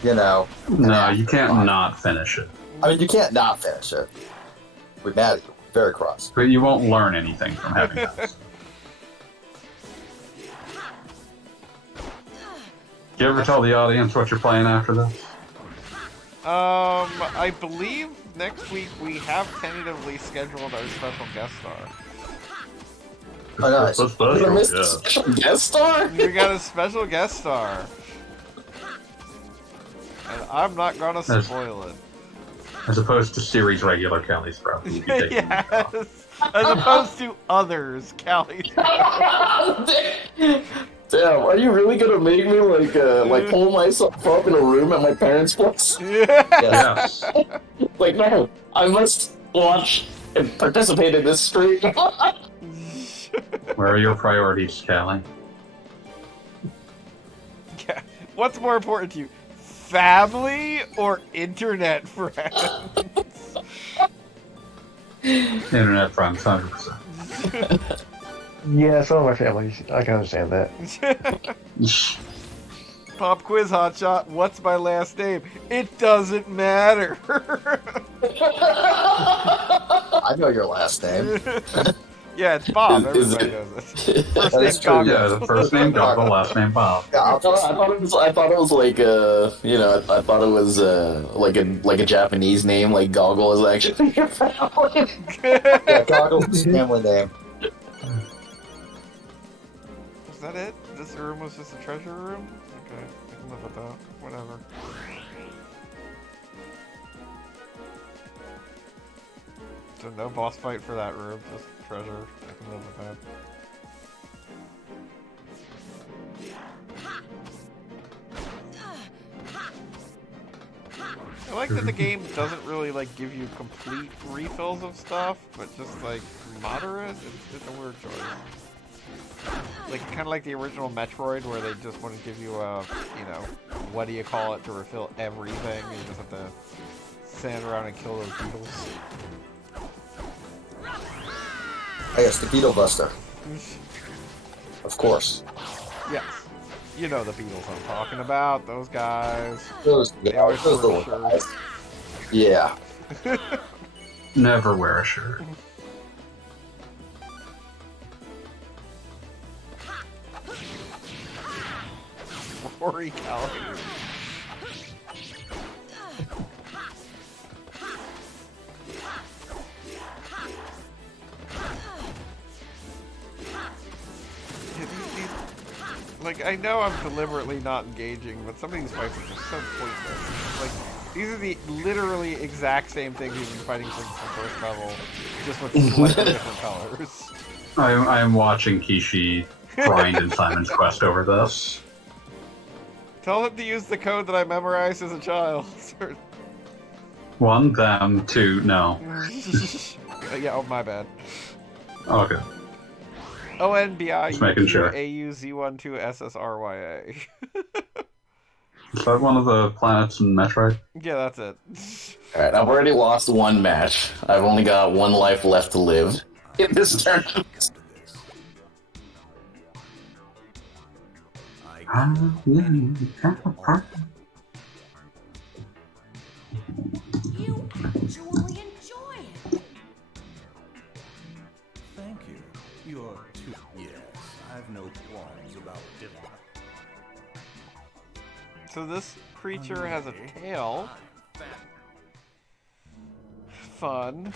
you know. No, you can't not finish it. I mean, you can't not finish it. We're mad at you. Very cross. But you won't learn anything from having that. Do you ever tell the audience what you're playing after this? I believe next week we have tentatively scheduled our special guest star. Oh, nice. That's special, You missed yeah. a special guest star? We got a special guest star. And I'm not gonna spoil it. As opposed to series regular Cali Sprout. Who would be taking Yes! As opposed to others, Callie. Damn, are you really gonna make me like pull myself up in a room at my parents' place? Yes. Like, no, I must watch and participate in this stream. Where are your priorities, Callie? What's more important to you? Family or internet friends? Internet friends, 100%. Yeah, some of my family, I can understand that. Pop quiz, hotshot. What's my last name? It doesn't matter. I know your last name. Yeah, it's Bob. Is Everybody it- knows it. First That name is true, Goggle. Yeah, the first name Goggle, last name Bob. Yeah, I thought it was like you know, I thought it was like a Japanese name, like Goggle is actually your family. yeah, Goggle's family name. Was that it? This room was just a treasure room? Okay, I can live with that. Whatever. So no boss fight for that room, just treasure. I can live with that. I like that the game doesn't really like give you complete refills of stuff, but just like moderate. It's a weird choice. Like kind of like the original Metroid, where they just want to give you a, you know, what do you call it, to refill everything. You just have to stand around and kill those beetles. I guess the Beetle Buster. Of course. Yes, you know the beetles I'm talking about. Those guys. Those They always little were guys. Yeah. Never wear a shirt. 40 calories. Like, I know I'm deliberately not engaging, but some of these fights are just so pointless. Like, these are the literally exact same things you've been fighting since the first level, just with slightly different colors. I am watching Kishi grind in Simon's Quest over this. Tell him to use the code that I memorized as a child. 1, them, 2, no. Yeah, oh, my bad. Okay. ONBIUAUZ12SSRYA. Is that one of the planets in Metroid? Yeah, that's it. Alright, I've already lost one match. I've only got 1 life left to live in this tournament. You actually enjoy it. Thank you. You're too. Yes, I've no qualms about dinner. So this creature has a tail. Fun.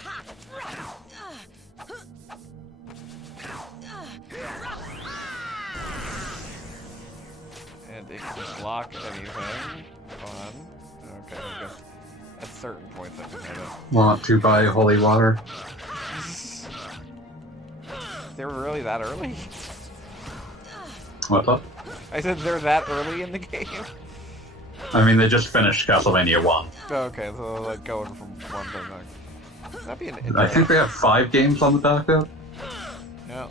And it can block anything. Fun. Okay, I guess at certain points I can hit it. Want to buy holy water? They were really that early? What's up? I said they're that early in the game? I mean, they just finished Castlevania 1. Okay, so like going from one to the next. That'd be an I think we have 5 games on the docket. Yeah.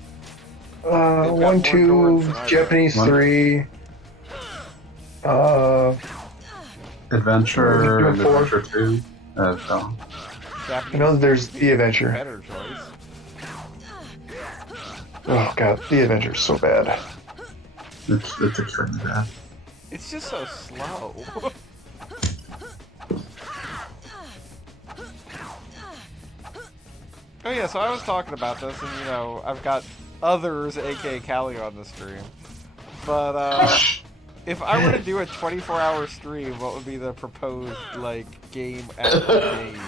1, 2, Japanese 3. Adventure, and 4. Adventure 2. So. I know there's The Adventure. Better choice. Oh god, The Adventure's so bad. It's extremely bad. It's just so slow. Oh yeah, so I was talking about this, and you know, I've got others, aka Callie, on the stream. But if I were to do a 24-hour stream, what would be the proposed like game after game?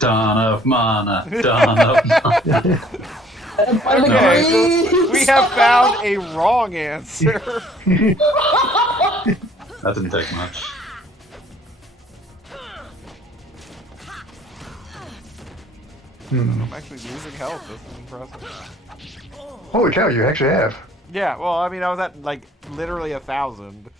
Dawn of Mana, Dawn of Mana. Okay, so we have found a wrong answer. That didn't take much. I'm actually losing health. This is impressive. Holy cow, you actually have. Yeah, well, I mean, I was at like literally 1,000.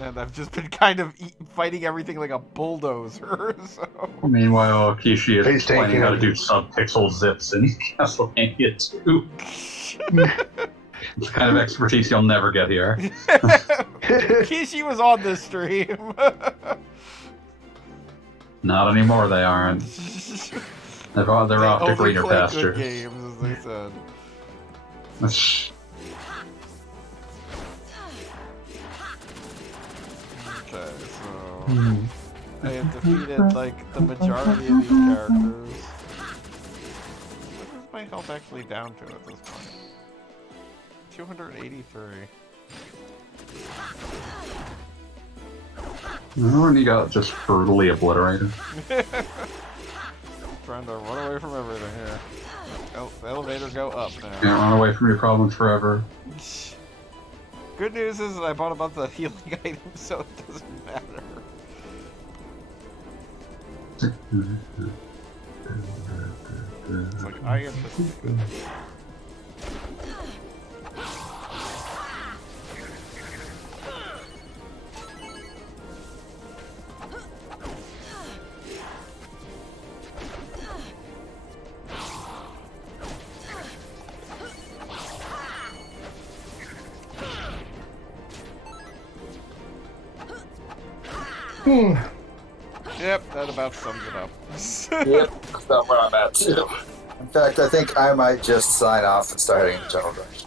And I've just been kind of fighting everything like a bulldozer, so... Meanwhile, Kishi is He's planning taking how to him. do sub-pixel zips in Castlevania 2. It's the kind of expertise you'll never get here. Kishi was on this stream. Not anymore, they aren't. They're off to greener play pastures. Good games, as they said. Okay, so... I have defeated, like, the majority of these characters. What is my health actually down to at this point? 283. Remember when you got just brutally obliterated? Trying to run away from everything here. Oh, the elevator go up now. Can't run away from your problems forever. Good news is that I bought a bunch of healing items, so it doesn't matter. It's like, I anticipated. Yep, that about sums it up. Yep, that's about where I'm at too. In fact, I think I might just sign off and start heading to General Rush.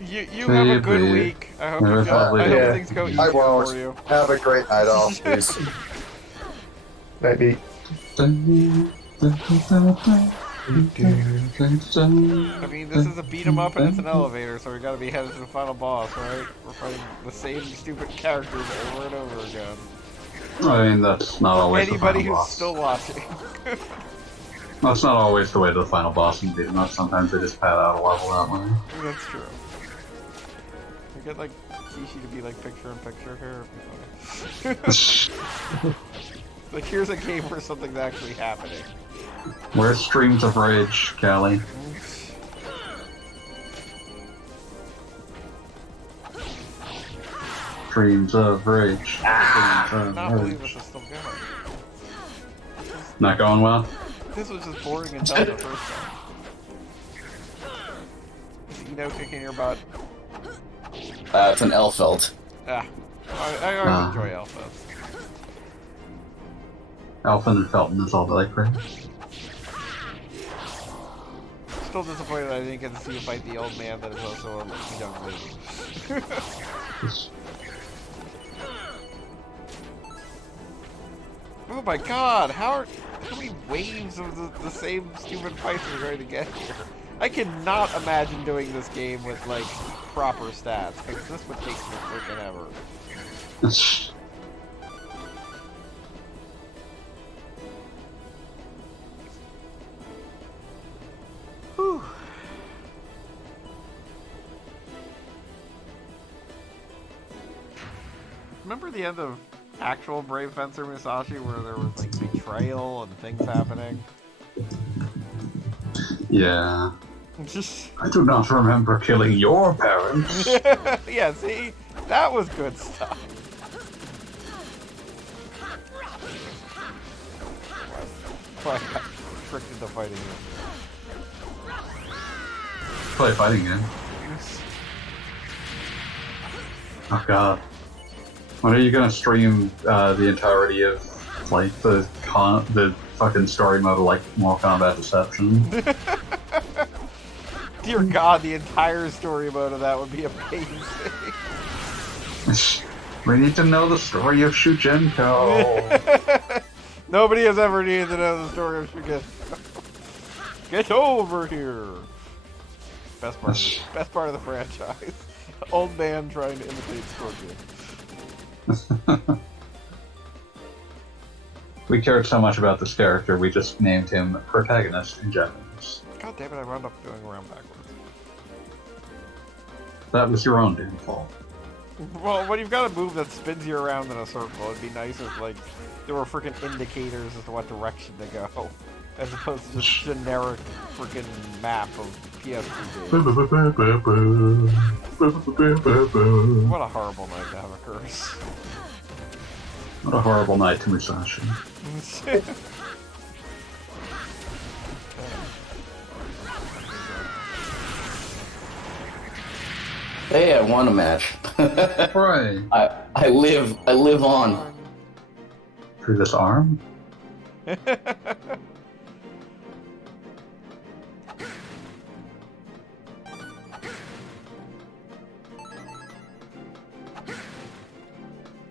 You have a good week. I hope, Yeah, I hope yeah. things go easy I won't. for you. Have a great night, all. Peace. That beat. I mean, this is a beat 'em up and it's an elevator, so we gotta be headed to the final boss, right? We're fighting the same stupid characters over and over again. I mean, that's not always Anybody the final who's boss. still watching. That's not always the way to the final boss in beat 'em up. Sometimes they just pad out a level that way. That's true. We get like Kishi to be like picture in picture here. It'd be funny. Like here's a game where something's actually happening. Where's Streams of Rage, Callie? Streams of Rage. I Streams cannot of believe Rage. this is still going. Not going well? This was just boring and dumb the first time. Is Eno kicking your butt? It's an Elfelt. Ah. I always enjoy Alpha. Alphen and Felton is all that I crave. Still disappointed I didn't get to see you fight the old man that is also a young lady. Oh my god, how many waves of the same stupid fights are going to get here? I cannot imagine doing this game with, like, proper stats, because this would take me freaking ever. Whew. Remember the end of actual Brave Fencer Musashi where there was like betrayal and things happening? Yeah. I do not remember killing your parents. Yeah, see? That was good stuff. Why I got tricked into fighting you. Play a fighting game. Oh god. When are you gonna stream the entirety of like the fucking story mode of like Mortal Kombat Deception? Dear God, the entire story mode of that would be amazing. We need to know the story of Shujenko. Nobody has ever needed to know the story of Shugenko. Get over here. Best part of the franchise. Old man trying to imitate Scorpion. We cared so much about this character, we just named him protagonist in Japanese. God damn it, I wound up going around backwards. That was your own damn fault. Well, when you've got a move that spins you around in a circle, it'd be nice if, like, there were freaking indicators as to what direction to go, as opposed to just generic freaking map of PSP. What a horrible night to have a curse. What a horrible night to Musashi. Hey, I won a match. Right. I live on. Through this arm?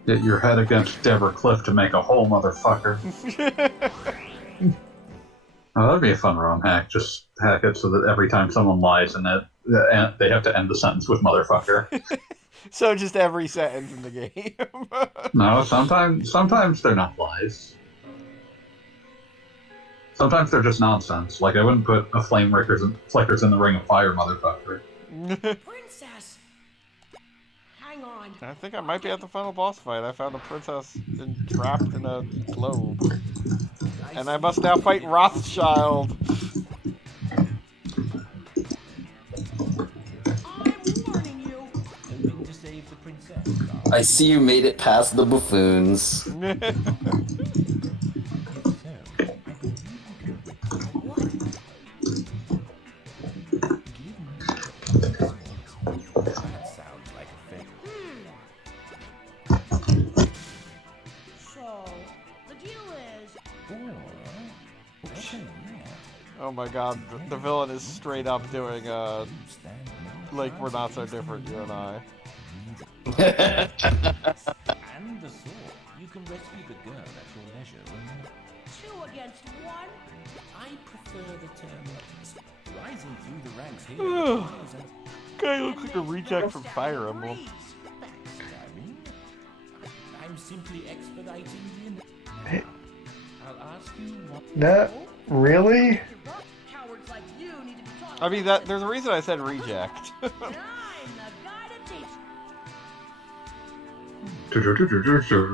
Get your head against Deborah Cliff to make a hole, motherfucker. Oh, that'd be a fun ROM hack. Just hack it so that every time someone lies in it, they have to end the sentence with motherfucker. So just every sentence in the game. No, sometimes they're not lies. Sometimes they're just nonsense. Like I wouldn't put a flame flickers in the ring of fire, motherfucker. Princess! Hang on. I think I might be at the final boss fight. I found a princess trapped in a globe. And I must now fight Rothschild. I see you made it past the buffoons. So, the deal is... Oh my god, the villain is straight up doing, like, we're not so different, you and I. And the sword. You can rescue the girl at your leisure when you're 2 against 1? I prefer the term rising through the ranks here. Guy looks like a reject from Fire Emblem. Timing. I'm simply expediting the I'll ask you what. Not really. Cowards like you need to be taught. I mean, there's a reason I said reject. And I'm the guy to teach. Clearly, you fail to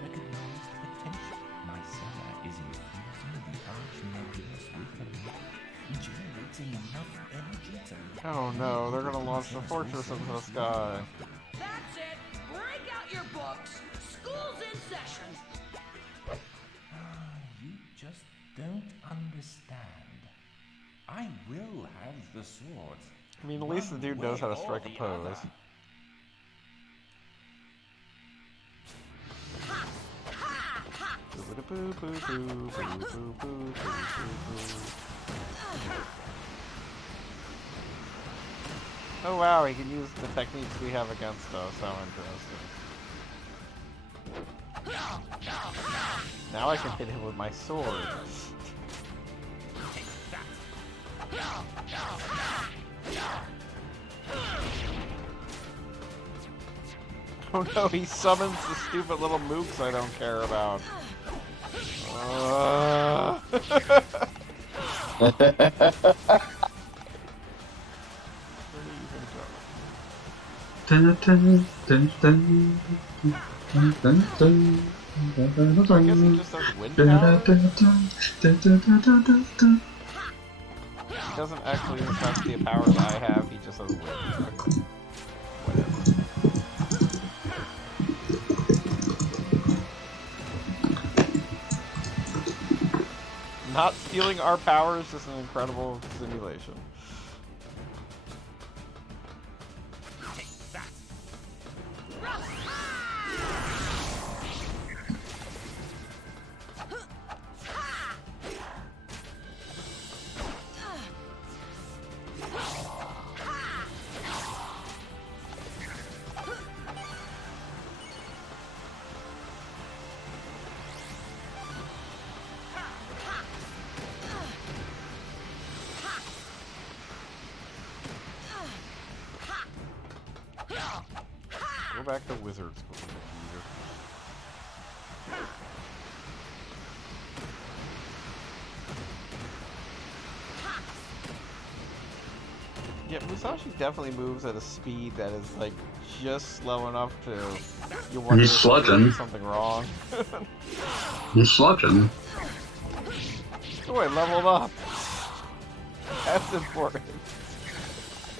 recognize the potential. My summer is infusing the arch-nebulous with the light, generating enough energy to... Oh no, they're gonna launch the fortress into the sky. That's it. Break out your books. School's in session. You just don't understand. I will have the swords. I mean, at least the dude knows how to strike a pose. Oh wow, he can use the techniques we have against us. How interesting. Now I can hit him with my sword. Oh no, he summons the stupid little mooks I don't care about. So I guess he just does wind power? He doesn't actually affect the powers I have, he just has wind. Okay. Whatever. Not stealing our powers is an incredible simulation. Go back to wizard school. Yeah, Musashi definitely moves at a speed that is like just slow enough to you wonder He's sludging. Something wrong. He's sludging. Oh, I leveled up. That's important.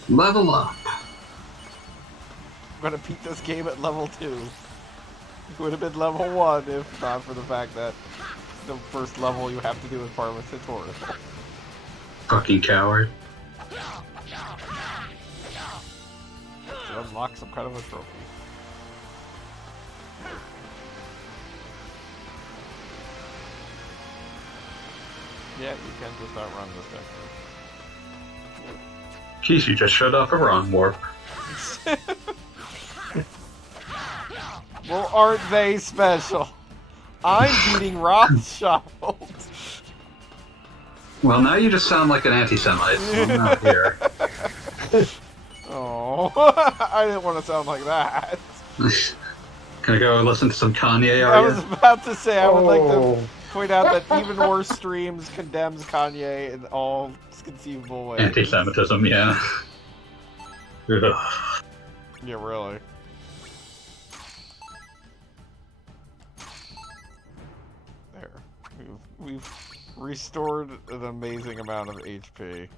Level up. I'm gonna beat this game at level 2. It would have been level 1 if not for the fact that the first level you have to do is part of a tutorial. Fucking coward. To unlock some kind of a trophy. Yeah, you can just outrun this thing. Jeez, you just shut off a wrong warp. Well, aren't they special? I'm beating Rothschild. Well, now you just sound like an anti-Semite, so I'm not here. Oh, I didn't want to sound like that. Can I go listen to some Kanye? I was about to say, I would like to point out that Even Worse Streams condemns Kanye in all conceivable ways. Anti-Semitism, yeah. Ugh. Yeah, really. There. We've restored an amazing amount of HP.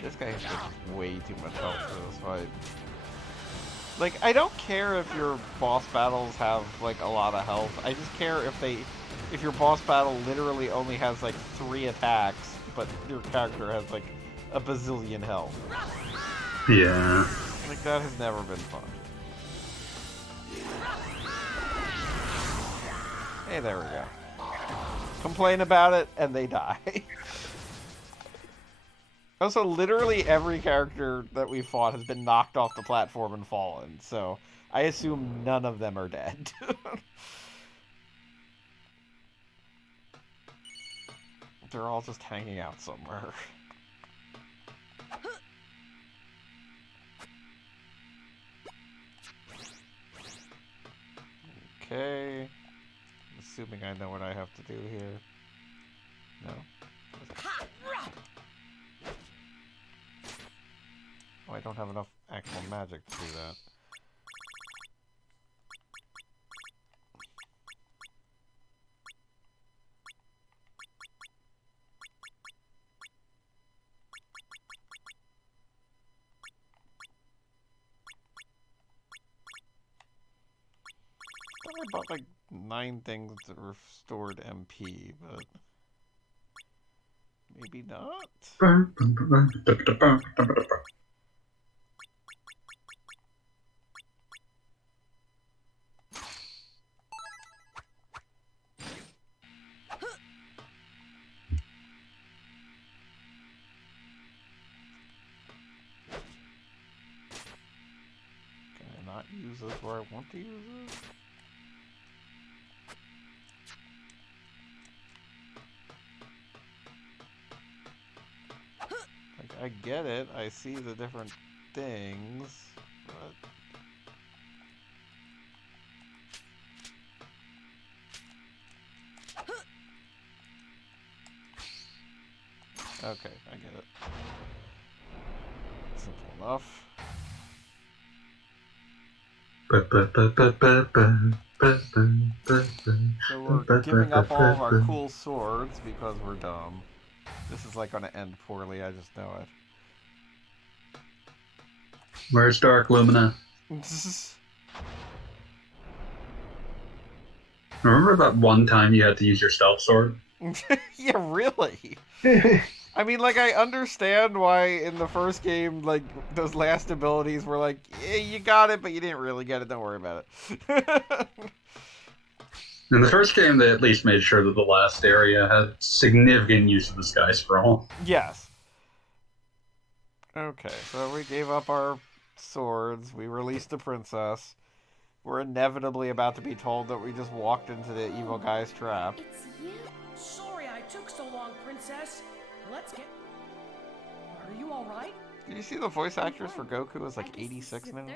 This guy has way too much health for this fight. Like, I don't care if your boss battles have, like, a lot of health. I just care if your boss battle literally only has, like, 3 attacks, but your character has, like, a bazillion health. Yeah. Like, that has never been fun. Hey, there we go. Complain about it, and they die. Also, literally every character that we fought has been knocked off the platform and fallen, so I assume none of them are dead. They're all just hanging out somewhere. Okay. Assuming I know what I have to do here. No? Oh, I don't have enough actual magic to do that. I bought like 9 things that restored MP, but maybe not? Can I not use this where I want to use it? Like, I get it, I see the different things, but... Okay, I get it. Simple enough. So we're giving up all of our cool swords because we're dumb. This is like gonna end poorly, I just know it. Where's Dark Lumina? Remember that one time you had to use your stealth sword? Yeah, really? I mean, like, I understand why in the first game, like, those last abilities were like, yeah, you got it, but you didn't really get it, don't worry about it. In the first game, they at least made sure that the last area had significant use of the Sky Scroll. Yes. Okay, so we gave up our swords, we released the princess. We're inevitably about to be told that we just walked into the evil guy's trap. It's you. Sorry I took so long, princess. Let's get... Are you alright? Did you see the voice actress for Goku is like 86 now?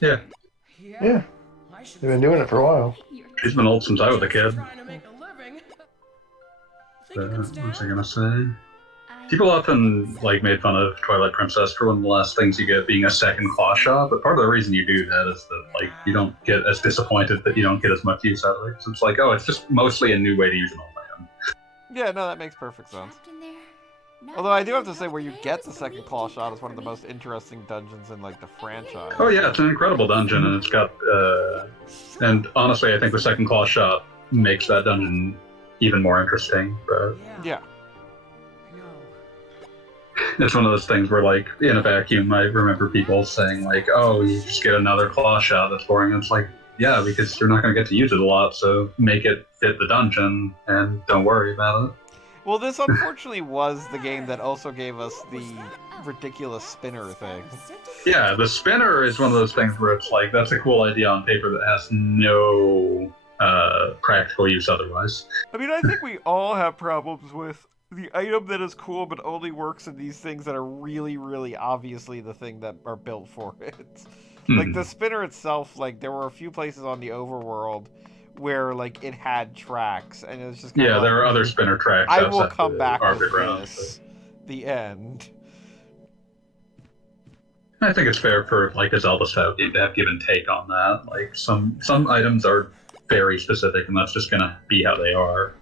Yeah. Yeah. They've been doing it for a while. She's been old since I was a kid. Trying to make a living. What was I gonna say? People often like made fun of Twilight Princess for one of the last things you get being a second claw shot, but part of the reason you do that is that like you don't get as disappointed that you don't get as much use out of it. So it's like, oh, it's just mostly a new way to use an old man. Yeah, no, that makes perfect sense. Although I do have to say, where you get the second claw shot is one of the most interesting dungeons in like the franchise. Oh yeah, it's an incredible dungeon, and it's got and honestly, I think the second claw shot makes that dungeon even more interesting. But yeah. It's one of those things where, like, in a vacuum, I remember people saying, like, oh, you just get another claw shot, that's boring. And it's like, yeah, because you're not going to get to use it a lot, so make it fit the dungeon, and don't worry about it. Well, this unfortunately was the game that also gave us the ridiculous spinner thing. Yeah, the spinner is one of those things where it's like, that's a cool idea on paper that has no practical use otherwise. I mean, I think we all have problems with the item that is cool but only works in these things that are really, really obviously the thing that are built for it. Like, the spinner itself, like, there were a few places on the overworld where, like, it had tracks, and it was just kind of there are other spinner tracks. I will come back with this. The end. I think it's fair for, like, a Zelda style game to have give and take on that. Like, some items are very specific, and that's just gonna be how they are.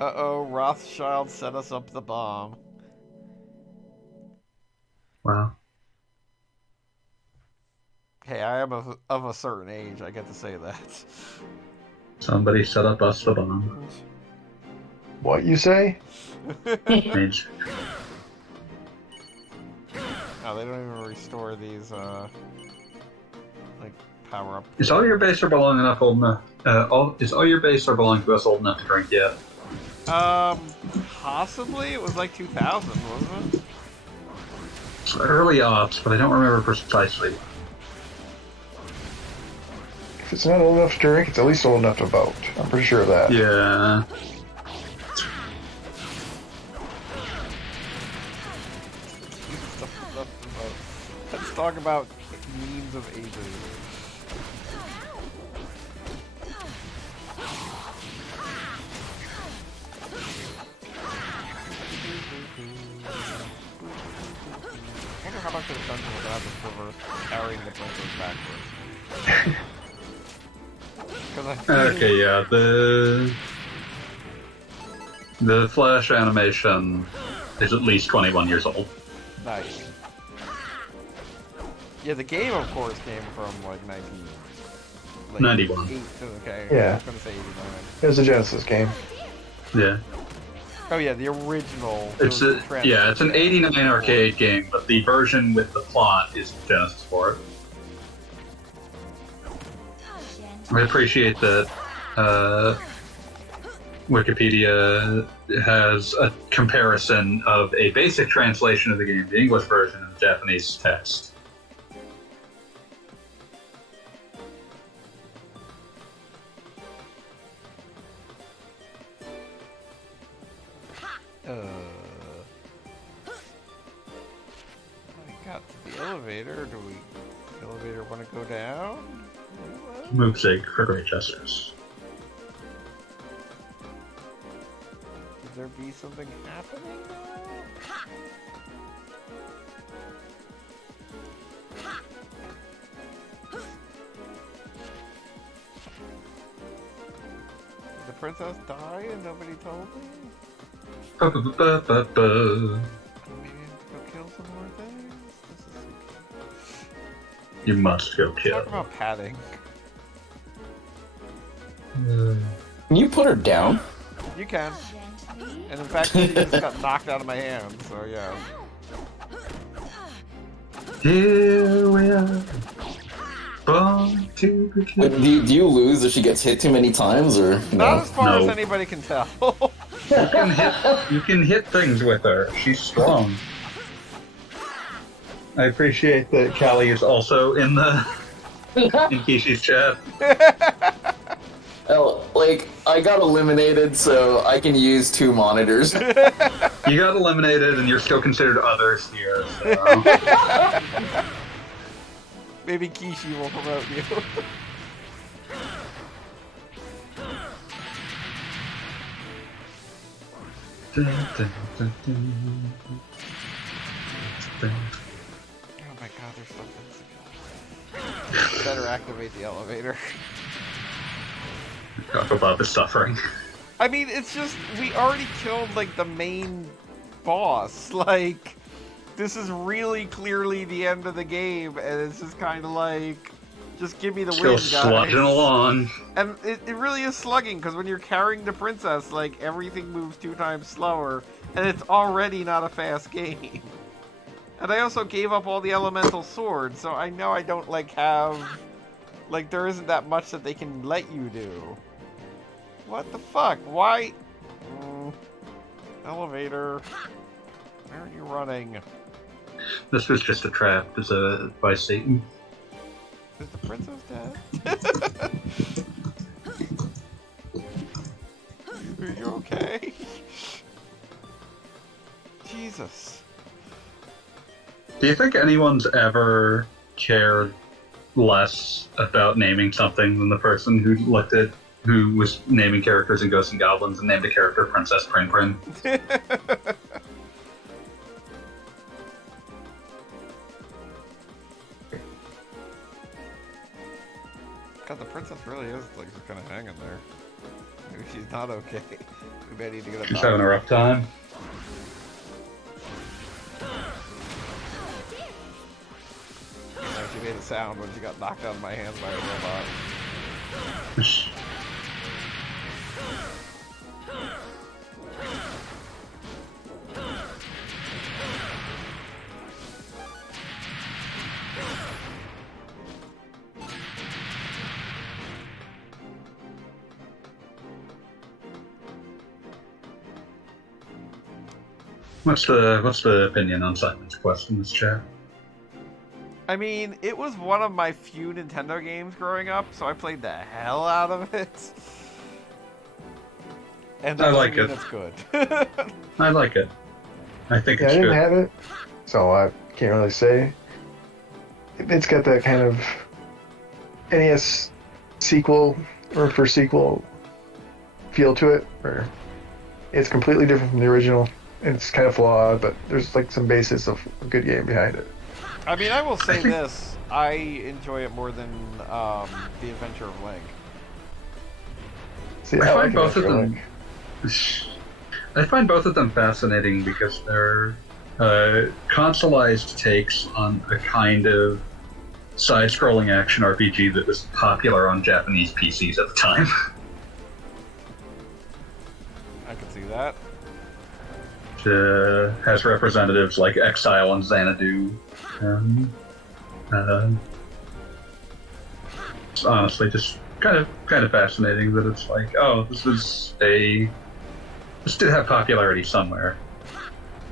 Uh-oh, Rothschild set us up the bomb. Wow. Hey, I am of a certain age, I get to say that. Somebody set up us the bomb. What you say? Mage. Oh, they don't even restore these, like, power-up. Is all your base or belong enough old enough? Is all your base or belong to us old enough to drink yet? Possibly. It was like 2000, wasn't it? It's early ops, but I don't remember precisely. If it's not old enough to drink, it's at least old enough to vote. I'm pretty sure of that. Yeah. Let's talk about memes of ages. I wonder how much of the dungeon will have this reverse carrying the princess backwards. Okay, yeah, the Flash animation is at least 21 years old. Nice. Yeah, the game, of course, came from like 91. Okay. Yeah. I was gonna say 89. It was a Genesis game. Yeah. Oh yeah, the original. It's it's an 89 arcade game, but the version with the plot is Genesis for it. I appreciate that Wikipedia has a comparison of a basic translation of the game, the English version, and the Japanese text. I got to the elevator. Do the elevator want to go down? Moveset for great gestures. Could there be something happening now? Did the princess die and nobody told me? Maybe I have to go kill some more things? This is so cool. You must go kill. Talk about padding. Can you put her down? You can. And in fact, she just got knocked out of my hand, so yeah. Here we are. Born to be killed. Like, do you lose if she gets hit too many times, or no? Not as far as anybody can tell. You can hit things with her. She's strong. I appreciate that Callie is also in Kishi's chat. Oh, like, I got eliminated, so I can use 2 monitors. You got eliminated, and you're still considered others here. So. Maybe Kishi will promote you. Oh my god, there's something. Better activate the elevator. Talk about the suffering. I mean, it's just, we already killed, like, the main boss. Like, this is really clearly the end of the game, and it's just kind of like, just give me the win, guys. Still slugging along. And it really is slugging, because when you're carrying the princess, like, everything moves 2 times slower, and it's already not a fast game. And I also gave up all the elemental swords, so I know I don't, like, have... Like, there isn't that much that they can let you do. What the fuck? Why? Elevator. Where are you running? This was just a trap by Satan. Is the princess dead? Are you okay? Jesus. Do you think anyone's ever cared less about naming something than the person who was naming characters in Ghosts and Goblins and named a character Princess Prin Prin? God, the princess really is like just kind of hanging there. Maybe she's not okay. We may need to get a She's having a rough time. She made a sound when she got knocked out of my hands by a robot. What's the opinion on Simon's Quest in this chat? I mean, it was one of my few Nintendo games growing up, so I played the hell out of it. And I like it. It's good. I like it. I think Yeah, it's I didn't good. have it, so I can't really say. It's got that kind of NES sequel or for sequel feel to it, where it's completely different from the original. It's kind of flawed, but there's like some basis of a good game behind it. I mean, I will say this: I enjoy it more than The Adventure of Link. See, I I find like both of Adventure them. Link. I find both of them fascinating because they're consoleized takes on a kind of side-scrolling action RPG that was popular on Japanese PCs at the time. I can see that. Has representatives like Exile and Xanadu. It's honestly just kind of fascinating that it's like, oh, this did have popularity somewhere.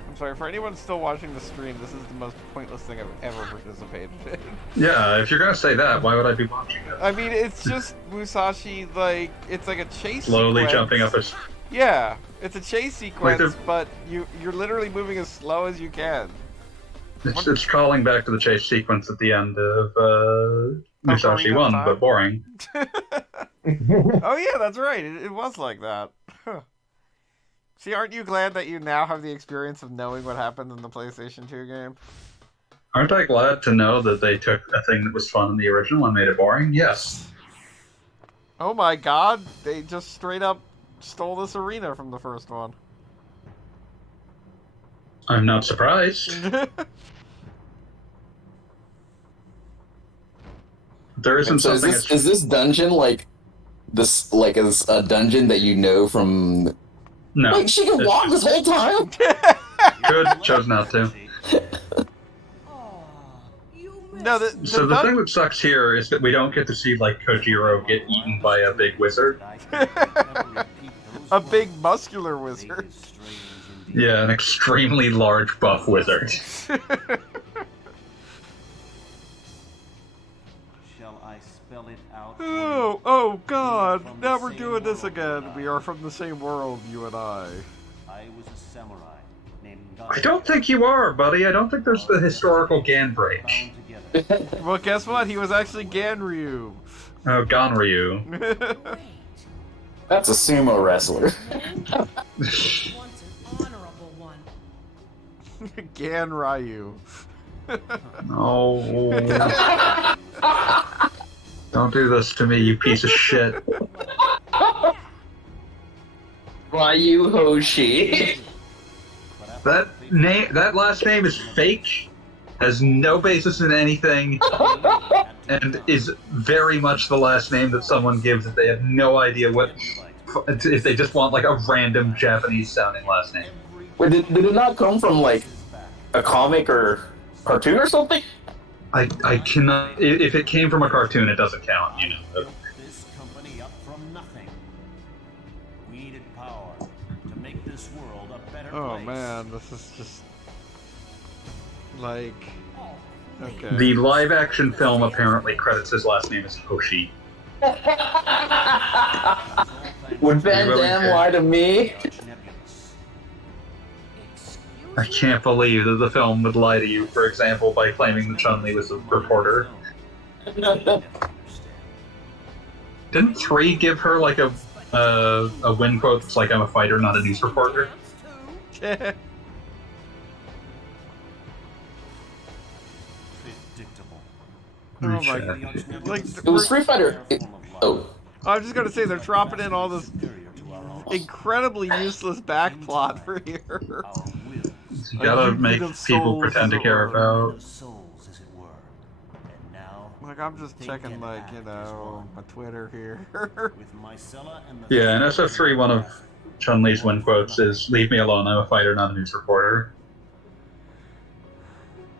I'm sorry, for anyone still watching the stream, this is the most pointless thing I've ever participated in. Yeah, if you're gonna say that, why would I be watching it? I mean, it's just Musashi, like, it's like a chase Slowly sequence. jumping up a... Yeah, it's a chase sequence, Like but you're literally moving as slow as you can. It's calling back to the chase sequence at the end of Musashi Ocarina of 1, Time? but boring. Oh yeah, that's right. It was like that. Huh. See, aren't you glad that you now have the experience of knowing what happened in the PlayStation 2 game? Aren't I glad to know that they took a thing that was fun in the original and made it boring? Yes. Oh my god, they just straight up stole this arena from the first one. I'm not surprised. There isn't So something... is this dungeon like a dungeon that you know from? No. Wait, she can walk this whole time. Could, chose not to. No, So the thing that sucks here is that we don't get to see like Kojiro get eaten by a big wizard. A big muscular wizard. Yeah, an extremely large buff wizard. Shall I spell it out? Oh god, now we're doing this again. We are from the same world, you and I. I was a samurai named I don't think you are, buddy. I don't think there's the historical Gan break. Well, guess what? He was actually Ganryu. Oh, Ganryu. That's a sumo wrestler. Ganryu. No. Don't do this to me, you piece of shit. Ryu Hoshi. That last name is fake, has no basis in anything, and is very much the last name that someone gives if they have no idea what, if they just want like a random Japanese sounding last name. Wait, did it not come from like a comic or cartoon or something? I cannot. If it came from a cartoon, it doesn't count. You know. this company up from nothing. We needed power to make this world a better Oh place. man, this is just like okay. The live-action film apparently credits his last name as Hoshi. Would Van Damme lie to me? I can't believe that the film would lie to you, for example, by claiming that Chun-Li was a reporter. Didn't 3 give her like a win quote that's like, I'm a fighter, not a news reporter? Oh my god. Like, It was Street Fighter. I was just gonna say they're dropping in all this incredibly useless backplot for here. You gotta make people pretend to care about. Like, I'm just checking, like, you know, my Twitter here. Yeah, in SF3, one of Chun-Li's win quotes is, "Leave me alone, I'm a fighter, not a news reporter."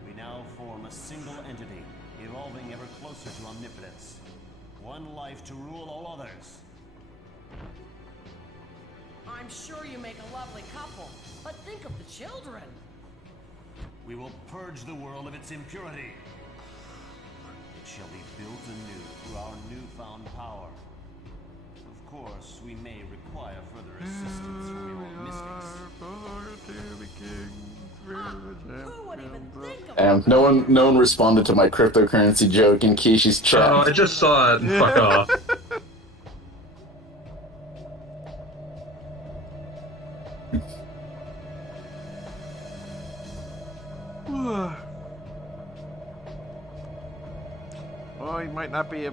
We now form a single entity, evolving ever closer to omnipotence. One life to rule all others. I'm sure you make a lovely couple, but think of the children. We will purge the world of its impurity. It shall be built anew through our newfound power. Of course, we may require further assistance from your mystics. Who would even think of And no one responded to my cryptocurrency joke in Kishi's chat. Oh, I just saw it. Fuck off. Well, he might not be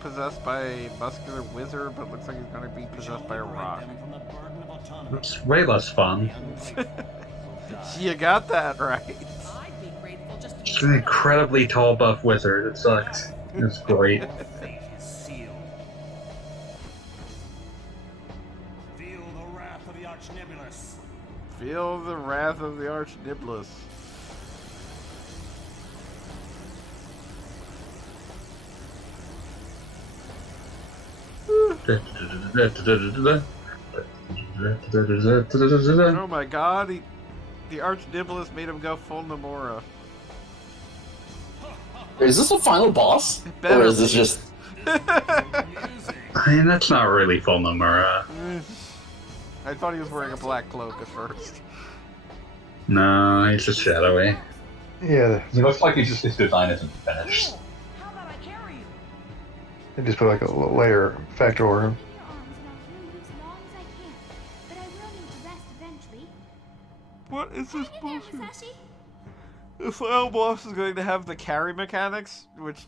possessed by a muscular wizard, but looks like he's going to be possessed by a rock. It's way less fun. You got that right. I'd be grateful just to Just an incredibly tall, buff wizard. It sucked. It's great. Fate is sealed. Feel the wrath of the Archnebulus. Feel the wrath of the Archnibulus. Oh my god, the Archnibulus made him go full Nomura. Is this a final boss? Or is this just... I mean, that's not really full Nomura. I thought he was wearing a black cloak at first. No, he's just shadowy. Yeah, He looks like his design isn't finished. How about I carry you? they just put like a layer factor over him. Your arms now heal you as long as I can, but I will need to rest eventually. What is this Hang in there, bullshit? Musashi. The final boss is going to have the carry mechanics, which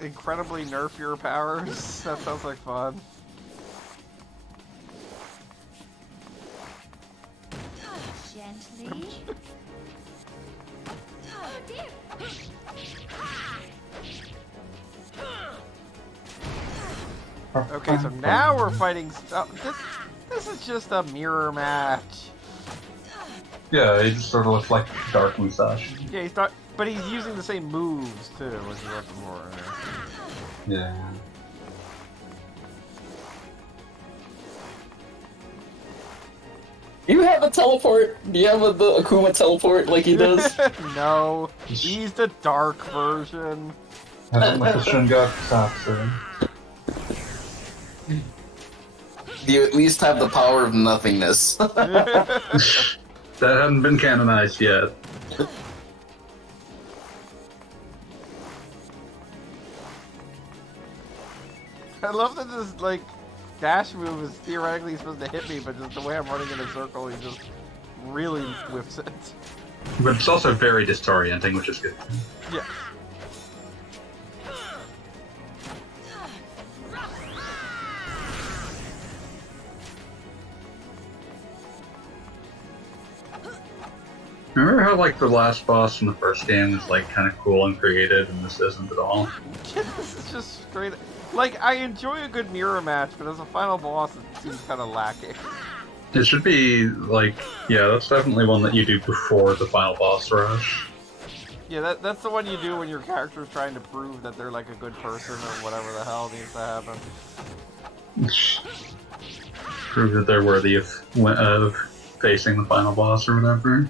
incredibly nerf your powers. That sounds like fun. Gently. Oh dear. Okay, so now we're fighting stuff. This is just a mirror match. Yeah, he just sort of looks like Dark Musashi. Yeah, but he's using the same moves too, which is what's more. Yeah. Do you have a teleport? Do you have the Akuma teleport like he does? No, he's the dark version. Like a Shungaku. Do you at least have the power of nothingness? That hadn't been canonized yet. I love that this like dash move is theoretically supposed to hit me, but just the way I'm running in a circle, he just really whiffs it. But it's also very disorienting, which is good. Yeah. Remember how like the last boss in the first game was like kind of cool and creative, and this isn't at all? This is just straight. Like, I enjoy a good mirror match, but as a final boss, it seems kind of lacking. It should be like, yeah, that's definitely one that you do before the final boss rush. Yeah, that's the one you do when your character's trying to prove that they're like a good person or whatever the hell needs to happen. Prove that they're worthy of facing the final boss or whatever.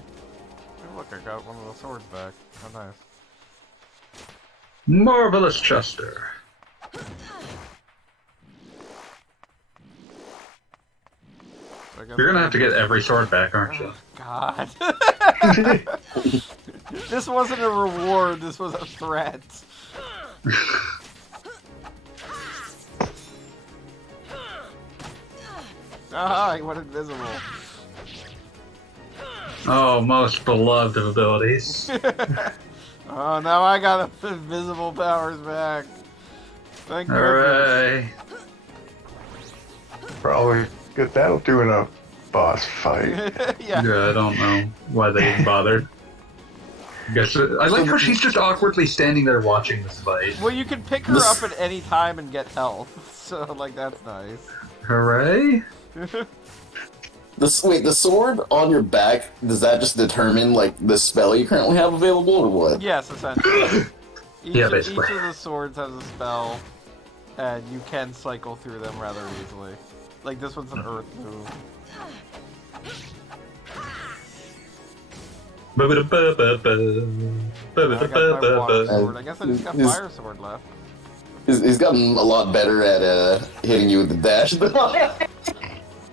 Oh, look, I got one of the swords back. Oh, nice. Marvelous Chester. You're gonna have to get every sword back, aren't you? God. This wasn't a reward, this was a threat. Ah, he went invisible. Oh, most beloved of abilities. Oh, now I got invisible powers back. Thank goodness. Hooray. Probably get that'll do in a boss fight. Yeah. Yeah, I don't know why they even bothered. I like how she's just awkwardly standing there watching this fight. Well, you can pick her up at any time and get health, so like that's nice. Hooray! Wait, the sword on your back, does that just determine like the spell you currently have available, or what? Yes, essentially. Yeah, Each basically. of the swords has a spell, and you can cycle through them rather easily. Like, this one's an earth move. I got my water sword. I guess I just got fire sword left. He's gotten a lot better at hitting you with the dash.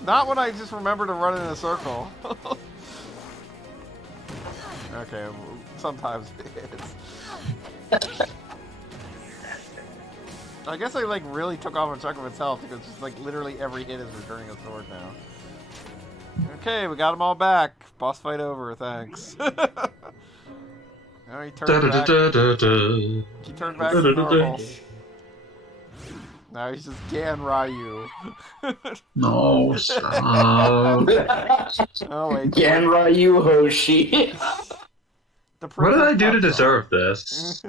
Not when I just remember to run in a circle. Okay, sometimes it is. I guess I like really took off a chunk of its health because just like literally every hit is returning a sword now. Okay, we got them all back. Boss fight over, thanks. Now he turned back. He turned back to normal. Now he's just Gan Ryu. No, stop. Oh wait. Gan Ryu Hoshi. What did I do to deserve this?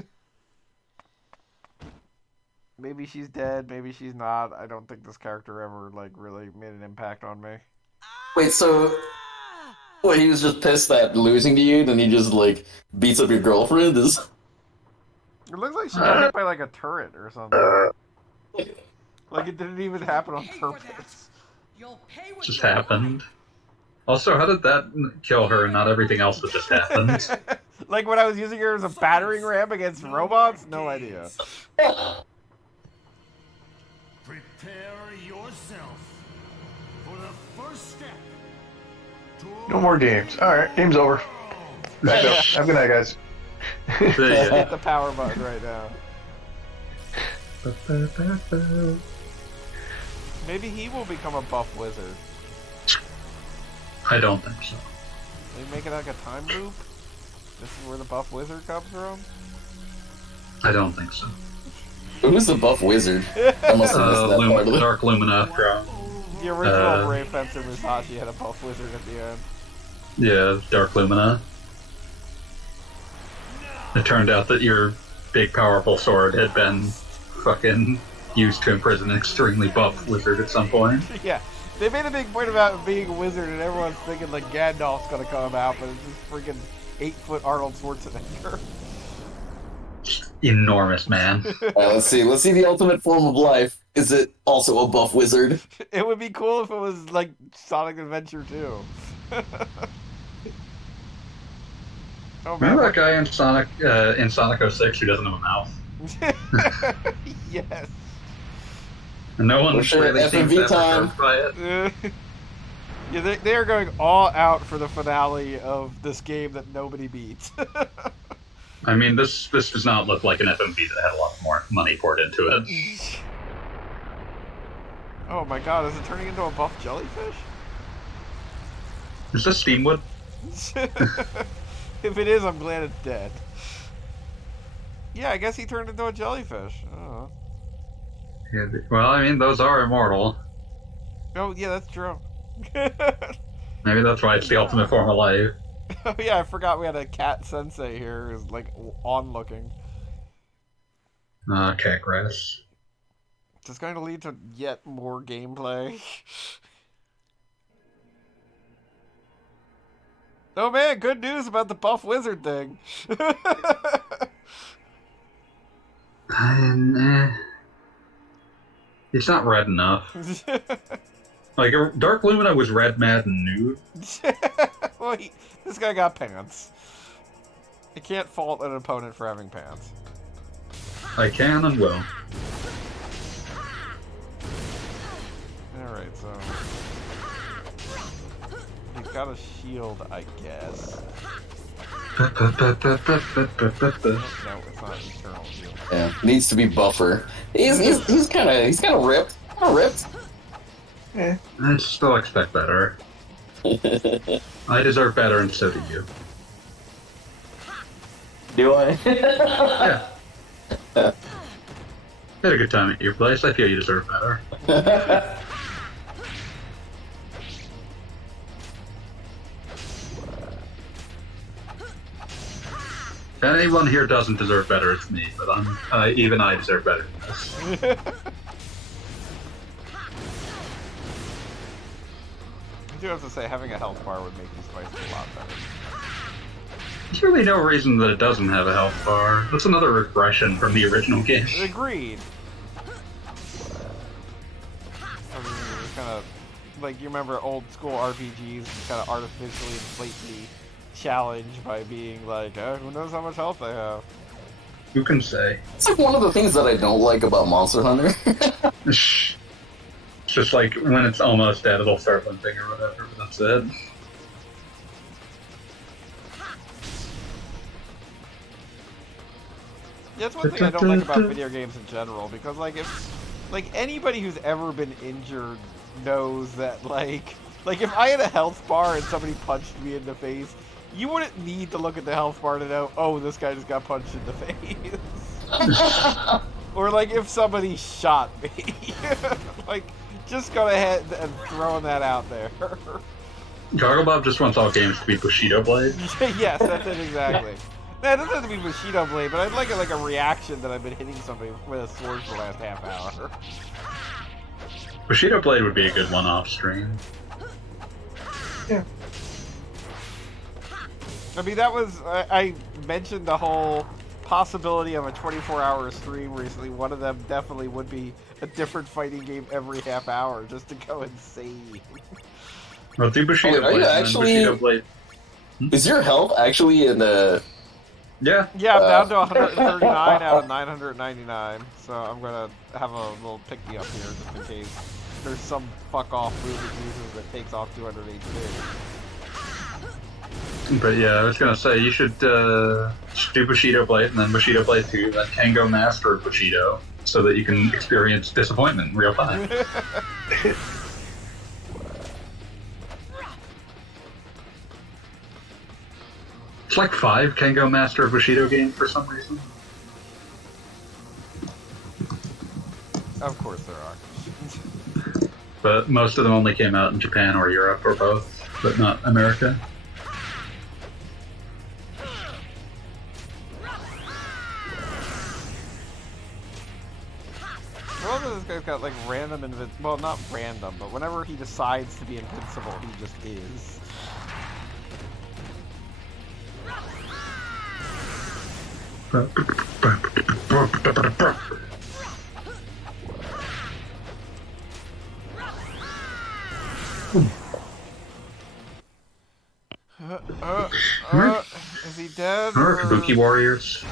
Maybe she's dead, maybe she's not. I don't think this character ever like really made an impact on me. Wait, so he was just pissed at losing to you, then he just like beats up your girlfriend? It looks like she got hit by like a turret or something. Like it didn't even happen on purpose. It just happened. Also, how did that kill her and not everything else that just happened? Like when I was using her as a battering ram against robots? No idea. Prepare yourself for the first step. No more games. Alright, game's over. Back up. Have a good night, guys. Hit the power button right now. Maybe he will become a buff wizard. I don't think so. They make it like a time loop? This is where the buff wizard comes from? I don't think so. Who's the buff wizard? I must have missed that part of it. Dark Lumina drop. The original Brave Fencer Musashi had a buff wizard at the end. Yeah, Dark Lumina. It turned out that your big powerful sword had been fucking used to imprison an extremely buff wizard at some point. Yeah, they made a big point about being a wizard and everyone's thinking like Gandalf's gonna come out, but it's just freaking 8-foot Arnold Schwarzenegger. Enormous man. Let's see the ultimate form of life. Is it also a buff wizard? It would be cool if it was like Sonic Adventure 2. Oh, remember that guy in Sonic 06 who doesn't have a mouth? Yes. And no one really seems FMV to time. ever by it. Yeah, they are going all out for the finale of this game that nobody beats. I mean, this does not look like an FMV that had a lot more money poured into it. Oh my god, is it turning into a buff jellyfish? Is this Steamwood? If it is, I'm glad it's dead. Yeah, I guess he turned into a jellyfish. Oh. Yeah, well, I mean, those are immortal. Oh, yeah, that's true. Maybe that's why it's the ultimate form of life. Oh yeah, I forgot we had a cat sensei here who's like on-looking. Cat grass. Is this going to lead to yet more gameplay? Oh man, good news about the buff wizard thing. It's not red enough. Like, Dark Lumina was red, mad, and nude. Well, this guy got pants. I can't fault an opponent for having pants. I can and will. Alright, so... he's got a shield, I guess. No, it's not an eternal shield. Yeah, needs to be buffer. He's kind of ripped. Kind of ripped. Yeah. I still expect better. I deserve better, and so do you. Do I? Yeah. Had a good time at your place. I feel you deserve better. If anyone here doesn't deserve better, it's me. But even I deserve better than this. I do have to say, having a health bar would make these fights a lot better. There's really no reason that it doesn't have a health bar. That's another regression from the original game. Agreed. I mean, kind of like you remember old school RPGs kind of artificially inflate the challenge by being like, oh, who knows how much health they have. Who can say? It's like one of the things that I don't like about Monster Hunter. It's just like when it's almost dead, it'll start limping or whatever, but that's it. Yeah, that's one thing I don't like about video games in general, because like anybody who's ever been injured knows that like if I had a health bar and somebody punched me in the face, you wouldn't need to look at the health bar to know, oh, this guy just got punched in the face. Or like if somebody shot me. Like, just go ahead and throwing that out there. Gogglebob just wants all games to be Bushido Blade. Yes, that's it exactly. That doesn't have to be Bushido Blade, but I'd like a reaction that I've been hitting somebody with a sword for the last half hour. Bushido Blade would be a good one off stream. Yeah. I mean, that was... I mentioned the whole possibility of a 24-hour stream recently. One of them definitely would be a different fighting game every half hour, just to go insane. Well, do Bushido Blade. Are you actually... Bushido Blade. Is your health actually in the... Yeah. Yeah, I'm down to 139 out of 999, so I'm gonna have a little pick-me-up here, just in case there's some fuck-off move it uses that takes off 200 HP. But yeah, I was gonna say, you should do Bushido Blade, and then Bushido Blade 2, then Kengo Master of Bushido, so that you can experience disappointment in real time. It's like 5 Kengo Master of Bushido games for some reason. Of course there are. But most of them only came out in Japan or Europe or both, but not America. I love that this guy's got like random well, not random, but whenever he decides to be invincible, he just is. Is he dead? Kabuki Warriors.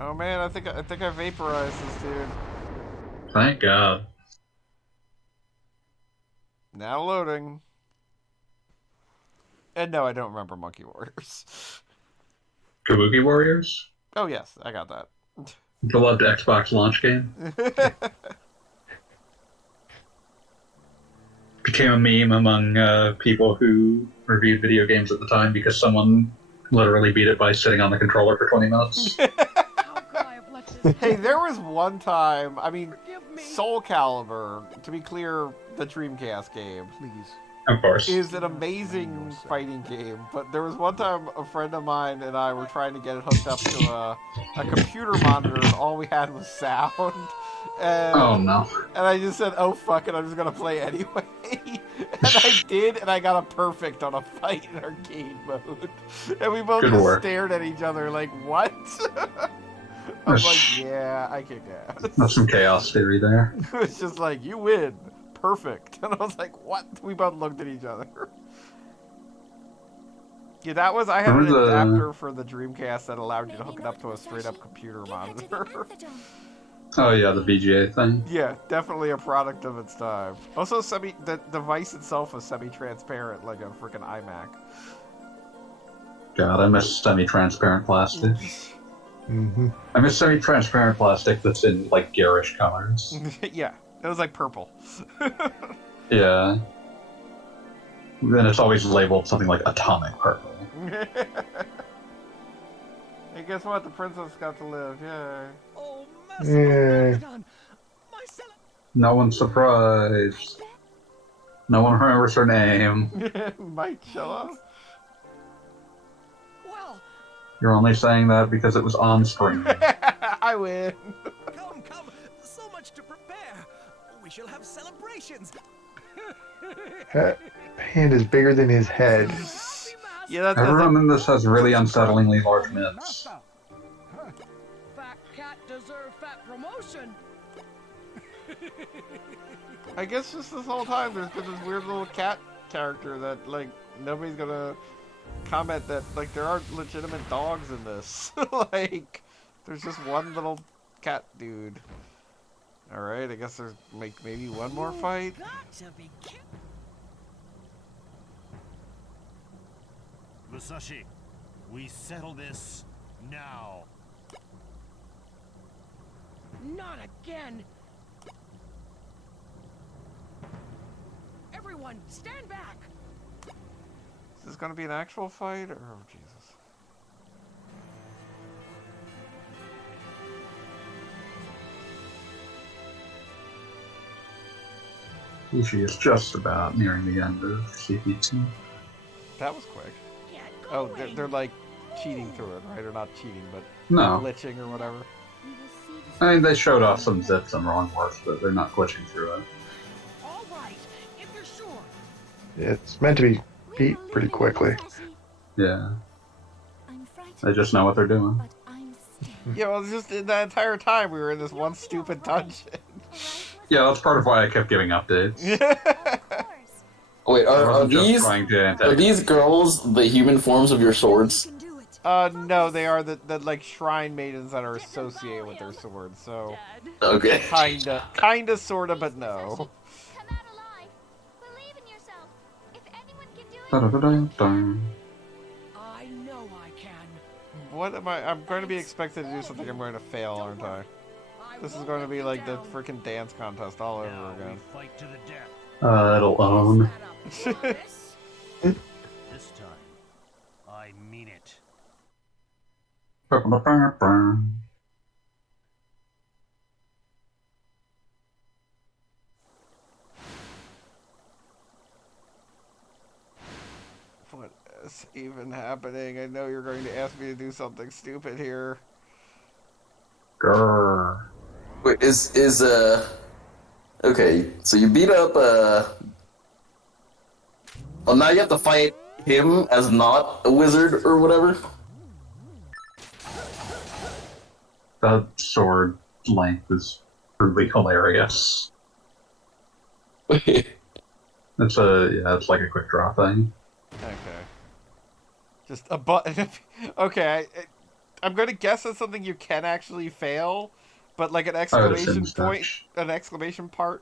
Oh man, I think I vaporized this dude. Thank God. Now loading. And no, I don't remember Monkey Warriors. Kabuki Warriors? Oh yes, I got that. Beloved Xbox launch game. Became a meme among people who reviewed video games at the time because someone literally beat it by sitting on the controller for 20 minutes. Hey, there was one time, I mean, Soul Calibur, to be clear, the Dreamcast game. Please. Of course. Is an amazing fighting game, but there was one time a friend of mine and I were trying to get it hooked up to a computer monitor and all we had was sound. And, oh no. And I just said, oh fuck it, I'm just gonna play anyway. And I did, and I got a perfect on a fight in arcade mode. And we both just stared at each other like, what? I was like, yeah, I kick ass. That's some chaos theory there. It was just like, you win. Perfect. And I was like, what? We both looked at each other. Yeah, that was, I had an adapter for the Dreamcast that allowed you to hook it up to a straight up computer monitor. Oh yeah, the VGA thing. Yeah, definitely a product of its time. Also, the device itself was semi-transparent, like a freaking iMac. God, I miss semi-transparent plastic. Mm-hmm. I miss semi-transparent plastic that's in like garish colors. Yeah, it was like purple. Yeah. Then it's always labeled something like atomic purple. Hey, guess what? The princess got to live. Yay. Oh, Yeah. No one's surprised. No one remembers her name. Marcella? Well, You're only saying that because it was on screen. I win. Come, so much to prepare. We shall have celebrations. That hand is bigger than his head. Yeah, that's Everyone in this has really unsettlingly large mitts. Fat cat deserve fat promotion. I guess just this whole time there's been this weird little cat character that, like, nobody's gonna comment that, like, there are legitimate dogs in this. Like, there's just one little cat dude. Alright, I guess there's maybe one more fight. Musashi, we settle this now. Not again! Everyone, stand back! Is this gonna be an actual fight, or oh Jesus? Ishi is just about nearing the end of CP2. That was quick. Oh, they're like cheating through it, right? Or not cheating, but No. glitching or whatever. I mean, they showed off some zips and wrong words, but they're not glitching through it. All right, if you're sure. It's meant to be beat pretty quickly. Yeah. They just know what they're doing. Yeah, well, just in that entire time we were in this one stupid dungeon. Yeah, that's part of why I kept giving updates. Wait, I are wasn't just these trying to are antagonise. these girls the human forms of your swords? No, they are the like shrine maidens that are associated with their swords. So, Okay. kinda, sorta, but no. Da-da-da-da-dum. I know I can. What am I? I'm going to be expected to do something I'm going to fail, aren't I? This is going to be like the freaking dance contest all over again. Fight to the death. It'll own. This time, I mean it. Ba-ba-ba-ba-ba. What is even happening? I know you're going to ask me to do something stupid here. Grrr. Wait, okay, so you beat up well, now you have to fight him as not a wizard or whatever? That sword length is truly hilarious. Wait. It's like a quick draw thing. Okay. Just a button. Okay, I'm going to guess that's something you can actually fail, but like an exclamation point, an exclamation point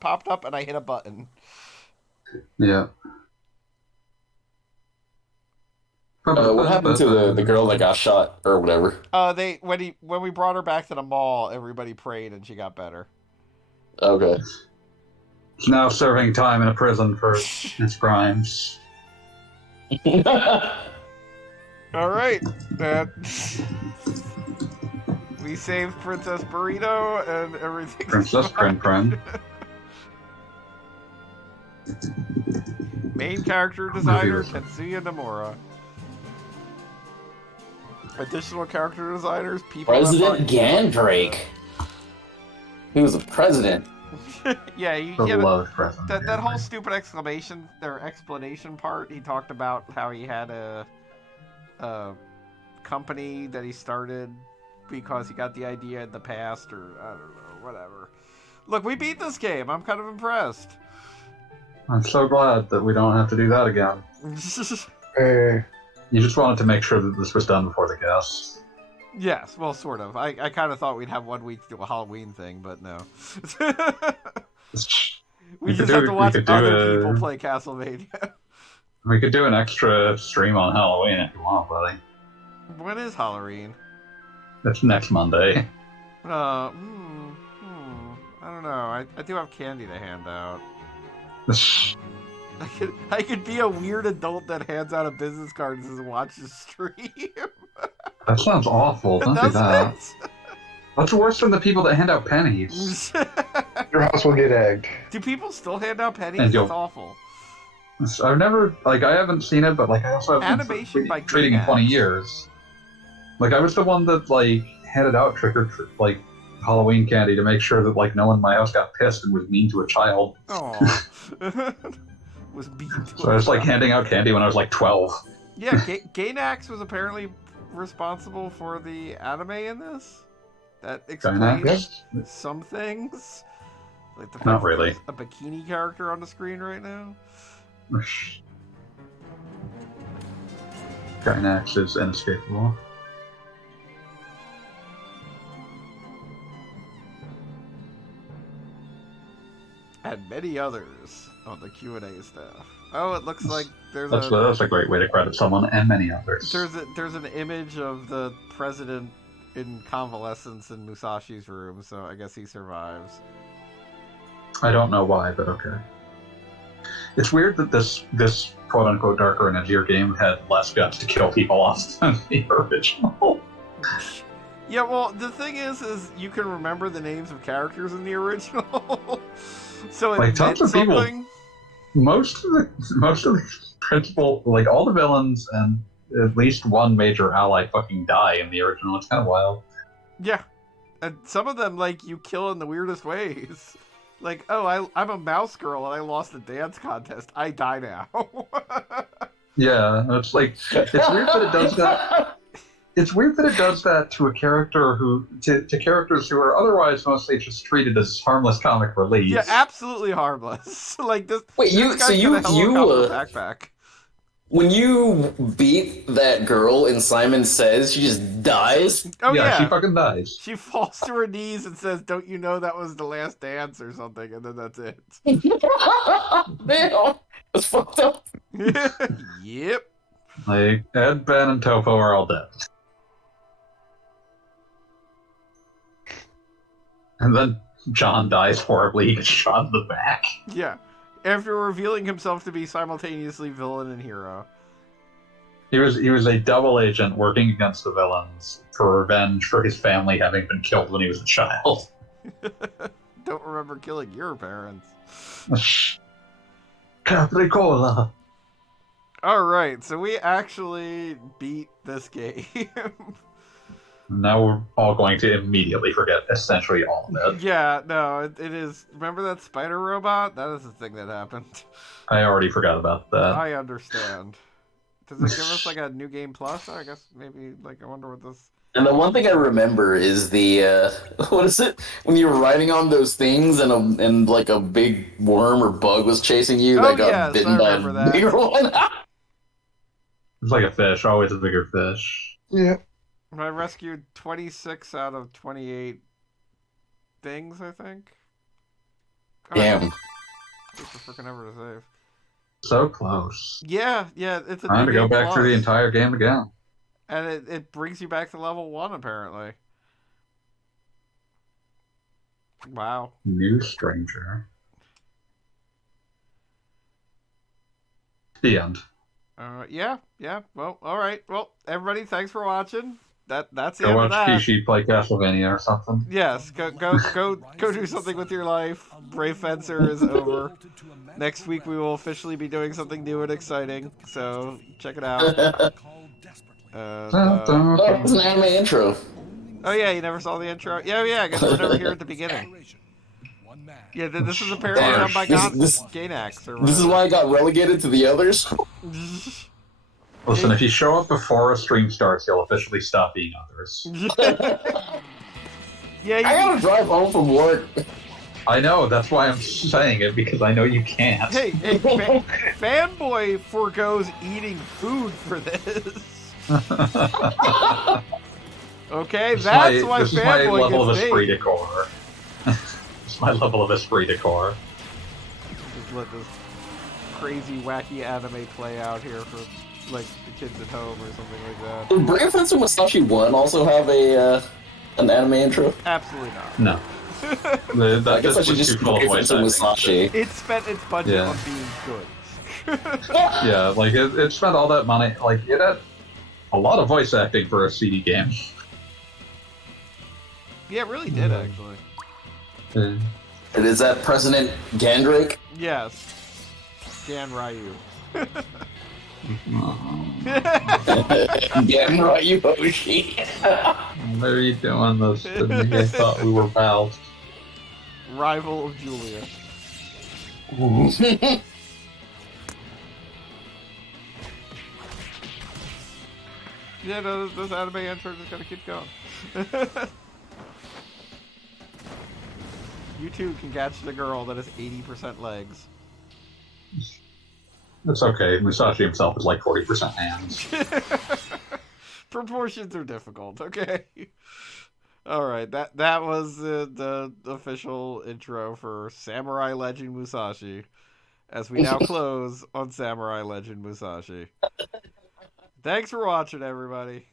popped up, and I hit a button. Yeah. What happened to the girl that got shot or whatever? When we brought her back to the mall, everybody prayed and she got better. Okay. She's now serving time in a prison for his crimes. All right. We saved Princess Burrito and everything. Princess Prin. Main character designer Tetsuya Nomura. Additional character designers people. President Gandrake. He was the president. Yeah, he had that whole stupid explanation part. He talked about how he had a company that he started because he got the idea in the past, or I don't know, whatever. Look, we beat this game. I'm kind of impressed. I'm so glad that we don't have to do that again. You just wanted to make sure that this was done before the guests. Yes, well, sort of. I kind of thought we'd have 1 week to do a Halloween thing, but no. we just have to watch other people play Castlevania. We could do an extra stream on Halloween if you want, buddy. When is Halloween? It's next Monday. I don't know. I do have candy to hand out. I could be a weird adult that hands out a business card and says, "Watch the stream." That sounds awful. Don't do that. That's worse than the people that hand out pennies. Your house will get egged. Do people still hand out pennies? That's awful. I've never, I haven't seen it, but, I also haven't been treating in 20 years. I was the one that, handed out Halloween candy to make sure that, no one in my house got pissed and was mean to a child. Aww. Was mean to So I was, handing out candy when I was, 12. Yeah, Gainax was apparently responsible for the anime in this. That Gainax? explains some things. Like the fact Not that really. there's a bikini character on the screen right now. Gainax is inescapable. And many others on the Q&A staff. Oh, it looks like That's a great way to credit someone, and many others. there's an image of the president in convalescence in Musashi's room, so I guess he survives. I don't know why, but okay. It's weird that this quote-unquote darker and edgier game had less guts to kill people off than the original. Yeah, well, the thing is you can remember the names of characters in the original. So it Like, tons of people, something. most of the principal, like all the villains and at least one major ally fucking die in the original. It's kind of wild. Yeah, and some of them like you kill in the weirdest ways. Like, oh, I'm a mouse girl and I lost a dance contest. I die now. Yeah, it's like it's weird that it does that. It's weird that it does that to a character to characters who are otherwise mostly just treated as harmless comic relief. Yeah, absolutely harmless. Like this. Wait, this guy's got a helicopter backpack. When you beat that girl and Simon Says, she just dies? Oh yeah, she fucking dies. She falls to her knees and says, "Don't you know that was the last dance or something?" And then that's it. Damn, that's fucked up. Yep. Like Ed, Ben, and Topo are all dead. And then John dies horribly. He gets shot in the back. Yeah. After revealing himself to be simultaneously villain and hero. He was a double agent working against the villains for revenge for his family having been killed when he was a child. Don't remember killing your parents. Capricola. Alright, so we actually beat this game. Now we're all going to immediately forget essentially all of it. Yeah, no, it is. Remember that spider robot? That is the thing that happened. I already forgot about that. I understand. Does it give us like a new game plus? I guess maybe, like, I wonder what this... And the one thing I remember is the, what is it? When you were riding on those things and like a big worm or bug was chasing you that got bitten by a bigger one. It's like a fish, always a bigger fish. Yeah. I rescued 26 out of 28 things, I think. Damn. Takes a freaking ever to save. So close. Yeah, it's a Time to new go game back through the entire game again. And it brings you back to level 1, apparently. Wow. New stranger. The end. Yeah. Well, all right. Well, everybody, thanks for watching. That's the Go end watch of that. Kishi play Castlevania or something. Yes, go do something with your life. Brave Fencer is over. Next week we will officially be doing something new and exciting, so check it out. It's an anime intro. Oh yeah, you never saw the intro? Yeah, I guess we're never here at the beginning. Yeah, this is apparently done by Gainax. Or this is why I got relegated to the others? Listen, if you show up before a stream starts, you'll officially stop being others. Yeah, I gotta drive home from work. I know, that's why I'm saying it, because I know you can't. Hey, Fanboy forgoes eating food for this. Okay, that's why this is my Fanboy level of gets esprit bait. de corps. It's my level of esprit de corps. Just let this crazy, wacky anime play out here for, like, the kids at home or something like that. Does Brave Fencer Musashi 1 also have an anime intro? Absolutely not. No. I guess I should just Brave Fencer Musashi. It spent its budget on being good. Yeah, like, it spent all that money. Like, it had a lot of voice acting for a CD game. Yeah, it really did, actually. And is that President Gandrake? Yes. Gan Ryu. Gan Ryu Hoshi. Why are you doing this to me? I thought we were pals. Rival of Julia. Yeah, those anime intros just gotta keep going. You too can catch the girl that has 80% legs. It's okay. Musashi himself is like 40% hands. Proportions are difficult, okay? Alright, that was the official intro for Samurai Legend Musashi. As we now close on Samurai Legend Musashi. Thanks for watching, everybody.